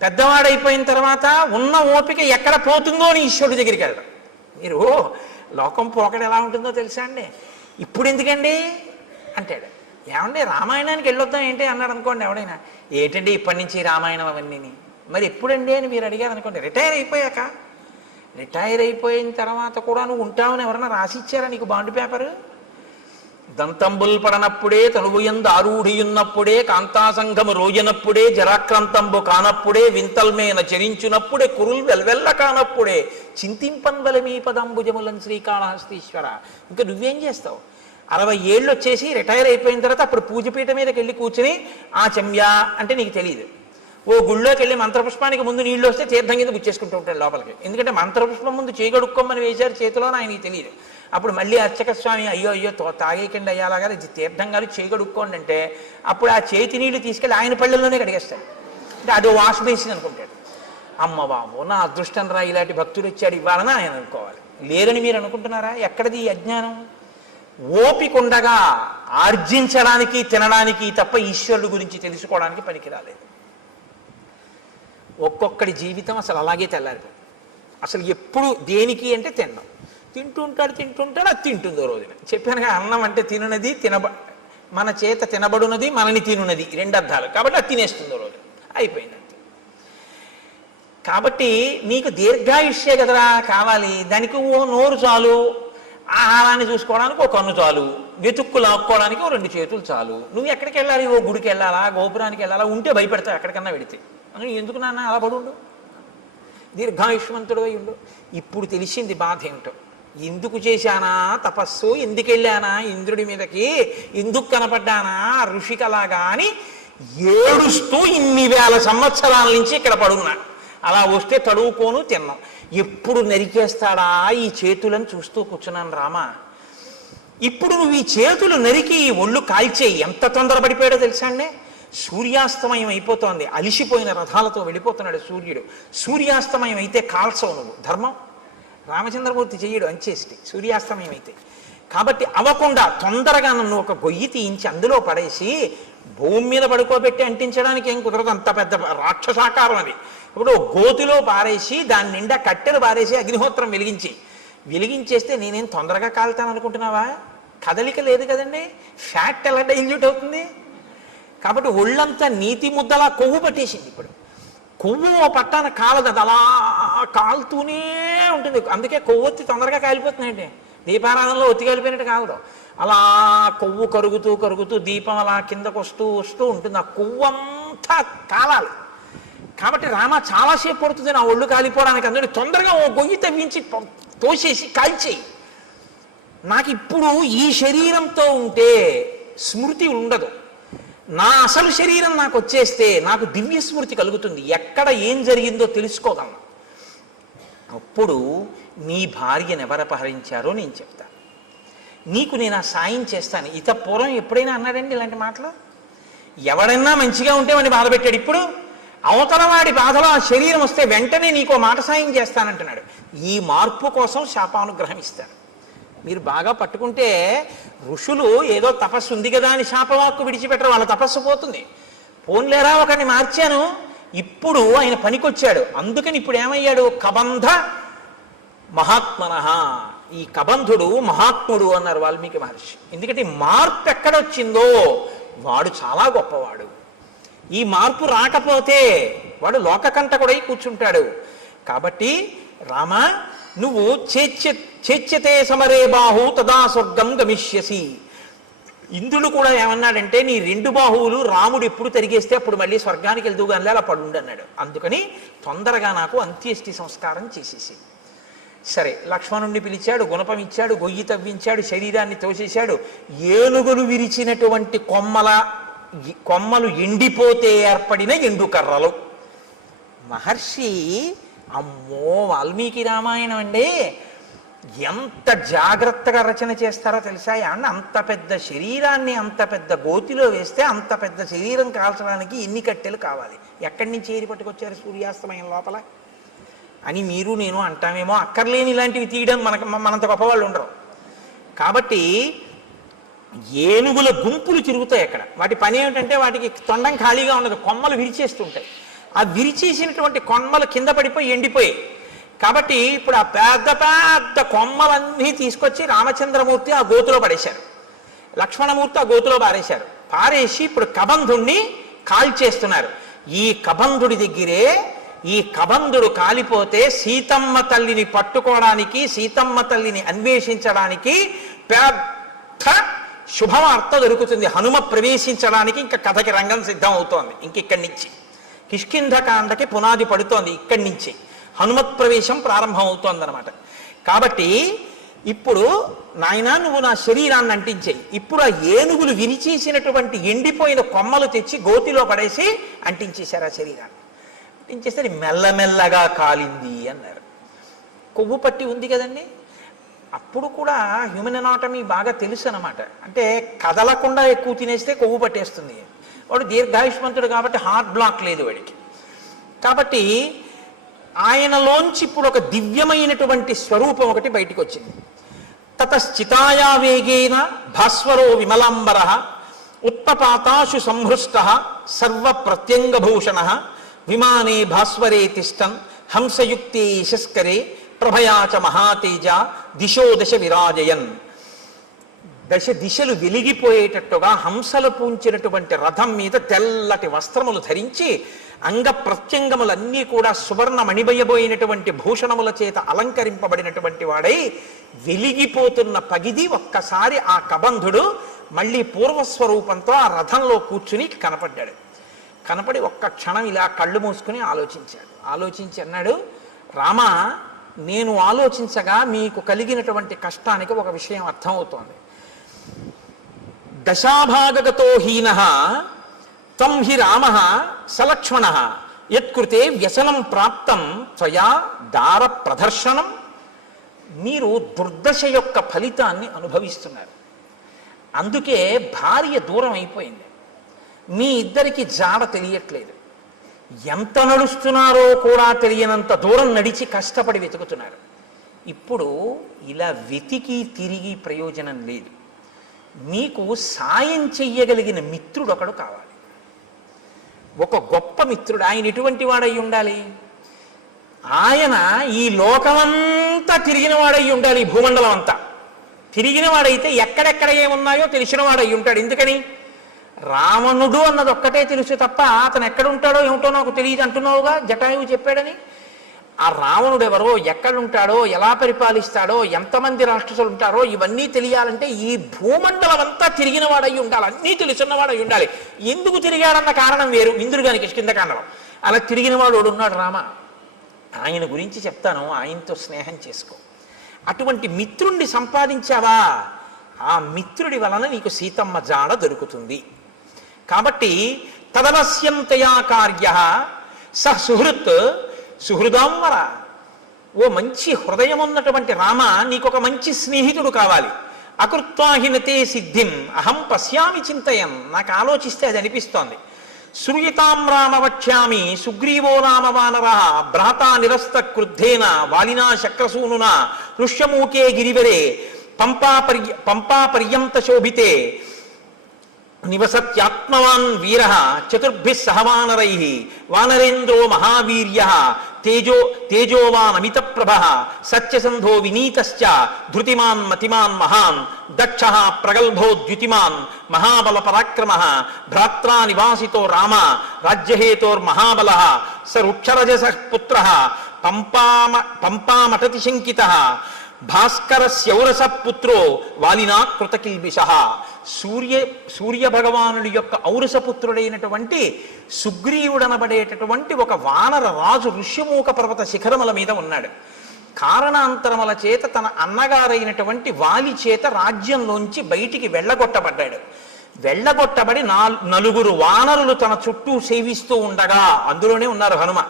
పెద్దవాడైపోయిన తర్వాత ఉన్న ఓపిక ఎక్కడ పోతుందో అని ఈశ్వరుడి దగ్గరికి వెళ్ళడం. మీరు లోకం పోకడ ఎలా ఉంటుందో తెలుసా అండి? ఇప్పుడు ఎందుకండి అంటాడు. ఏమండి రామాయణానికి వెళ్ళొద్దాం ఏంటి అన్నాడు అనుకోండి ఎవడైనా. ఏంటండి ఇప్పటి నుంచి రామాయణం అవన్నీ, మరి ఎప్పుడండి అని మీరు అడిగారు అనుకోండి, రిటైర్ అయిపోయాక. రిటైర్ అయిపోయిన తర్వాత కూడా నువ్వు ఉంటావని ఎవరైనా రాసిచ్చారా నీకు బాండ్ పేపరు? దంతంబుల్ పడనప్పుడే తనువుయందు ఆరూఢియున్నప్పుడే కాంతాసంఘము రోజనప్పుడే జరాక్రాంతంబు కానప్పుడే వింతల్మేన చరించునప్పుడే కురుల్ వెల్వెల్ల కానప్పుడే చింతింపన్వలమీ పదంబుజములను శ్రీకాళహస్తీశ్వర. ఇంకా నువ్వేం చేస్తావు? 60 ఏళ్ళు వచ్చేసి రిటైర్ అయిపోయిన తర్వాత అప్పుడు పూజపీఠ మీదకి వెళ్ళి కూర్చుని ఆ చెమ్యా అంటే నీకు తెలియదు. ఓ గుళ్ళోకి వెళ్ళి మంత్రపుష్పానికి ముందు నీళ్ళు వస్తే తీర్థం కింద గుచ్చేసుకుంటూ ఉంటాడు లోపలికి. ఎందుకంటే మంత్రపుష్పం ముందు చేయగడుక్కోమని వేశారు చేతిలో, ఆయనకి తెలియదు. అప్పుడు మళ్ళీ అర్చక స్వామి అయ్యో అయ్యో తాగేకండి అయ్యాలాగా తీర్థం గారు చేయగడుక్కోండి అంటే అప్పుడు ఆ చేతి నీళ్లు తీసుకెళ్ళి ఆయన పళ్ళల్లోనే కడిగేస్తాడు. అంటే అదో వాష్ బేసిన్ అనుకుంటాడు. అమ్మ బాబు నా అదృష్టం రా, ఇలాంటి భక్తుడు వచ్చాడు ఇవ్వాలని ఆయన అనుకోవాలి. లేరని మీరు అనుకుంటున్నారా? ఎక్కడిది ఈ అజ్ఞానం? ఓపికండగా ఆర్జించడానికి తినడానికి తప్ప ఈశ్వరుడు గురించి తెలుసుకోవడానికి పనికి రాలేదు. ఒక్కొక్కడి జీవితం అసలు అలాగే తెల్లారిపోయింది. అసలు ఎప్పుడు దేనికి అంటే తినడం. తింటుంటాడు, అది తింటుందో రోజున. చెప్పానుగా, అన్నం అంటే తినున్నది, మన చేత తినబడున్నది, మనని తినున్నది, 2 అర్థాలు. కాబట్టి అది తినేస్తుందో రోజు అయిపోయింది అంతే. కాబట్టి నీకు దీర్ఘాయుష్యే కదరా కావాలి, దానికి ఓ నోరు చాలు, ఆహారాన్ని చూసుకోవడానికి ఓ కన్ను చాలు, వెతుక్కు లాక్కోవడానికి ఓ 2 చేతులు చాలు. నువ్వు ఎక్కడికి వెళ్ళాలి? ఓ గుడికి వెళ్ళాలా, గోపురానికి వెళ్ళాలా? ఉంటే భయపెడతావు ఎక్కడికన్నా వెడితే. ఎందుకు నాన్న అలా పడుండు, దీర్ఘాయుష్మంతుడు అయి ఉండు. ఇప్పుడు తెలిసింది బాధ ఏమిటో. ఎందుకు చేశానా తపస్సు, ఎందుకు వెళ్ళానా ఇంద్రుడి మీదకి, ఎందుకు కనపడ్డానా ఋషికలాగా అని ఏడుస్తూ ఇన్ని వేల సంవత్సరాల నుంచి ఇక్కడ పడున్నా. అలా వస్తే తడువుకోను తిన్నాం. ఎప్పుడు నరికేస్తాడా ఈ చేతులను చూస్తూ కూర్చున్నాను రామా. ఇప్పుడు నువ్వు ఈ చేతులు నరికి ఈ ఒళ్ళు కాల్చేయి. ఎంత తొందరపడిపోయాడో తెలుసా అండి? సూర్యాస్తమయం అయిపోతోంది, అలిసిపోయిన రథాలతో వెళ్ళిపోతున్నాడు సూర్యుడు. సూర్యాస్తమయం అయితే కాల్చవు నువ్వు, ధర్మం. రామచంద్రమూర్తి చెయ్యడు అంచేసి సూర్యాస్తమయం అయితే. కాబట్టి అవ్వకుండా తొందరగా నన్ను ఒక గొయ్యి తీయించి అందులో పడేసి భూమి మీద పడుకోబెట్టి అంటించడానికి ఏం కుదరదు, అంత పెద్ద రాక్షసాకారం అది. ఇప్పుడు గోతిలో పారేసి దాని నిండా కట్టెలు పారేసి అగ్నిహోత్రం వెలిగించేస్తే నేనేం తొందరగా కాలుతాను అనుకుంటున్నావా? కదలిక లేదు కదండి, ఫ్యాట్ ఎలా డైల్యూట్ అవుతుంది? కాబట్టి ఒళ్ళంతా నీతి ముద్దలా కొవ్వు పట్టేసింది. ఇప్పుడు కొవ్వు పట్టాన కాలదు, అది అలా కాలుతూనే ఉంటుంది. అందుకే కొవ్వొత్తి తొందరగా కాలిపోతుందండి. దీపారాధనలో ఒత్తి కాలిపోయినట్టు కాలదు, అలా కొవ్వు కరుగుతూ దీపం అలా కిందకు వస్తూ ఉంటుంది. ఆ కొవ్వు అంతా కాలాలి. కాబట్టి రామ చాలాసేపు పడుతుంది నా ఒళ్ళు కాలిపోవడానికి. అందుకని తొందరగా ఓ గొయ్యి తవ్వించి తోసేసి కాల్చేయి. నాకు ఇప్పుడు ఈ శరీరంతో ఉంటే స్మృతి ఉండదు. నా అసలు శరీరం నాకు వచ్చేస్తే నాకు దివ్య స్మృతి కలుగుతుంది, ఎక్కడ ఏం జరిగిందో తెలుసుకోగలను. అప్పుడు నీ భార్యను ఎవరు అపహరించారో నేను చెప్తాను, నీకు నేను ఆ సాయం చేస్తాను. ఇత పూర్వం ఎప్పుడైనా అన్నాడండి ఇలాంటి మాటలు? ఎవడన్నా మంచిగా ఉంటే వాడిని బాధ పెట్టాడు. ఇప్పుడు అవతల వాడి బాధలో ఆ శరీరం వస్తే వెంటనే నీకు మాట సాయం చేస్తానంటున్నాడు. ఈ మార్పు కోసం శాపానుగ్రహం ఇస్తాడు. మీరు బాగా పట్టుకుంటే ఋషులు ఏదో తపస్సు ఉంది కదా అని శాపవాక్కు విడిచిపెట్టరు, వాళ్ళ తపస్సు పోతుంది. పోన్లేరా ఒకరిని మార్చాను, ఇప్పుడు ఆయన పనికొచ్చాడు. అందుకని ఇప్పుడు ఏమయ్యాడు? కబంధ మహాత్మనః. ఈ కబంధుడు మహాత్ముడు అన్నారు వాల్మీకి మహర్షి. ఎందుకంటే మార్పు ఎక్కడొచ్చిందో వాడు చాలా గొప్పవాడు. ఈ మార్పు రాకపోతే వాడు లోకకంటకుడై కూర్చుంటాడు. కాబట్టి రామ, నువ్వు చేచ్యతే సమరే బాహు తదా స్వర్గం గమిష్యసి. ఇంద్రుడు కూడా ఏమన్నాడంటే, నీ 2 బాహువులు రాముడు ఎప్పుడు తరిగేస్తే అప్పుడు మళ్ళీ స్వర్గానికి వెళ్తూగానే అలా పడుండి అన్నాడు. అందుకని తొందరగా నాకు అంత్యేష్టి సంస్కారం చేసేసి. సరే, లక్ష్మణుణ్ణి పిలిచాడు, గుణపం ఇచ్చాడు, గొయ్యి తవ్వించాడు, శరీరాన్ని తోసేశాడు. ఏనుగులు విరిచినటువంటి కొమ్మలు ఎండిపోతే ఏర్పడిన ఎండుకర్రలు. మహర్షి, అమ్మో వాల్మీకి రామాయణం అండి, ఎంత జాగ్రత్తగా రచన చేస్తారో తెలుసా? అంత పెద్ద శరీరాన్ని అంత పెద్ద గోతిలో వేస్తే అంత పెద్ద శరీరం కాల్చడానికి ఎన్ని కట్టెలు కావాలి, ఎక్కడి నుంచి ఏరి పట్టుకొచ్చారు సూర్యాస్తమయం లోపల అని మీరు నేను అంటామేమో. అక్కర్లేని ఇలాంటివి తీయడం మనంత గొప్పవాళ్ళు ఉండరు. కాబట్టి ఏనుగుల గుంపులు తిరుగుతాయి అక్కడ. వాటి పని ఏమిటంటే వాటికి తొండం ఖాళీగా ఉండదు, కొమ్మలు విరిచేస్తుంటాయి. ఆ విరిచేసినటువంటి కొమ్మలు కింద పడిపోయి ఎండిపోయాయి. కాబట్టి ఇప్పుడు ఆ పెద్ద పెద్ద కొమ్మలన్నీ తీసుకొచ్చి రామచంద్రమూర్తి ఆ గోతులో పడేశారు, లక్ష్మణమూర్తి ఆ గోతులో పారేశారు. పారేసి ఇప్పుడు కబంధుణ్ణి కాల్చేస్తున్నారు. ఈ కబంధుడి దగ్గరే ఈ కబంధుడు కాలిపోతే సీతమ్మ తల్లిని పట్టుకోవడానికి, సీతమ్మ తల్లిని అన్వేషించడానికి పెద్ద శుభవార్త దొరుకుతుంది. హనుమ ప్రవేశించడానికి ఇంకా కథకి రంగం సిద్ధం అవుతోంది. ఇక్కడి నుంచి కిష్కింధకాండకి పునాది పడుతోంది. ఇక్కడి నుంచి హనుమత్ ప్రవేశం ప్రారంభం అవుతోందనమాట. కాబట్టి ఇప్పుడు నాయనా నువ్వు నా శరీరాన్ని అంటించేయి. ఇప్పుడు ఆ ఏనుగులు విరిచేసినటువంటి ఎండిపోయిన కొమ్మలు తెచ్చి గోతిలో పడేసి అంటించేశారు ఆ శరీరాన్ని. అంటించేస్తే మెల్లమెల్లగా కాలింది అన్నారు. కొవ్వు పట్టి ఉంది కదండి. అప్పుడు కూడా హ్యూమన్ ఎనాటమీ బాగా తెలుసు అన్నమాట. అంటే కదలకుండా ఎక్కువ తినేస్తే కొవ్వు పట్టేస్తుంది. వాడు దీర్ఘాయుష్మంతుడు కాబట్టి హార్ట్ బ్లాక్ లేదు వాడికి. కాబట్టి ఆయనలోంచి ఇప్పుడు ఒక దివ్యమైనటువంటి స్వరూపం ఒకటి బయటికి వచ్చింది. తతశ్చితాయా వేగేన భాస్వరో విమలాంబర ఉత్పపాతాశు సంహృష్ట సర్వ ప్రత్యంగభూషణ విమానే భాస్వరే తిష్టన్ హంసయుక్తే యశస్కరే ప్రభయాచ మహాతేజ దిశో దశ విరాజయన్. దశ దిశలు వెలిగిపోయేటట్టుగా హంసలు పూంచినటువంటి రథం మీద తెల్లటి వస్త్రములు ధరించి అంగ ప్రత్యంగములన్నీ కూడా సువర్ణ మణిబయబోయినటువంటి భూషణముల చేత అలంకరింపబడినటువంటి వాడై వెలిగిపోతున్న పగిది ఒక్కసారి ఆ కబంధుడు మళ్ళీ పూర్వస్వరూపంతో ఆ రథంలో కూర్చుని కనపడ్డాడు. కనపడి ఒక్క క్షణం ఇలా కళ్ళు మూసుకుని ఆలోచించాడు. ఆలోచించి అన్నాడు, రామ, నేను ఆలోచించగా మీకు కలిగినటువంటి కష్టానికి ఒక విషయం అర్థమవుతోంది. దశాభాగగతో హీనః త్వం హి రామః సలక్ష్మణః యత్కృతే వ్యసనం ప్రాప్తం త్వయా దార ప్రదర్శనం. మీరు దుర్దశ యొక్క ఫలితాన్ని అనుభవిస్తున్నారు. అందుకే భార్య దూరం అయిపోయింది. మీ ఇద్దరికి జాడ తెలియట్లేదు. ఎంత నడుస్తున్నారో కూడా తెలియనంత దూరం నడిచి కష్టపడి వెతుకుతున్నారు. ఇప్పుడు ఇలా వెతికి తిరిగి ప్రయోజనం లేదు. మీకు సాయం చెయ్యగలిగిన మిత్రుడు ఒకడు కావాలి. ఒక గొప్ప మిత్రుడు. ఆయన ఎటువంటి వాడై ఉండాలి? ఆయన ఈ లోకమంతా తిరిగిన వాడై ఉండాలి. భూమండలం అంతా తిరిగిన వాడైతే ఎక్కడెక్కడ ఏమున్నాయో తెలిసిన వాడై ఉంటాడు. ఎందుకని? రావణుడు అన్నది ఒక్కటే తెలుసు తప్ప అతను ఎక్కడుంటాడో ఏమిటో నాకు తెలియదు అంటున్నావుగా, జటాయువు చెప్పాడని. ఆ రావణుడు ఎవరో, ఎక్కడుంటాడో, ఎలా పరిపాలిస్తాడో, ఎంతమంది రాక్షసులు ఉంటారో ఇవన్నీ తెలియాలంటే ఈ భూమండలం అంతా తిరిగిన వాడై ఉండాలి. అన్నీ తెలుసున్నవాడై ఉండాలి. ఎందుకు తిరిగాడన్న కారణం వేరు. ఇంద్రుడిగానికి కిష్కింధకాండలో అలా తిరిగిన వాడు ఉన్నాడు రామ. ఆయన గురించి చెప్తాను, ఆయనతో స్నేహం చేసుకో. అటువంటి మిత్రుణ్ణి సంపాదించావా, ఆ మిత్రుడి వలన నీకు సీతమ్మ జాడ దొరుకుతుంది. కాబట్టి తదవశ్యంతయా కార్య స సుహృత్ సుహృదాంవర. ఓ మంచి హృదయం ఉన్నటువంటి రామ, నీకొక మంచి స్నేహితుడు కావాలి. అకృత్వాహినతే సిద్ధిం అహం పశ్యామి చింతయన్. నాకు ఆలోచిస్తే అది అనిపిస్తోంది. శ్రూయతాం రామ వక్ష్యామి సుగ్రీవో రామ వానర భ్రాతా నిరస్త క్రుద్ధేన వాలినా శక్రసూనునా ఋష్యమూకే గిరివరే పంపాపర్యంత శోభితే నివసత్యాత్మవాన్ వీర చతుర్భిః సహవానరై వానరేంద్రో మహావీర్య తేజోవాన్ అమిత ప్రభ సత్యసంధో వినీతశ్చ ధృతిమాన్ మతిమాన్ మహాన్ దక్ష ప్రగల్భో ద్యుతిమాన్ మహాబల పరాక్రమ భ్రాత్రా నివాసితో రామ రాజ్యహేతోర్మహాబల స రుక్షరజస పుత్ర పంపామటతి శంకిత భాస్కర శౌరస పుత్రో వాలినా కృతకిల్బిష. సూర్య భగవానుడి యొక్క ఔరసపుత్రుడైనటువంటి సుగ్రీవుడనబడేటటువంటి ఒక వానర రాజు ఋష్యమూక పర్వత శిఖరముల మీద ఉన్నాడు. కారణాంతరముల చేత తన అన్నగారైనటువంటి వాలి చేత రాజ్యంలోంచి బయటికి వెళ్ళగొట్టబడ్డాడు. వెళ్ళగొట్టబడి నలుగురు వానరులు తన చుట్టూ సేవిస్తూ ఉండగా, అందులోనే ఉన్నారు హనుమ,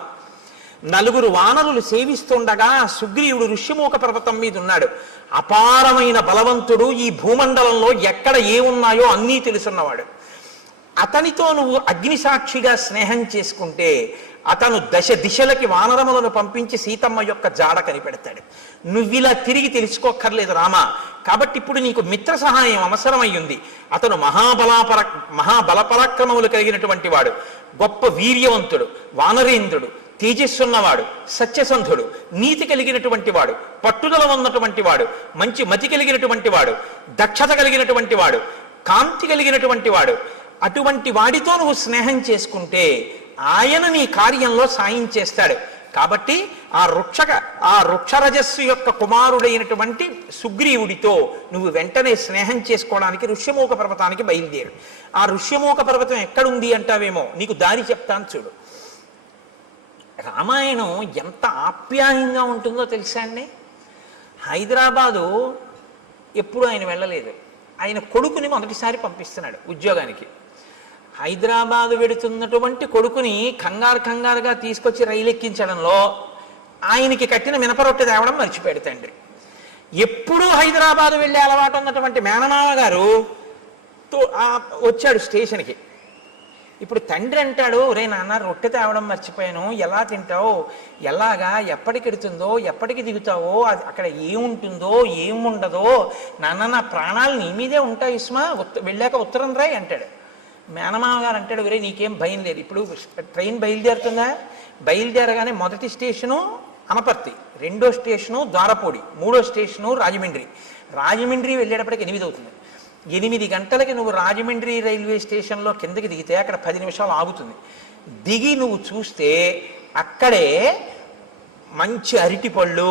నలుగురు వానరులు సేవిస్తుండగా సుగ్రీవుడు ఋష్యమూక పర్వతం మీద ఉన్నాడు. అపారమైన బలవంతుడు, ఈ భూమండలంలో ఎక్కడ ఏమున్నాయో అన్నీ తెలుసున్నవాడు. అతనితో నువ్వు అగ్నిసాక్షిగా స్నేహం చేసుకుంటే అతను దశ దిశలకి వానరములను పంపించి సీతమ్మ యొక్క జాడ కనిపెడతాడు. నువ్విలా తిరిగి తెలుసుకోక్కర్లేదు రామ. కాబట్టి ఇప్పుడు నీకు మిత్ర సహాయం అవసరమయ్యింది. అతను మహాబలపరాక్రమములు కలిగినటువంటి వాడు, గొప్ప వీర్యవంతుడు, వానరేంద్రుడు, తేజస్సున్నవాడు, సత్యసంధుడు, నీతి కలిగినటువంటి వాడు, పట్టుదల ఉన్నటువంటి వాడు, మంచి మతి కలిగినటువంటి వాడు, దక్షత కలిగినటువంటి వాడు, కాంతి కలిగినటువంటి వాడు. అటువంటి వాడితో నువ్వు స్నేహం చేసుకుంటే ఆయన నీ కార్యంలో సాయం చేస్తాడు. కాబట్టి ఆ వృక్షరజస్సు యొక్క కుమారుడైనటువంటి సుగ్రీవుడితో నువ్వు వెంటనే స్నేహం చేసుకోవడానికి ఋష్యమూక పర్వతానికి బయలుదేరు. ఆ ఋష్యమూక పర్వతం ఎక్కడుంది అంటావేమో, నీకు దారి చెప్తాను చూడు. రామాయణం ఎంత ఆప్యాయంగా ఉంటుందో తెలుసా అండి. హైదరాబాదు ఎప్పుడు ఆయన వెళ్ళలేదు. ఆయన కొడుకుని మొదటిసారి పంపిస్తున్నాడు ఉద్యోగానికి. హైదరాబాదు వెడుతున్నటువంటి కొడుకుని కంగారుగా తీసుకొచ్చి రైలు ఎక్కించడంలో ఆయనకి కట్టిన మినపరొట్టె తేవడం మర్చిపోయాడు తండ్రి. ఎప్పుడూ హైదరాబాదు వెళ్ళే అలవాటు ఉన్నటువంటి మేనమామ గారు వచ్చాడు స్టేషన్కి. ఇప్పుడు తండ్రి అంటాడు, రే నాన్న రొట్టె తేవడం మర్చిపోయాను, ఎలా తింటావు, ఎలాగా, ఎప్పటికెడుతుందో, ఎప్పటికి దిగుతావో, అది అక్కడ ఏముంటుందో ఏముండదో, నాన్న నా ప్రాణాలు నీ మీదే ఉంటాయి ఇస్మా, వెళ్ళాక ఉత్తరం రాయి అంటాడు. మేనమామ గారు అంటాడు, రే నీకేం భయం లేదు, ఇప్పుడు ట్రైన్ బయలుదేరుతుందా, బయలుదేరగానే మొదటి స్టేషను అనపర్తి, రెండో స్టేషను ద్వారపూడి, మూడో స్టేషను రాజమండ్రి వెళ్ళేటప్పటికి 8 అవుతుంది. 8 గంటలకి నువ్వు రాజమండ్రి రైల్వే స్టేషన్లో కిందకి దిగితే అక్కడ 10 నిమిషాలు ఆగుతుంది. దిగి నువ్వు చూస్తే అక్కడే మంచి అరటిపళ్ళు,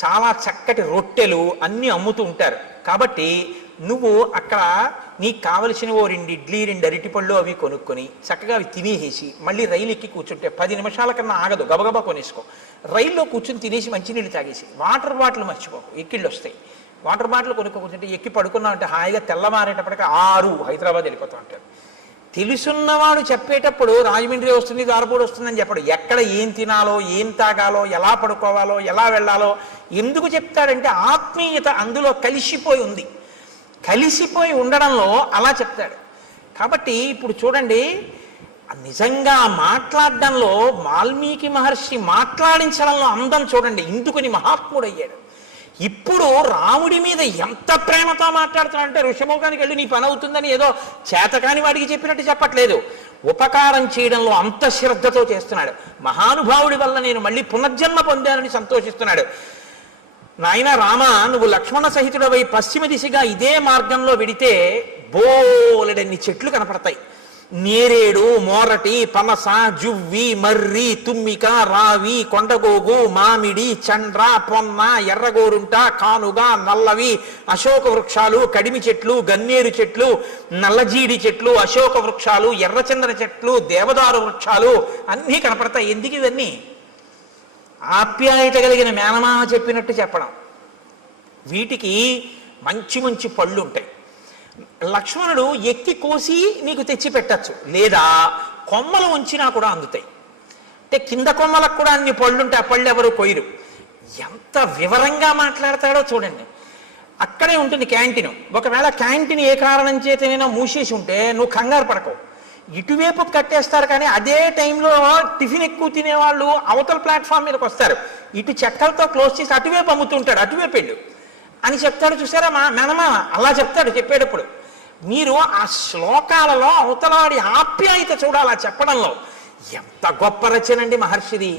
చాలా చక్కటి రొట్టెలు అన్నీ అమ్ముతూ ఉంటారు. కాబట్టి నువ్వు అక్కడ నీకు కావలసిన 2 ఇడ్లీ 2 అరటిపళ్ళు అవి కొనుక్కొని చక్కగా అవి తినేసి మళ్ళీ రైలు ఎక్కి కూర్చుంటే 10 నిమిషాల కన్నా ఆగదు, గబగబా కొనేసుకో. రైల్లో కూర్చుని తినేసి మంచినీళ్ళు తాగేసి వాటర్ బాటిల్ మర్చిపోకు, ఎక్కిళ్ళు వస్తాయి. వాటర్ బాటిల్ కొనుక్కుంటే ఎక్కి పడుకున్నావు అంటే హాయిగా తెల్లమారేటప్పటికి 6 హైదరాబాద్ వెళ్ళిపోతూ ఉంటాడు. తెలుసున్నవాడు చెప్పేటప్పుడు రాజమండ్రి వస్తుంది, ద్వారపూడి వస్తుందని చెప్పడు. ఎక్కడ ఏం తినాలో, ఏం తాగాలో, ఎలా పడుకోవాలో, ఎలా వెళ్ళాలో ఎందుకు చెప్తాడంటే ఆత్మీయత అందులో కలిసిపోయి ఉంది. కలిసిపోయి ఉండడంలో అలా చెప్తాడు. కాబట్టి ఇప్పుడు చూడండి, నిజంగా మాట్లాడడంలో వాల్మీకి మహర్షి మాట్లాడించడంలో అందం చూడండి, ఇందుకుని మహాత్ముడయ్యాడు. ఇప్పుడు రాముడి మీద ఎంత ప్రేమతో మాట్లాడుతున్నాడంటే ఋషభోగానికి వెళ్ళి నీ పని అవుతుందని ఏదో చేతకాని వాడికి చెప్పినట్టు చెప్పట్లేదు. ఉపకారం చేయడంలో అంత శ్రద్ధతో చేస్తున్నాడు. మహానుభావుడి వల్ల నేను మళ్ళీ పునర్జన్మ పొందానని సంతోషిస్తున్నాడు. నాయన రామ, నువ్వు లక్ష్మణ సహితుడవై పశ్చిమ దిశగా ఇదే మార్గంలో వెడితే బోలెడన్ని చెట్లు కనపడతాయి. నేరేడు, మోరటి, పనస, జువ్వి, మర్రి, తుమ్మిక, రావి, కొండగోగు, మామిడి, చండ్ర, పొన్న, ఎర్రగోరుంట, కానుగ, నల్లవి, అశోక వృక్షాలు, కడిమి చెట్లు, గన్నేరు చెట్లు, నల్లజీడి చెట్లు, అశోక వృక్షాలు, ఎర్రచందన చెట్లు, దేవదారు వృక్షాలు అన్నీ కనపడతాయి. ఎందుకు ఇవన్నీ? ఆప్యాయత కలిగిన మేనమామ చెప్పినట్టు చెప్పడం. వీటికి మంచి మంచి పళ్ళు ఉంటాయి. లక్ష్మణుడు ఎక్కి కోసి నీకు తెచ్చి పెట్టచ్చు, లేదా కొమ్మలు ఉంచినా కూడా అందుతాయి. అంటే కింద కొమ్మలకు కూడా అన్ని పళ్ళుంటే ఆ పళ్ళు ఎవరు కొయ్యరు. ఎంత వివరంగా మాట్లాడతాడో చూడండి. అక్కడే ఉంటుంది క్యాంటీన్. ఒకవేళ క్యాంటీన్ ఏ కారణం చేతనైనా మూసేసి ఉంటే నువ్వు కంగారు పడకవు, ఇటువైపు కట్టేస్తారు. కానీ అదే టైంలో టిఫిన్ ఎక్కువ తినేవాళ్ళు అవతల ప్లాట్ఫామ్ మీదకి వస్తారు, ఇటు చెక్కలతో క్లోజ్ చేసి అటువైపు అమ్ముతుంటాడు, అటువైపు వెళ్ళు అని చెప్తాడు. చూసారా మా మేనమామ అలా చెప్తాడు చెప్పేటప్పుడు. మీరు ఆ శ్లోకాలలో అవతలాడి ఆప్యాయత చూడాలి ఆ చెప్పడంలో. ఎంత గొప్ప రచనండి మహర్షిది.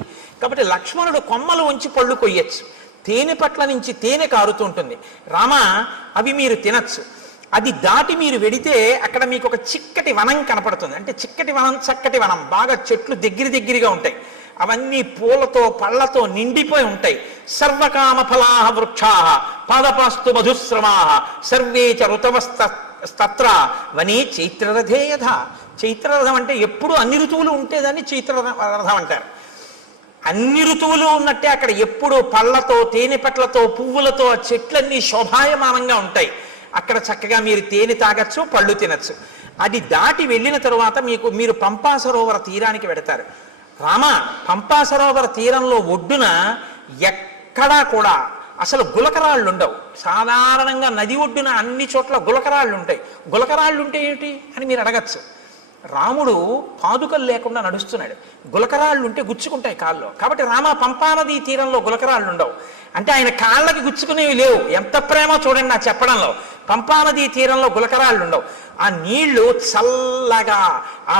కాబట్టి లక్ష్మణుడు కొమ్మలు ఉంచి పళ్ళు కొయ్యొచ్చు, తేనె పట్ల నుంచి తేనె కారుతుంటుంది. రామ అవి మీరు తినచ్చు. అది దాటి మీరు వెడితే అక్కడ మీకు ఒక చిక్కటి వనం కనపడుతుంది. అంటే చిక్కటి వనం, చక్కటి వనం, బాగా చెట్లు దగ్గరగా ఉంటాయి. అవన్నీ పూలతో పళ్ళతో నిండిపోయి ఉంటాయి. సర్వకామ ఫలాహ వృక్షాః పాదపాస్తు మధుశ్రమాః సర్వే చ ఋతవస్తత్ర వనే చైత్రరథే యథ. చైత్రరథం అంటే ఎప్పుడు అన్ని ఋతువులు ఉంటేదాన్ని చైత్రరథం అంటారు. అన్ని ఋతువులు ఉన్నట్టే అక్కడ ఎప్పుడు పళ్ళతో, తేనె పట్లతో, పువ్వులతో ఆ చెట్లన్నీ శోభాయమానంగా ఉంటాయి. అక్కడ చక్కగా మీరు తేనె తాగచ్చు, పళ్ళు తినచ్చు. అది దాటి వెళ్ళిన తరువాత మీరు పంపా సరోవర తీరానికి వెడతారు. రామ పంపా సరోవర తీరంలో ఒడ్డున ఎక్కడా కూడా అసలు గులకరాళ్ళు ఉండవు. సాధారణంగా నది ఒడ్డున అన్ని చోట్ల గులకరాళ్ళు ఉంటాయి. గులకరాళ్ళు ఉంటే ఏమిటి అని మీరు అడగచ్చు. రాముడు పాదుకలు లేకుండా నడుస్తున్నాడు, గులకరాళ్ళు ఉంటే గుచ్చుకుంటాయి కాళ్ళలో. కాబట్టి రామ పంపానది తీరంలో గులకరాళ్ళు ఉండవు. అంటే ఆయన కాళ్ళకి గుచ్చుకునేవి లేవు. ఎంత ప్రేమ చూడండి నా చెప్పడంలో. పంపానది తీరంలో గులకరాళ్ళు ఉండవు. ఆ నీళ్లు చల్లగా ఆ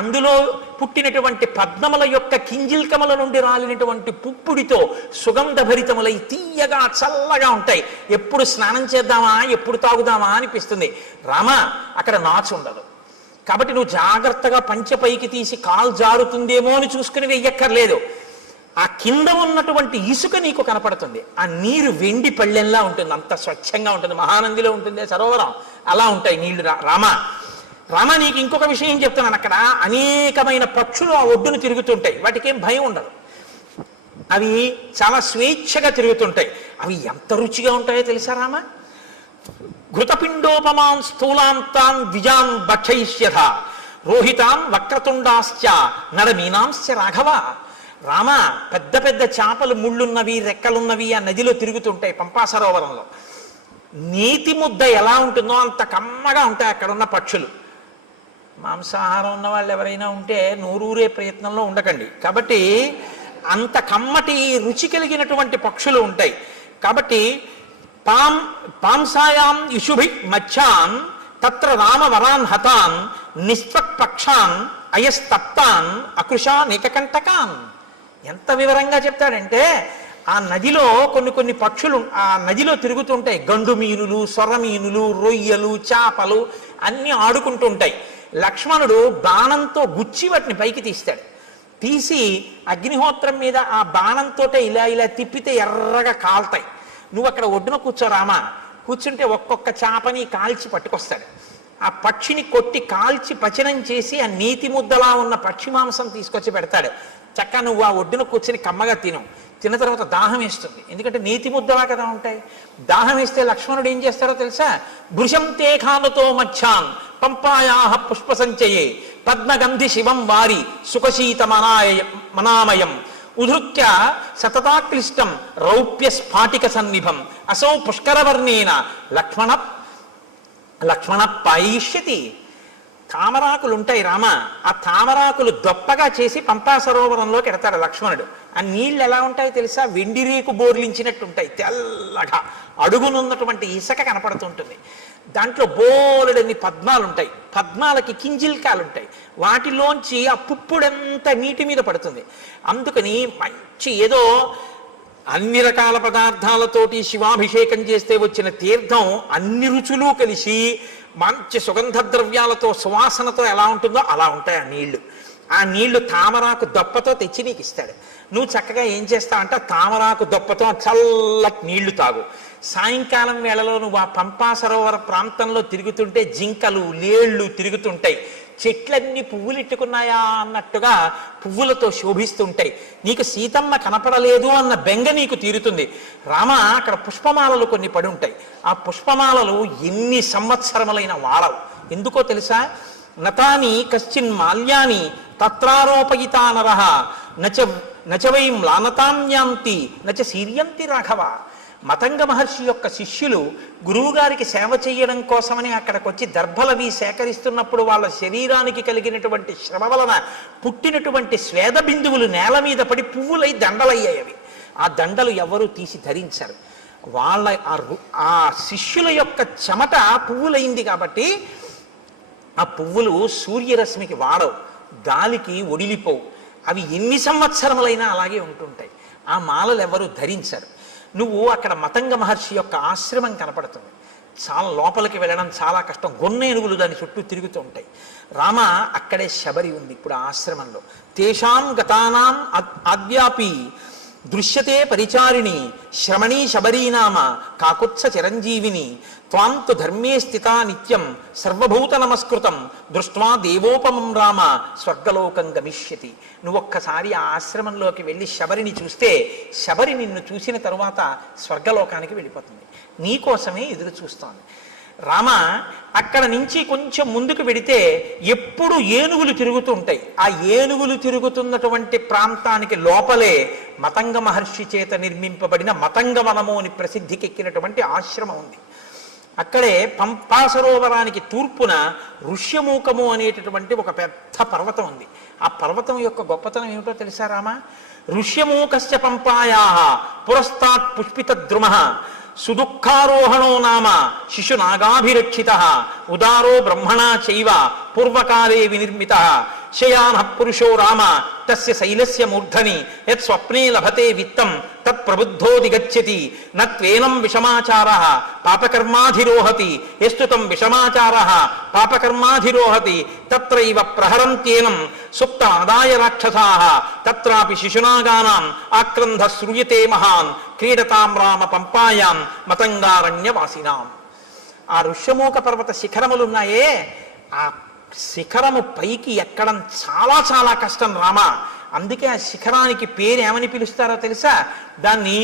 అందులో పుట్టినటువంటి పద్మముల యొక్క కింజిల్కముల నుండి రాలినటువంటి పుప్పుడితో సుగంధభరితములై తీయగా చల్లగా ఉంటాయి. ఎప్పుడు స్నానం చేద్దామా, ఎప్పుడు తాగుదామా అనిపిస్తుంది. రామ అక్కడ నాచు ఉండదు. కాబట్టి నువ్వు జాగ్రత్తగా పంచె పైకి తీసి కాలు జారుతుందేమో అని చూసుకుని వెయ్యక్కర్లేదు. ఆ కింద ఉన్నటువంటి ఇసుక నీకు కనపడుతుంది. ఆ నీరు వెండి పళ్ళెంలా ఉంటుంది, అంత స్వచ్ఛంగా ఉంటుంది. మహానందిలో ఉంటుంది సరోవరం, అలా ఉంటాయి నీళ్లు. రామ నీకు ఇంకొక విషయం చెప్తున్నాను. అక్కడ అనేకమైన పక్షులు ఆ ఒడ్డును తిరుగుతుంటాయి. వాటికి ఏం భయం ఉండదు. అవి చాలా స్వేచ్ఛగా తిరుగుతుంటాయి. అవి ఎంత రుచిగా ఉంటాయో తెలుసా రామ? ఘృతపిండోపమాన్ స్థూలాంతాన్ ద్విజాన్ భక్షయిష్యథ రోహితాన్ వక్రతుండాశ్చ నడమీనాంశ్చ రాఘవ. రామ పెద్ద పెద్ద చేపలు, ముళ్ళున్నవి, రెక్కలున్నవి ఆ నదిలో తిరుగుతుంటాయి పంపా సరోవరంలో. నీతి ముద్ద ఎలా ఉంటుందో అంత కమ్మగా ఉంటాయి అక్కడ ఉన్న పక్షులు. మాంసాహారం ఉన్న వాళ్ళు ఎవరైనా ఉంటే నోరూరే ప్రయత్నంలో ఉండకండి. కాబట్టి అంత కమ్మటి రుచి కలిగినటువంటి పక్షులు ఉంటాయి. కాబట్టి పాంసాయాం యుషుభి మచ్చాన్ తత్ర రామ వరాన్ హతాన్ నిస్త్వక్ పక్షాన్ అయస్తప్తాన్ అకృషా నీకకంటకాన్. ఎంత వివరంగా చెప్తాడంటే ఆ నదిలో కొన్ని పక్షులు ఆ నదిలో తిరుగుతుంటాయి. గండు మీనులు, సొర్ర మీనులు, రొయ్యలు, చేపలు అన్నీ ఆడుకుంటూ ఉంటాయి. లక్ష్మణుడు బాణంతో గుచ్చి వాటిని పైకి తీస్తాడు. తీసి అగ్నిహోత్రం మీద ఆ బాణంతో ఇలా తిప్పితే ఎర్రగా కాల్తాయి. నువ్వు అక్కడ ఒడ్డున కూర్చోరామా, కూర్చుంటే ఒక్కొక్క చేపని కాల్చి పట్టుకొస్తాడు. ఆ పక్షిని కొట్టి కాల్చి పచనం చేసి ఆ నీతి ముద్దలా ఉన్న పక్షి మాంసం తీసుకొచ్చి పెడతాడు. చక్కగా నువ్వు ఆ ఒడ్డున కూర్చొని కమ్మగా తిన్న తర్వాత దాహం వేస్తుంది. ఎందుకంటే నీతి ముద్దలా కదా ఉంటాయి. దాహం వేస్తే లక్ష్మణుడు ఏం చేస్తాడో తెలుసా? భృశం తేఖాలతో మధ్యాన్ పంపాయాహ పుష్ప సంచయే పద్మగంధి శివం వారి సుఖశీత మనామయం ఉధృత్య సతతాక్లిష్టం రౌప్య స్ఫాటిక సన్నిభం అసౌ పుష్కరవర్ణేన లక్ష్మణ పాయిష్యతి. తామరాకులు ఉంటాయి రామ, ఆ తామరాకులు దొప్పగా చేసి పంపా సరోవరంలోకి ఎడతాడు లక్ష్మణుడు. ఆ నీళ్ళు ఎలా ఉంటాయో తెలుసా? వెండి రేకు బోర్లించినట్టు ఉంటాయి, తెల్లగా. అడుగునున్నటువంటి ఇసుక కనపడుతుంటుంది. దాంట్లో బోలెడన్ని పద్మాలు ఉంటాయి. పద్మాలకి కింజిల్కాలు ఉంటాయి. వాటిలోంచి ఆ పుప్పుడంతా నీటి మీద పడుతుంది. అందుకని మంచి ఏదో అన్ని రకాల పదార్థాలతోటి శివాభిషేకం చేస్తే వచ్చిన తీర్థం అన్ని రుచులు కలిసి మంచి సుగంధ ద్రవ్యాలతో సువాసనతో ఎలా ఉంటుందో అలా ఉంటాయి ఆ నీళ్లు. ఆ నీళ్లు తామరాకు దొప్పతో తెచ్చి నీకు ఇస్తాడు. నువ్వు చక్కగా ఏం చేస్తావంటే తామరాకు దొప్పతో చల్లటి నీళ్లు తాగు. సాయంకాలం వేళలో నువ్వు ఆ పంపా సరోవర ప్రాంతంలో తిరుగుతుంటే జింకలు, లేళ్లు తిరుగుతుంటాయి. చెట్లన్నీ పువ్వులు ఇట్టుకున్నాయా అన్నట్టుగా పువ్వులతో శోభిస్తుంటాయి. నీకు సీతమ్మ కనపడలేదు అన్న బెంగ నీకు తీరుతుంది. రామ, అక్కడ పుష్పమాలలు కొన్ని పడి ఉంటాయి. ఆ పుష్పమాలలు ఎన్ని సంవత్సరములైన వాడవు. ఎందుకో తెలుసా? నతాని కశ్చిన్ మాల్యాని తత్రారోపయితా నరః నచ వై మ్లానతాంయాంతి నచ సీర్యంతి రాఘవ. మతంగ మహర్షి యొక్క శిష్యులు గురువుగారికి సేవ చేయడం కోసమని అక్కడికి వచ్చి దర్భలవి సేకరిస్తున్నప్పుడు వాళ్ళ శరీరానికి కలిగినటువంటి శ్రమ వలన పుట్టినటువంటి స్వేద బిందువులు నేల మీద పడి పువ్వులై దండలయ్యాయి. ఆ దండలు ఎవరూ తీసి ధరించరు. వాళ్ళ ఆ శిష్యుల యొక్క చెమట పువ్వులైంది కాబట్టి ఆ పువ్వులు సూర్యరశ్మికి వాడవు, గాలికి ఒడిలిపోవు. అవి ఎన్ని సంవత్సరములైనా అలాగే ఉంటుంటాయి. ఆ మాలలు ఎవరు ధరించరు. నువ్వు అక్కడ మతంగ మహర్షి యొక్క ఆశ్రమం కనపడుతుంది. చాలా లోపలికి వెళ్ళడం చాలా కష్టం. గొన్నేనుగులు దాని చుట్టూ తిరుగుతూ ఉంటాయి. రామ, అక్కడే శబరి ఉంది ఇప్పుడు ఆ ఆశ్రమంలో. తేషాం గతానాం ఆద్యాపి దృశ్యతే పరిచారిణి శ్రమణీ శబరీనామ కాకుత్స చిరంజీవిని త్వాంతు ధర్మే స్థితా నిత్యం సర్వభూత నమస్కృతం దృష్ట్వా దేవోపమం రామ స్వర్గలోకం గమిష్యతి. నువ్వొక్కసారి ఆ ఆశ్రమంలోకి వెళ్ళి శబరిని చూస్తే శబరి నిన్ను చూసిన తరువాత స్వర్గలోకానికి వెళ్ళిపోతుంది. నీకోసమే ఎదురు చూస్తోంది. రామ, అక్కడ నుంచి కొంచెం ముందుకు వెడితే ఎప్పుడు ఏనుగులు తిరుగుతూ ఉంటాయి. ఆ ఏనుగులు తిరుగుతున్నటువంటి ప్రాంతానికి లోపలే మతంగ మహర్షి చేత నిర్మింపబడిన మతంగవనము అని ప్రసిద్ధికెక్కినటువంటి ఆశ్రమం ఉంది. అక్కడే పంపా సరోవరానికి తూర్పున ఋష్యమూకము అనేటటువంటి ఒక పెద్ద పర్వతం ఉంది. ఆ పర్వతం యొక్క గొప్పతనం ఏమిటో తెలుసా రామ? ఋష్యమూకస్య పంపాయా పురస్తాత్ పుష్పిత ద్రుమః సుదుఃఖారోహణో నామ శిశునాగాభిరక్షిత ఉదారో బ్రహ్మణా చైవ పూర్వకాలే వినిర్మిత శయాన పురుషో రామ తస్య శైలస్య మూర్ధని యత్ స్వప్నే లభతే విత్తం తత్ ప్రబుద్ధోదిగచ్చతి నత్వేనం విషమాచారః పాపకర్మాధిరోహతి యస్తుతం విషమాచారః పాపకర్మాధిరోహతి తత్రైవ ప్రహరంత్యేనం సుప్త ఆదాయ రాక్షసాః తత్రాపి శిశునాగానాం ఆక్రంధ శ్రూయతే మహాన్ క్రీడతాం రామ పంపాయాం మతంగారణ్యవాసినాం. ఆ ఋష్యమూక పర్వత శిఖరములున్నాయే, ఆ శిఖరము పైకి ఎక్కడం చాలా చాలా కష్టం రామ. అందుకే ఆ శిఖరానికి పేరు ఏమని పిలుస్తారో తెలుసా? దాన్ని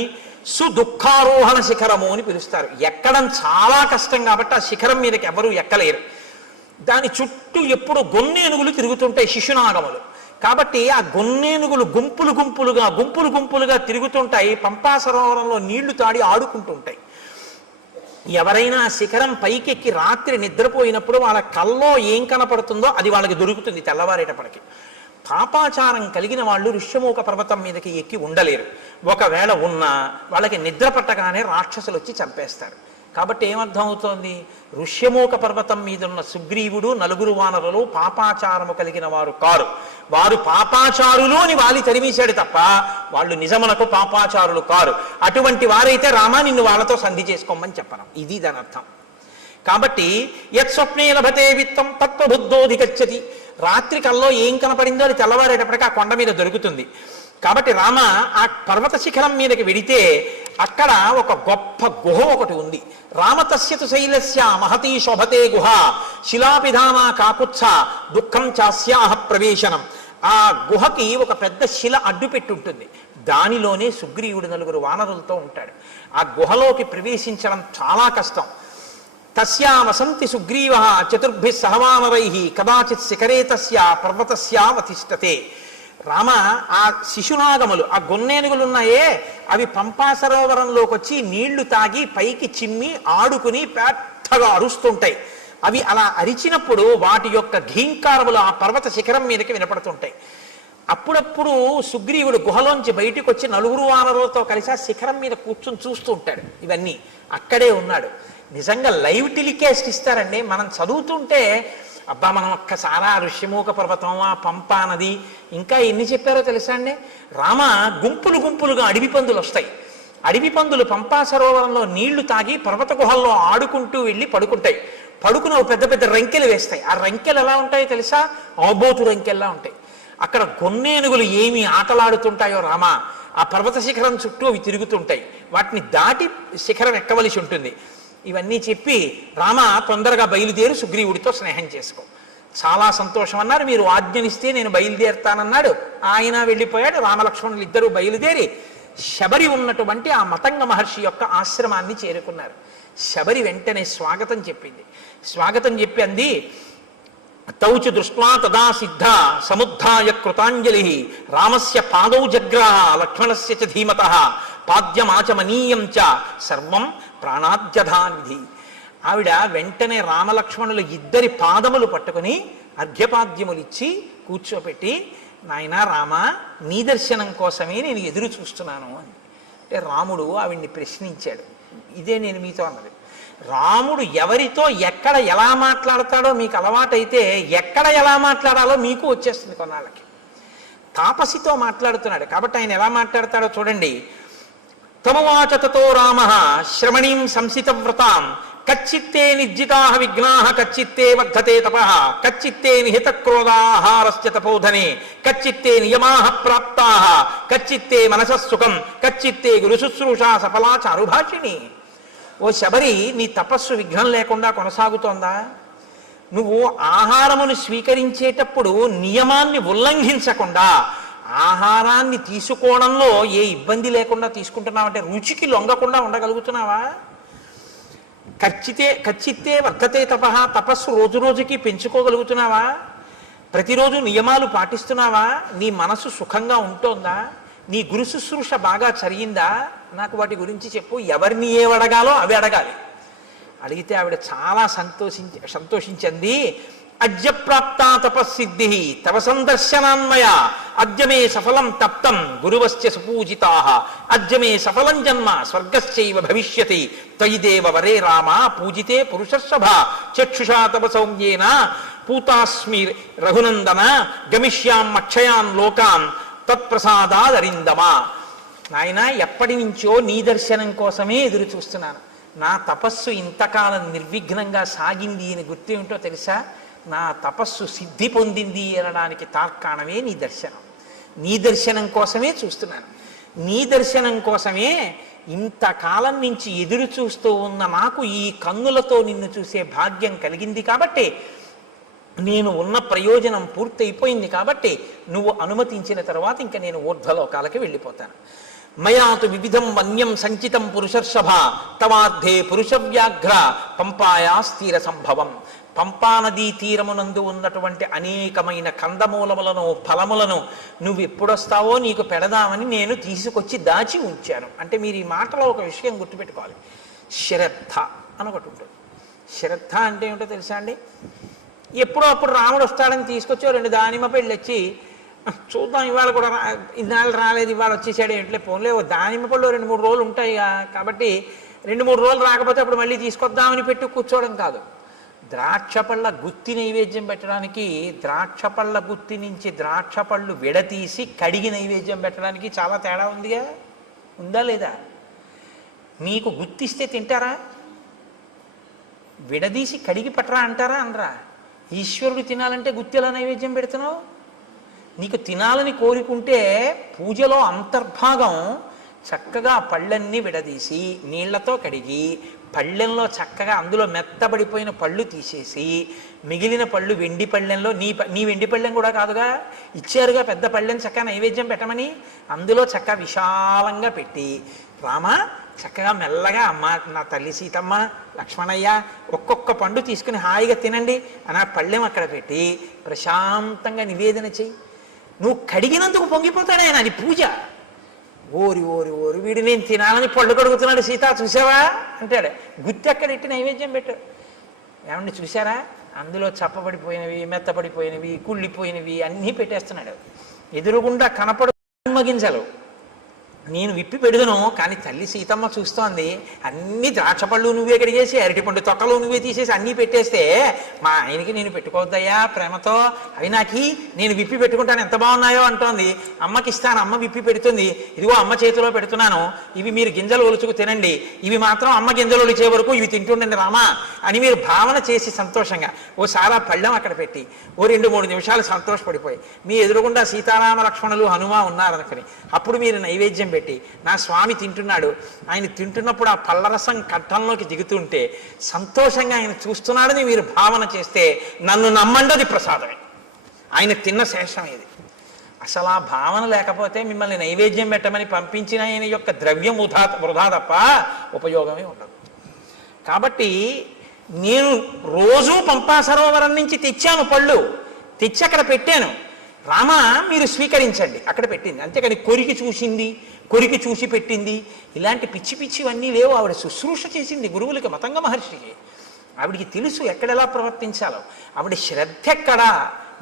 సుదుఃఖారోహణ శిఖరము అని పిలుస్తారు. ఎక్కడం చాలా కష్టం కాబట్టి ఆ శిఖరం మీదకి ఎవరూ ఎక్కలేరు. దాని చుట్టూ ఎప్పుడు గొన్నేనుగులు తిరుగుతుంటాయి, శిశునాగములు. కాబట్టి ఆ గొన్నేనుగులు గుంపులు గుంపులుగా తిరుగుతుంటాయి. పంపా సరోవరంలో నీళ్లు తాడి ఆడుకుంటుంటాయి. ఎవరైనా శిఖరం పైకెక్కి రాత్రి నిద్రపోయినప్పుడు వాళ్ళ కల్లో ఏం కనపడుతుందో అది వాళ్ళకి దొరుకుతుంది తెల్లవారేటప్పటికి. పాపాచారం కలిగిన వాళ్ళు ఋష్యమూక పర్వతం మీదకి ఎక్కి ఉండలేరు. ఒకవేళ ఉన్నా వాళ్ళకి నిద్ర పట్టగానే రాక్షసులు వచ్చి చంపేస్తారు. కాబట్టి ఏమర్థం అవుతోంది? ఋష్యమూక పర్వతం మీద ఉన్న సుగ్రీవుడు నలుగురు వానరులు పాపాచారము కలిగిన వారు కారు. వారు పాపాచారులు అని వాలి తరిమేశాడు తప్ప వాళ్ళు నిజమునకు పాపాచారులు కారు. అటువంటి వారైతే రామా నిన్ను వాళ్ళతో సంధి చేసుకోమని చెప్పను. ఇది దాని అర్థం. కాబట్టి యత్ స్వప్నే లభతే విత్తం తత్వబుద్ధోధిగచ్చతి. రాత్రి కల్లో ఏం కనపడిందో అది తెల్లవారేటప్పటికీ ఆ కొండ మీద దొరుకుతుంది. కాబట్టి రామ ఆ పర్వత శిఖరం మీదకి వెడితే అక్కడ ఒక గొప్ప గుహ ఒకటి ఉంది. రామతస్యతు శైలస్య మహతీ శోభతే గుహ శిలాపిధానా కాకుత్స దుఃఖం చాస్యాహ ప్రవేశనం. ఆ గుహకి ఒక పెద్ద శిల అడ్డు పెట్టి ఉంటుంది. దానిలోనే సుగ్రీవుడు నలుగురు వానరులతో ఉంటాడు. ఆ గుహలోకి ప్రవేశించడం చాలా కష్టం. తస్యా వసంతి సుగ్రీవ చతుర్భి సహవానరై కదాచిత్ శిఖరే తస్య పర్వతస్యావతిష్టతే. రామ, ఆ శిశునాగములు ఆ గొన్నేనుగులున్నాయే అవి పంపా సరోవరంలోకి వచ్చి నీళ్లు తాగి పైకి చిమ్మి ఆడుకుని పెద్దగా అరుస్తుంటాయి. అవి అలా అరిచినప్పుడు వాటి యొక్క ఘీంకారములు ఆ పర్వత శిఖరం మీదకి వినపడుతుంటాయి. అప్పుడప్పుడు సుగ్రీవుడు గుహలోంచి బయటికి వచ్చి నలుగురు వానరులతో కలిసి ఆ శిఖరం మీద కూర్చుని చూస్తూ ఉంటాడు. ఇవన్నీ అక్కడే ఉన్నాడు. నిజంగా లైవ్ టెలికాస్ట్ ఇస్తారండి. మనం చదువుతుంటే అబ్బా మనం ఒక్కసారా ఋష్యమూక పర్వతం, ఆ పంపా నది, ఇంకా ఎన్ని చెప్పారో తెలుసా అండి? రామ, గుంపులుగా అడవి పందులు వస్తాయి. అడవి పందులు పంపా సరోవరంలో నీళ్లు తాగి పర్వత గుహల్లో ఆడుకుంటూ వెళ్ళి పడుకుంటాయి. పడుకుని పెద్ద పెద్ద రంకెలు వేస్తాయి. ఆ రంకెలు ఎలా ఉంటాయో తెలుసా? ఆబోతు రంకెల్లా ఉంటాయి. అక్కడ గొన్నేనుగులు ఏమి ఆటలాడుతుంటాయో రామ, ఆ పర్వత శిఖరం చుట్టూ అవి తిరుగుతుంటాయి. వాటిని దాటి శిఖరం ఎక్కవలసి ఉంటుంది. ఇవన్నీ చెప్పి రామ తొందరగా బయలుదేరి సుగ్రీవుడితో స్నేహం చేసుకో. చాలా సంతోషం అన్నారు. మీరు ఆజ్ఞనిస్తే నేను బయలుదేరుతానన్నాడు. ఆయన వెళ్ళిపోయాడు. రామలక్ష్మణులు ఇద్దరూ బయలుదేరి శబరి ఉన్నటువంటి ఆ మతంగ మహర్షి యొక్క ఆశ్రమాన్ని చేరుకున్నారు. శబరి వెంటనే స్వాగతం చెప్పింది. స్వాగతం చెప్పి అంది, తౌచు దృష్ట్వా తదా సిద్ధ సముద్ధాయ కృతాంజలి రామస్య పాదౌ జగ్రాహ లక్ష్మణస్య చ ధీమతః పాద్యమాచమనీయం చ సర్వం ప్రాణాద్యధానిధి. ఆవిడ వెంటనే రామలక్ష్మణులు ఇద్దరి పాదములు పట్టుకుని అర్ఘ్యపాద్యములు ఇచ్చి కూర్చోపెట్టి, నాయనా రామ, నీ దర్శనం కోసమే నేను ఎదురు చూస్తున్నాను అని. అంటే రాముడు ఆవిడ్ని ప్రశ్నించాడు. ఇదే నేను మీతో అన్నది. రాముడు ఎవరితో ఎక్కడ ఎలా మాట్లాడతాడో మీకు అలవాటైతే ఎక్కడ ఎలా మాట్లాడాలో మీకు వచ్చేస్తుంది కొన్నాళ్ళకి. తాపసితో మాట్లాడుతున్నాడు కాబట్టి ఆయన ఎలా మాట్లాడతాడో చూడండి. తమవాచ తతో రామ శ్రమణీం సంసితవ్రతాం కచ్చిత్తే నిర్జితా విఘ్నా కచ్చిత్తే వర్ధతే తపః కచ్చిత్తే నిహిత క్రోధాహారస్య తపోధనే కచ్చిత్తే నియమా ప్రాప్తా కచ్చిత్తే మనసస్సుఖం కచ్చిత్తే గురుశుశ్రూషా సఫలా చారుభాషిణి. ఓ శబరి, నీ తపస్సు విఘ్నం లేకుండా కొనసాగుతోందా? నువ్వు ఆహారమును స్వీకరించేటప్పుడు నియమాన్ని ఉల్లంఘించకుండా ఆహారాన్ని తీసుకోవడంలో ఏ ఇబ్బంది లేకుండా తీసుకుంటున్నావంటే రుచికి లొంగకుండా ఉండగలుగుతున్నావా? కచ్చిత్తే వర్ధతే తపః, తపస్సు రోజు రోజుకి పెంచుకోగలుగుతున్నావా? ప్రతిరోజు నియమాలు పాటిస్తున్నావా? నీ మనసు సుఖంగా ఉంటోందా? నీ గురు శుశ్రూష బాగా జరిగిందా? నాకు వాటి గురించి చెప్పు. ఎవరిని ఏవడగాలో అవి అడగాలి. అడిగితే ఆవిడ చాలా సంతోషించింది. అద్య ప్రాప్తా తపస్సిద్ధి తవ సందర్శనాన్మయ అద్యమే సఫలం తప్తం గురువస్య సుపూజితా అద్యమే సఫలం జన్మ స్వర్గశ్చైవ భవిష్యతి త్వయి దేవ వరే రామ పూజితే పురుషర్షభ చక్షుషా తవ సౌమ్యేన పూతాస్మి రఘునందన గమిష్యాం అక్షయాన్ లోకాన్ తత్ప్రసాదాదరిందమా. నాయన, ఎప్పటి నుంచో నీ దర్శనం కోసమే ఎదురు చూస్తున్నాను. నా తపస్సు ఇంతకాలం నిర్విఘ్నంగా సాగింది అని గుర్తేమిటో తెలుసా? నా తపస్సు సిద్ధి పొందింది అనడానికి తార్కాణమే నీ దర్శనం. నీ దర్శనం కోసమే చూస్తున్నాను. నీ దర్శనం కోసమే ఇంతకాలం నుంచి ఎదురు చూస్తూ ఉన్న నాకు ఈ కన్నులతో నిన్ను చూసే భాగ్యం కలిగింది కాబట్టి, నేను ఉన్న ప్రయోజనం పూర్తయిపోయింది కాబట్టి నువ్వు అనుమతించిన తర్వాత ఇంకా నేను ఊర్ధ్వలోకాలకి వెళ్ళిపోతాను. మయాతు వివిధం వన్యం సంచితం పురుషర్షభ తవార్థే పురుషవ్యాఘ్ర పంపాయా స్థిర సంభవం. పంపానదీ తీరమునందు ఉన్నటువంటి అనేకమైన కందమూలములను ఫలములను నువ్వు ఎప్పుడొస్తావో నీకు పెడదామని నేను తీసుకొచ్చి దాచి ఉంచాను. అంటే మీరు ఈ మాటలో ఒక విషయం గుర్తుపెట్టుకోవాలి. శ్రద్ధ అని ఒకటి ఉంటుంది. శ్రద్ధ అంటే ఏమిటో తెలుసా అండి? ఎప్పుడో అప్పుడు రాముడు వస్తాడని తీసుకొచ్చి 2 దానిమ్మ పళ్ళు వచ్చి చూద్దాం, ఇవాళ కూడా ఇన్నాళ్ళు రాలేదు, ఇవాళ వచ్చేసాడు ఏంటలే పోన్లే, దానిమ్మ పళ్ళు 2-3 రోజులు ఉంటాయి కాబట్టి 2-3 రోజులు రాకపోతే అప్పుడు మళ్ళీ తీసుకొద్దామని పెట్టి కూర్చోవడం కాదు. ద్రాక్ష పళ్ళ గుత్తి నైవేద్యం పెట్టడానికి ద్రాక్ష పళ్ళ గుత్తి నుంచి ద్రాక్ష పళ్ళు విడతీసి కడిగి నైవేద్యం పెట్టడానికి చాలా తేడా ఉందిగా. ఉందా లేదా? మీకు గుత్తిస్తే తింటారా? విడదీసి కడిగి పట్టరా అంటారా? అనరా? ఈశ్వరుడు తినాలంటే గుత్తిలా నైవేద్యం పెడుతున్నావు. నీకు తినాలని కోరుకుంటే పూజలో అంతర్భాగం చక్కగా పళ్ళన్నీ విడదీసి నీళ్లతో కడిగి పళ్ళెంలో చక్కగా అందులో మెత్తబడిపోయిన పళ్ళు తీసేసి మిగిలిన పళ్ళు వెండి పళ్ళెంలో నీ వెండి పళ్ళెం కూడా కాదుగా, ఇచ్చారుగా పెద్ద పళ్ళెం చక్కగా నైవేద్యం పెట్టమని, అందులో చక్కగా విశాలంగా పెట్టి రామ చక్కగా మెల్లగా అమ్మ నా తల్లి సీతమ్మ లక్ష్మణయ్య ఒక్కొక్క పండు తీసుకుని హాయిగా తినండి అని ఆ పళ్ళెం అక్కడ పెట్టి ప్రశాంతంగా నివేదన చెయ్యి. నువ్వు కడిగినందుకు పొంగిపోతాడు ఆయన. అది పూజ. ఓరి ఓరి ఓరి వీడు నేను తినాలని పళ్ళు కడుగుతున్నాడు సీత చూసావా అంటాడు. గుత్తి అక్కడెట్టి నైవేద్యం పెట్టాడు. ఏమండి చూసారా? అందులో చప్పబడిపోయినవి మెత్తపడిపోయినవి కుళ్ళిపోయినవి అన్నీ పెట్టేస్తున్నాడు. ఎదురుగుండా కనపడు గింజలు నేను విప్పి పెడుదును, కానీ తల్లి సీతమ్మ చూస్తోంది. అన్ని ద్రాక్షపళ్ళు నువ్వే కడిగేసి అరటిపండు తొక్కలు నువ్వే తీసేసి అన్నీ పెట్టేస్తే మా ఆయనకి నేను పెట్టుకోవద్దయ్యా ప్రేమతో, అవి నాకి నేను విప్పి పెట్టుకుంటాను ఎంత బాగున్నాయో అంటోంది. అమ్మకి ఇస్తాను, అమ్మ విప్పి పెడుతుంది. ఇదిగో అమ్మ చేతిలో పెడుతున్నాను, ఇవి మీరు గింజలు ఒలుచుకు తినండి, ఇవి మాత్రం అమ్మ గింజలు ఒలిచే వరకు ఇవి తింటుండండి రామా అని మీరు భావన చేసి సంతోషంగా ఓసారి ఆ పళ్ళెం అక్కడ పెట్టి 2-3 నిమిషాలు సంతోషపడిపోయి మీ ఎదురుగుండా సీతారామ లక్ష్మణులు హనుమ ఉన్నారనుకుని అప్పుడు మీరు నైవేద్యం పెట్టి, నా స్వామి తింటున్నాడు, ఆయన తింటున్నప్పుడు ఆ పళ్ళరసం కంఠంలోకి దిగుతుంటే సంతోషంగా ఆయన చూస్తున్నాడని మీరు భావన చేస్తే నన్ను నమ్మండి, అది ప్రసాదమే, ఆయన తిన్న శేషం ఇది. అసలు ఆ భావన లేకపోతే మిమ్మల్ని నైవేద్యం పెట్టమని పంపించిన ఆయన యొక్క ద్రవ్యం వృధా తప్ప ఉపయోగమే ఉండదు. కాబట్టి నేను రోజూ పంపా సరోవరం నుంచి తెచ్చాను, పళ్ళు తెచ్చి అక్కడ పెట్టాను, రామ మీరు స్వీకరించండి, అక్కడ పెట్టింది. అంతేకాని కొరికి చూసింది, కొరికి చూసి పెట్టింది, ఇలాంటి పిచ్చి పిచ్చివన్నీ లేవు. ఆవిడ శుశ్రూష చేసింది గురువులకి, మతంగ మహర్షికి. ఆవిడికి తెలుసు ఎక్కడెలా ప్రవర్తించాలో. ఆవిడ శ్రద్ధ ఎక్కడా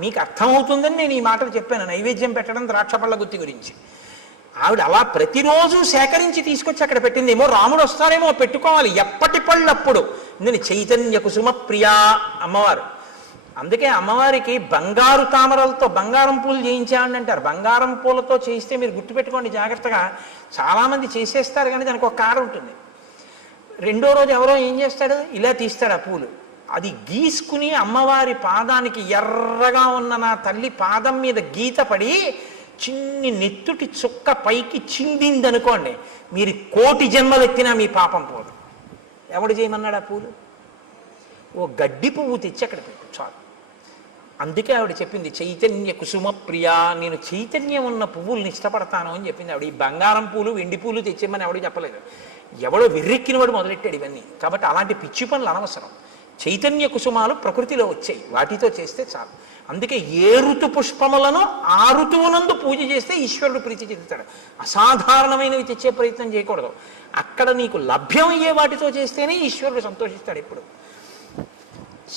మీకు అర్థమవుతుందని నేను ఈ మాటలు చెప్పాను, నైవేద్యం పెట్టడం ద్రాక్షపళ్ళ గుత్తి గురించి. ఆవిడ అలా ప్రతిరోజు సేకరించి తీసుకొచ్చి అక్కడ పెట్టింది. ఏమో రాముడు వస్తారేమో, పెట్టుకోవాలి, ఎప్పటి పళ్ళప్పుడు. నేను చైతన్య కుసుమ ప్రియా అమ్మవారు. అందుకే అమ్మవారికి బంగారు తామరలతో బంగారం పూలు చేయించామని అంటారు. బంగారం పూలతో చేయిస్తే మీరు గుర్తుపెట్టుకోండి జాగ్రత్తగా, చాలామంది చేసేస్తారు కానీ దానికి ఒక కాడ ఉంటుంది. రెండో రోజు ఎవరో ఏం చేస్తాడు, ఇలా తీస్తాడు ఆ పూలు, అది గీసుకుని అమ్మవారి పాదానికి ఎర్రగా ఉన్న నా తల్లి పాదం మీద గీత పడి చిన్ని నెత్తుటి చుక్క పైకి చిందింది అనుకోండి, మీరు 1,000,000 జన్మలెత్తినా మీ పాపం పోదు. ఎవడు చేయమన్నాడు ఆ పూలు? ఓ గడ్డి పువ్వు తెచ్చి అక్కడ పెట్టు చాలు. అందుకే ఆవిడ చెప్పింది చైతన్య కుసుమ ప్రియా, నేను చైతన్యం ఉన్న పువ్వుల్ని ఇష్టపడతాను అని చెప్పింది ఆవిడ. ఈ బంగారం పూలు వెండి పూలు తెచ్చేమని ఎవడు చెప్పలేదు, ఎవడో వెర్రెక్కినవాడు మొదలెట్టాడు ఇవన్నీ. కాబట్టి అలాంటి పిచ్చి పనులు అనవసరం. చైతన్య కుసుమాలు ప్రకృతిలో వచ్చాయి, వాటితో చేస్తే చాలు. అందుకే ఏ ఋతు పుష్పములను ఆ ఋతువునందు పూజ చేస్తే ఈశ్వరుడు ప్రీతి చెందుతాడు. అసాధారణమైనవి తెచ్చే ప్రయత్నం చేయకూడదు. అక్కడ నీకు లభ్యమయ్యే వాటితో చేస్తేనే ఈశ్వరుడు సంతోషిస్తాడు ఎప్పుడు.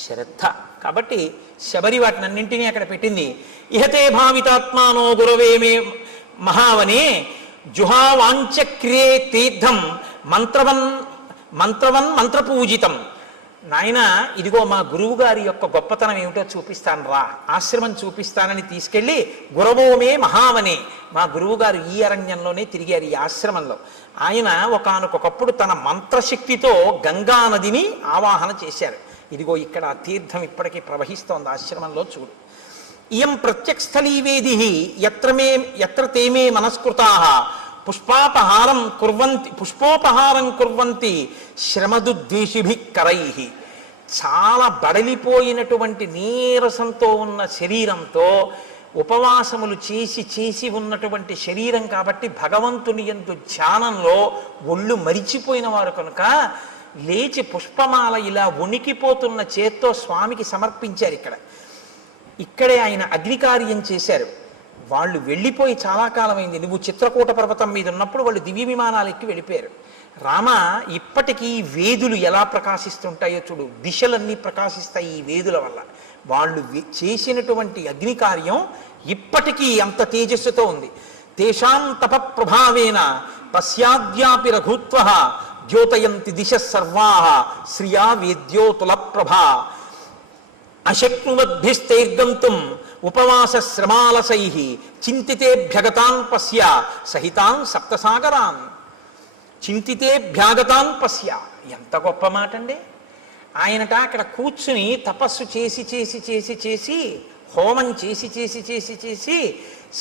శ్రద్ధ. కాబట్టి శబరి వాటినన్నింటినీ అక్కడ పెట్టింది. ఇహతే భావితాత్మానో గురవే మే మహావనే జుహావాంచక్రియే తీర్థం మంత్రవన్ మంత్రపూజితం. నాయన ఇదిగో మా గురువు గారి యొక్క గొప్పతనం ఏమిటో చూపిస్తాను రా, ఆశ్రమం చూపిస్తానని తీసుకెళ్ళి గురవోమే మహావనే, మా గురువు గారు ఈ అరణ్యంలోనే తిరిగారు, ఈ ఆశ్రమంలో. ఆయన ఒకానొకప్పుడు తన మంత్రశక్తితో గంగా నదిని ఆవాహన చేశారు. ఇదిగో ఇక్కడ ఆ తీర్థం ఇప్పటికీ ప్రవహిస్తోంది ఆశ్రమంలో, చూడు. ఇయం ప్రత్యక్షస్థలీవేది ఎత్ర తేమే మనస్కృతాః పుష్పోపహారం కుర్వంతి శ్రమదుద్వేషిభిః కరైః. చాలా బడలిపోయినటువంటి నీరసంతో ఉన్న శరీరంతో ఉపవాసములు చేసి చేసి ఉన్నటువంటి శరీరం కాబట్టి భగవంతుని యందు ధ్యానంలో ఒళ్ళు మరిచిపోయిన వారు కనుక లేచి పుష్పమాల ఇలా వణికిపోతున్న చేత్తో స్వామికి సమర్పించారు. ఇక్కడే ఆయన అగ్నికార్యం చేశారు. వాళ్ళు వెళ్ళిపోయి చాలా కాలమైంది. నువ్వు చిత్రకూట పర్వతం మీద ఉన్నప్పుడు వాళ్ళు దివ్య విమానాలు ఎక్కి వెళ్ళిపోయారు. రామ, ఇప్పటికీ వేదులు ఎలా ప్రకాశిస్తుంటాయో చూడు, దిశలన్నీ ప్రకాశిస్తాయి ఈ వేదుల వల్ల. వాళ్ళు చేసినటువంటి అగ్నికార్యం ఇప్పటికీ అంత తేజస్సుతో ఉంది. తేషాం తప ప్రభావేన పశ్యాద్యాపి రఘుత్వః ద్యోతయంతి దిశ సర్వాః శ్రియా వేద్యోతుల ప్రభా అశక్నువద్భిస్తైర్గంతుం ఉపవాస శ్రమాలసైః చింతితేభ్యగతాన్ పశ్య సహితాన్ సప్తసాగరాన్. చింతితేభ్యాగతాన్ పశ్య, ఎంత గొప్ప మాట అండి. ఆయనట అక్కడ కూర్చుని తపస్సు చేసి చేసి చేసి చేసి హోమం చేసి చేసి చేసి చేసి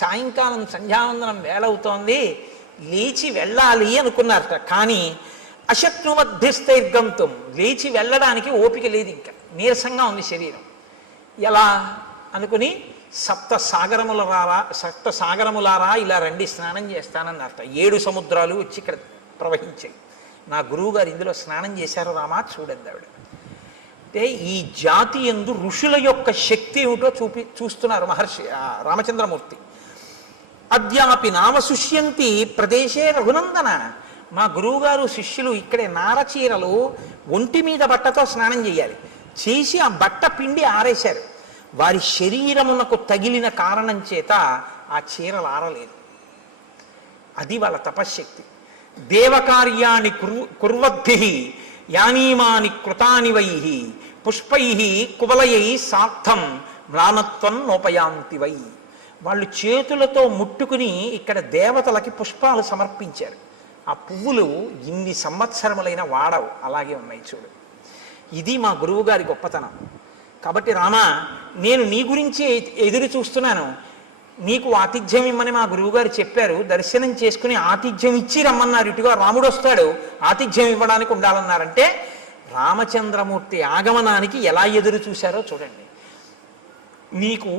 సాయంకాలం సంధ్యావందనం వేళవుతోంది, లేచి వెళ్ళాలి అనుకున్నారట. కానీ అశక్నువద్భిస్తైర్గంతుం, లేచి వెళ్ళడానికి ఓపిక లేదు, ఇంకా నీరసంగా ఉంది శరీరం. ఎలా అనుకుని సప్త సాగరములారా ఇలా రండి స్నానం చేస్తానన్నారట. 7 సముద్రాలు వచ్చి ఇక్కడ ప్రవహించాయి. నా గురువు గారు ఇందులో స్నానం చేశారు రామా, చూడండి ఆవిడ. అంటే ఈ జాతి యందు ఋషుల యొక్క శక్తి ఏమిటో చూస్తున్నారు మహర్షి రామచంద్రమూర్తి. అద్యాపి నామశుష్యంతి ప్రదేశే రఘునందన. మా గురువుగారు శిష్యులు ఇక్కడే నారచీరలు ఒంటి మీద బట్టతో స్నానం చేయాలి, చేసి ఆ బట్ట పిండి ఆరేశారు. వారి శరీరమునకు తగిలిన కారణం చేత ఆ చీరలు ఆరలేదు. అది వాళ్ళ తపశ్శక్తి. దేవకార్యాన్ని కుర్వద్భిః యానీమాని కృతాని వైః పుష్పైః కువలయై సార్థం మ్లానత్వం నోపయాంతి వై. వాళ్ళు చేతులతో ముట్టుకుని ఇక్కడ దేవతలకి పుష్పాలు సమర్పించారు. ఆ పువ్వులు ఇన్ని సంవత్సరములైన వాడవు, అలాగే ఉన్నాయి చూడు. ఇది మా గురువు గారి గొప్పతనం. కాబట్టి రామ, నేను నీ గురించి ఎదురు చూస్తున్నాను. నీకు ఆతిథ్యం ఇమ్మని మా గురువుగారు చెప్పారు, దర్శనం చేసుకుని ఆతిథ్యం ఇచ్చి రమ్మన్నారు, ఇటుగా రాముడు వస్తాడు ఆతిథ్యం ఇవ్వడానికి ఉండాలన్నారంటే రామచంద్రమూర్తి ఆగమనానికి ఎలా ఎదురు చూశారో చూడండి. నీకు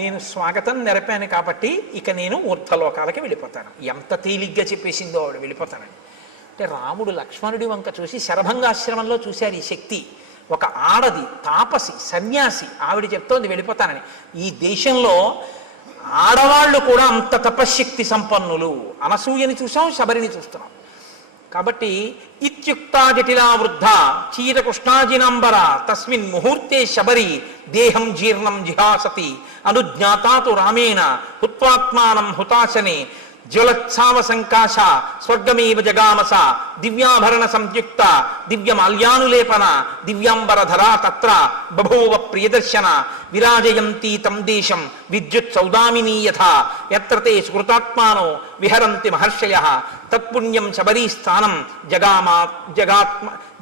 నేను స్వాగతం నెరపాను కాబట్టి ఇక నేను ఊర్ధ్వలోకాలకి వెళ్ళిపోతాను. ఎంత తేలిగ్గా చెప్పేసిందో ఆవిడ వెళ్ళిపోతానని. అంటే రాముడు లక్ష్మణుడి వంక చూసి శరభంగాశ్రమంలో చూశారు ఈ శక్తి. ఒక ఆడది తాపసి సన్యాసి ఆవిడ చెప్తోంది వెళ్ళిపోతానని. ఈ దేశంలో ఆడవాళ్ళు కూడా అంత తపశ్శక్తి సంపన్నులు. అనసూయని చూసాం, శబరిని చూస్తున్నాం. కాబట్టి ఇత్యుక్తా జటిలా వృద్ధ చీరకృష్ణాజినాంబర తస్మిన్ ముహూర్తే శబరి దేహం జీర్ణం జిహాసతి అనుజ్ఞాతాతు రామేణ హుత్వాత్మానం హుతాశనే జ్వలత్సావ సంకాశ స్వర్గమేవ జగామస దివ్యాభరణ సంయుక్త దివ్యమాల్యానులేపన దివ్యాంబరధరా తత్ర బభూవ ప్రియదర్శన విరాజయంతి తం దేశం విద్యుత్ సౌదామినీ యథా యత్ర తే స్మృతాత్మానో విహరంతి మహర్షయః తత్పుణ్యం శబరీ స్థానం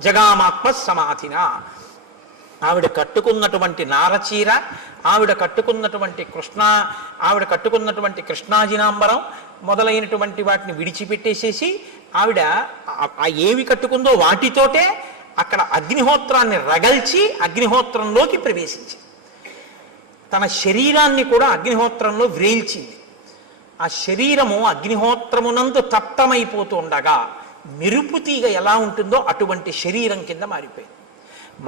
జగామాత్మ సమాధిన. ఆవిడ కట్టుకున్నటువంటి నారచీర, ఆవిడ కట్టుకున్నటువంటి కృష్ణాజినాంబరం మొదలైనటువంటి వాటిని విడిచిపెట్టేసేసి ఆవిడ ఏవి కట్టుకుందో వాటితోటే అక్కడ అగ్నిహోత్రాన్ని రగల్చి అగ్నిహోత్రంలోకి ప్రవేశించింది. తన శరీరాన్ని కూడా అగ్నిహోత్రంలో వ్రేల్చింది. ఆ శరీరము అగ్నిహోత్రమునందు తప్తమైపోతూ ఉండగా మెరుపుతీగ ఎలా ఉంటుందో అటువంటి శరీరం కింద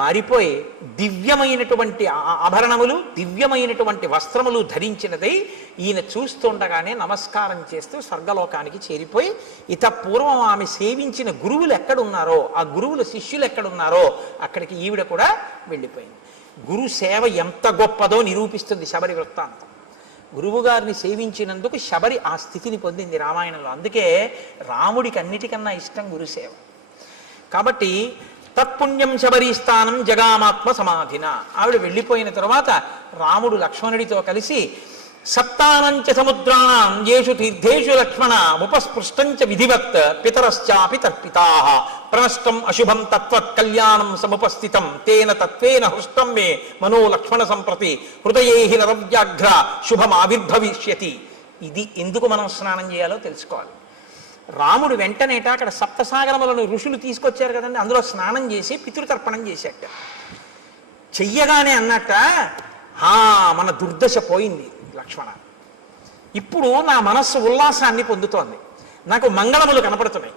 మారిపోయి దివ్యమైనటువంటి ఆభరణములు దివ్యమైనటువంటి వస్త్రములు ధరించినదై ఈయన చూస్తుండగానే నమస్కారం చేస్తూ స్వర్గలోకానికి చేరిపోయి ఇత పూర్వం ఆమె సేవించిన గురువులు ఎక్కడున్నారో ఆ గురువుల శిష్యులు ఎక్కడున్నారో అక్కడికి ఈవిడ కూడా వెళ్ళిపోయింది. గురు సేవ ఎంత గొప్పదో నిరూపిస్తుంది శబరి వృత్తాంతం. గురువుగారిని సేవించినందుకు శబరి ఆ స్థితిని పొందింది రామాయణంలో. అందుకే రాముడికి అన్నిటికన్నా ఇష్టం గురుసేవ. కాబట్టి తత్పుణ్యం శబరీ స్థానం జగామాత్మ సమాధిన. ఆవిడ వెళ్ళిపోయిన తర్వాత రాముడు లక్ష్మణుడితో కలిసి సప్తానంచ సముద్రాణం యేషు తీర్థేషు లక్ష్మణ ఉపస్పృష్టంచ విధివత్ పితరశ్చాపి తర్పితాః ప్రణష్టం అశుభం తత్వత్ కళ్యాణం సముపస్థితం తేన తత్వేన హృష్టం మే మనో లక్ష్మణ సంప్రతి హృదయేహి నరవ్యాఘ్ర శుభం ఆవిర్భవిష్యతి. ఇది ఎందుకు మనం స్నానం చేయాలో తెలుసుకోవాలి. రాముడు వెంటనేట అక్కడ సప్తసాగరములను ఋషులు తీసుకొచ్చారు కదండి, అందులో స్నానం చేసి పితృతర్పణం చేశాట. చెయ్యగానే అన్నట్ట మన దుర్దశ పోయింది లక్ష్మణ, ఇప్పుడు నా మనస్సు ఉల్లాసాన్ని పొందుతోంది, నాకు మంగళములు కనపడుతున్నాయి,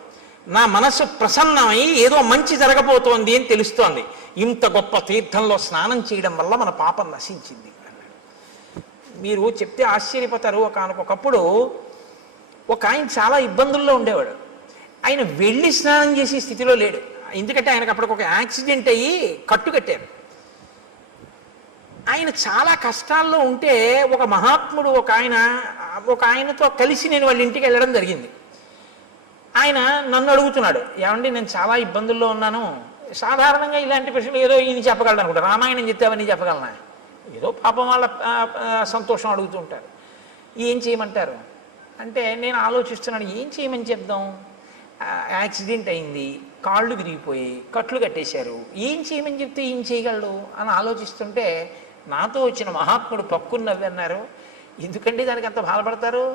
నా మనస్సు ప్రసన్నమై ఏదో మంచి జరగబోతోంది అని తెలుస్తోంది. ఇంత గొప్ప తీర్థంలో స్నానం చేయడం వల్ల మన పాపం నశించింది అన్నాడు. మీరు చెప్తే ఆశ్చర్యపోతారు. ఒకనకొకప్పుడు ఒక ఆయన చాలా ఇబ్బందుల్లో ఉండేవాడు. ఆయన వెళ్ళి స్నానం చేసే స్థితిలో లేడు. ఎందుకంటే ఆయనకు అప్పటికి ఒక యాక్సిడెంట్ అయ్యి కట్టు కట్టారు. ఆయన చాలా కష్టాల్లో ఉంటే ఒక మహాత్ముడు ఒక ఆయనతో కలిసి నేను వాళ్ళ ఇంటికి వెళ్ళడం జరిగింది. ఆయన నన్ను అడుగుతున్నాడు, ఏమండి నేను చాలా ఇబ్బందుల్లో ఉన్నాను. సాధారణంగా ఇలాంటి ప్రశ్నలు ఏదో ఈయన చెప్పగలను అనుకుంటా, రామాయణం చెప్తావని చెప్పగలనా, ఏదో పాపం వాళ్ళ సంతోషం అడుగుతూ ఉంటారు. ఏం చేయమంటారు అంటే నేను ఆలోచిస్తున్నాను, ఏం చేయమని చెప్దాం, యాక్సిడెంట్ అయింది, కాళ్ళు విరిగిపోయి కట్లు కట్టేశారు, ఏం చేయమని చెప్తే ఏం చేయగలడు అని ఆలోచిస్తుంటే నాతో వచ్చిన మహాత్ముడు పక్కుని నవ్వి అన్నారు, ఎందుకంటే దానికి అంత బాధపడతారు,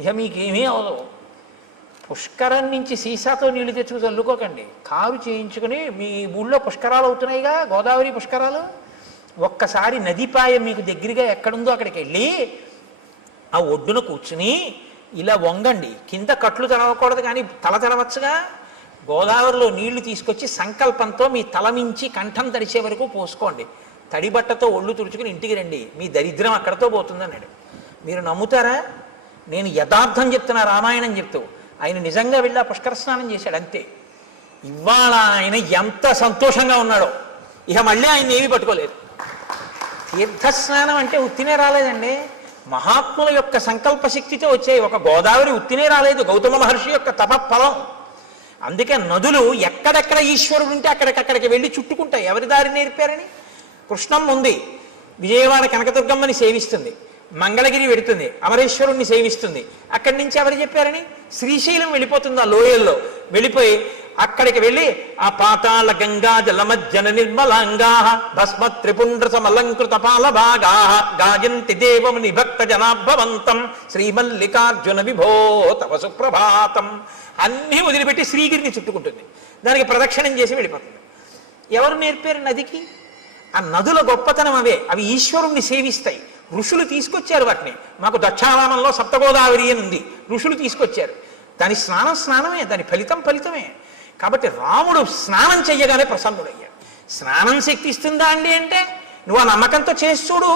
ఇక మీకేమీ అవదు, పుష్కరం నుంచి సీసాతో నీళ్లు తెచ్చుకు చల్లుకోకండి, కారు చేయించుకుని మీ ఊళ్ళో పుష్కరాలు అవుతున్నాయిగా, గోదావరి పుష్కరాలు, ఒక్కసారి నదిపాయ మీకు దగ్గరగా ఎక్కడుందో అక్కడికి వెళ్ళి ఆ ఒడ్డున కూర్చుని ఇలా వంగండి, కింద కట్లు తెలవకూడదు కానీ తల తెలవచ్చుగా, గోదావరిలో నీళ్లు తీసుకొచ్చి సంకల్పంతో మీ తల మించి కంఠం తడిచే వరకు పోసుకోండి, తడిబట్టతో ఒళ్ళు తుడుచుకుని ఇంటికి రండి, మీ దరిద్రం అక్కడతో పోతుందన్నాడు. మీరు నమ్ముతారా? నేను యథార్థం చెప్తున్నా, రామాయణం చెప్తూ. ఆయన నిజంగా వెళ్ళి ఆ పుష్కర స్నానం చేశాడు అంతే. ఇవాళ ఆయన ఎంత సంతోషంగా ఉన్నాడో, ఇక మళ్ళీ ఆయన ఏమీ పట్టుకోలేదు. తీర్థస్నానం అంటే ఉత్తినే రాలేదండి, మహాత్ముల యొక్క సంకల్ప శక్తితో వచ్చాయి. ఒక గోదావరి ఉత్తినే రాలేదు, గౌతమ మహర్షి యొక్క తపఫలం. అందుకే నదులు ఎక్కడెక్కడ ఈశ్వరుడు ఉంటే అక్కడికక్కడికి వెళ్ళి చుట్టుకుంటాయి. ఎవరి దారి నేర్పారని? కృష్ణమ్మ ఉంది, విజయవాడ కనకదుర్గమ్మని సేవిస్తుంది, మంగళగిరి వెడుతుంది, అమరేశ్వరుణ్ణి సేవిస్తుంది. అక్కడి నుంచి ఎవరు చెప్పారని? శ్రీశైలం వెళ్ళిపోతుంది, ఆ లోయల్లో వెళ్ళిపోయి అక్కడికి వెళ్ళి ఆ పాతాళ గంగా జలమజ్జన నిర్మలాంగా భస్మ త్రిపుండ్ర సమలంకృత పాల భాగా గాయంతి దేవముని భక్త జనాభవంతం శ్రీమల్లికార్జున విభో తవ సుప్రభాతం అన్నీ వదిలిపెట్టి శ్రీగిరిని చుట్టుకుంటుంది. దానికి ప్రదక్షిణం చేసి వెళ్ళిపోతుంది. ఎవరు నేర్పారు నదికి? ఆ నదుల గొప్పతనం అవే. అవి ఈశ్వరుణ్ణి సేవిస్తాయి. ఋషులు తీసుకొచ్చారు వాటిని. మాకు దక్షారామంలో సప్తగోదావరి అని ఉంది, ఋషులు తీసుకొచ్చారు. దాని స్నానమే, దాని ఫలితమే. కాబట్టి రాముడు స్నానం చెయ్యగానే ప్రసన్నుడయ్యాడు. స్నానం శక్తి ఇస్తుందా అండి అంటే నువ్వు ఆ నమ్మకంతో చేసి చూడు.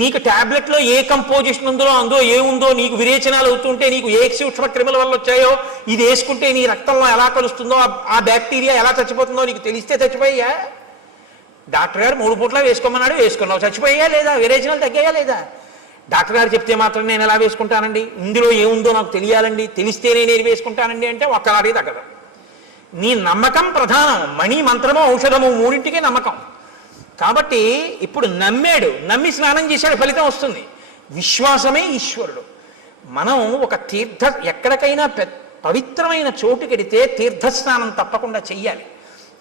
నీకు ట్యాబ్లెట్లో ఏ కంపోజిషన్ అందులో ఏముందో నీకు విరేచనాలు అవుతుంటే నీకు ఏ సూక్ష్మ క్రిముల వల్ల వచ్చాయో ఇది వేసుకుంటే నీ రక్తంలో ఎలా కలుస్తుందో ఆ బ్యాక్టీరియా ఎలా చచ్చిపోతుందో నీకు తెలిస్తే చచ్చిపోయా? డాక్టర్ గారు 3 పూట్ల వేసుకోమన్నాడు, వేసుకున్నావు, చచ్చిపోయా లేదా? విరేచనాలు తగ్గాయా లేదా? డాక్టర్ గారు చెప్తే మాత్రం నేను ఎలా వేసుకుంటానండి, ఇందులో ఏముందో నాకు తెలియాలండి, తెలిస్తేనే నేను వేసుకుంటానండి అంటే ఒక్కనాడికి తగ్గదు. నీ నమ్మకం ప్రధానం. మణి, మంత్రము, ఔషధము మూడింటికే నమ్మకం. కాబట్టి ఇప్పుడు నమ్మి స్నానం చేశాడు, ఫలితం వస్తుంది. విశ్వాసమే ఈశ్వరుడు. మనం ఒక ఎక్కడికైనా పవిత్రమైన చోటుకెడితే తీర్థస్నానం తప్పకుండా చెయ్యాలి.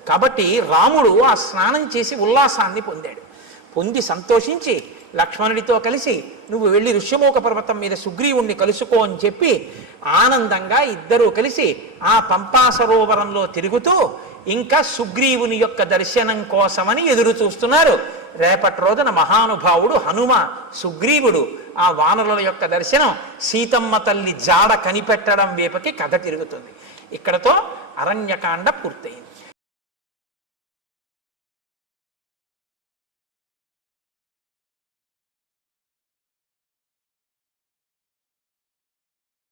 కాబట్టి రాముడు ఆ స్నానం చేసి ఉల్లాసాన్ని పొంది సంతోషించి లక్ష్మణుడితో కలిసి నువ్వు వెళ్ళి ఋష్యమూక పర్వతం మీద సుగ్రీవుణ్ణి కలుసుకో అని చెప్పి ఆనందంగా ఇద్దరూ కలిసి ఆ పంపా సరోవరంలో తిరుగుతూ ఇంకా సుగ్రీవుని యొక్క దర్శనం కోసమని ఎదురు చూస్తున్నారు. రేపటి రోజున మహానుభావుడు హనుమ సుగ్రీవుడు ఆ వానరుల యొక్క దర్శనం, సీతమ్మ తల్లి జాడ కనిపెట్టడం వైపుకి కథ తిరుగుతుంది. ఇక్కడతో అరణ్యకాండ పూర్తయింది.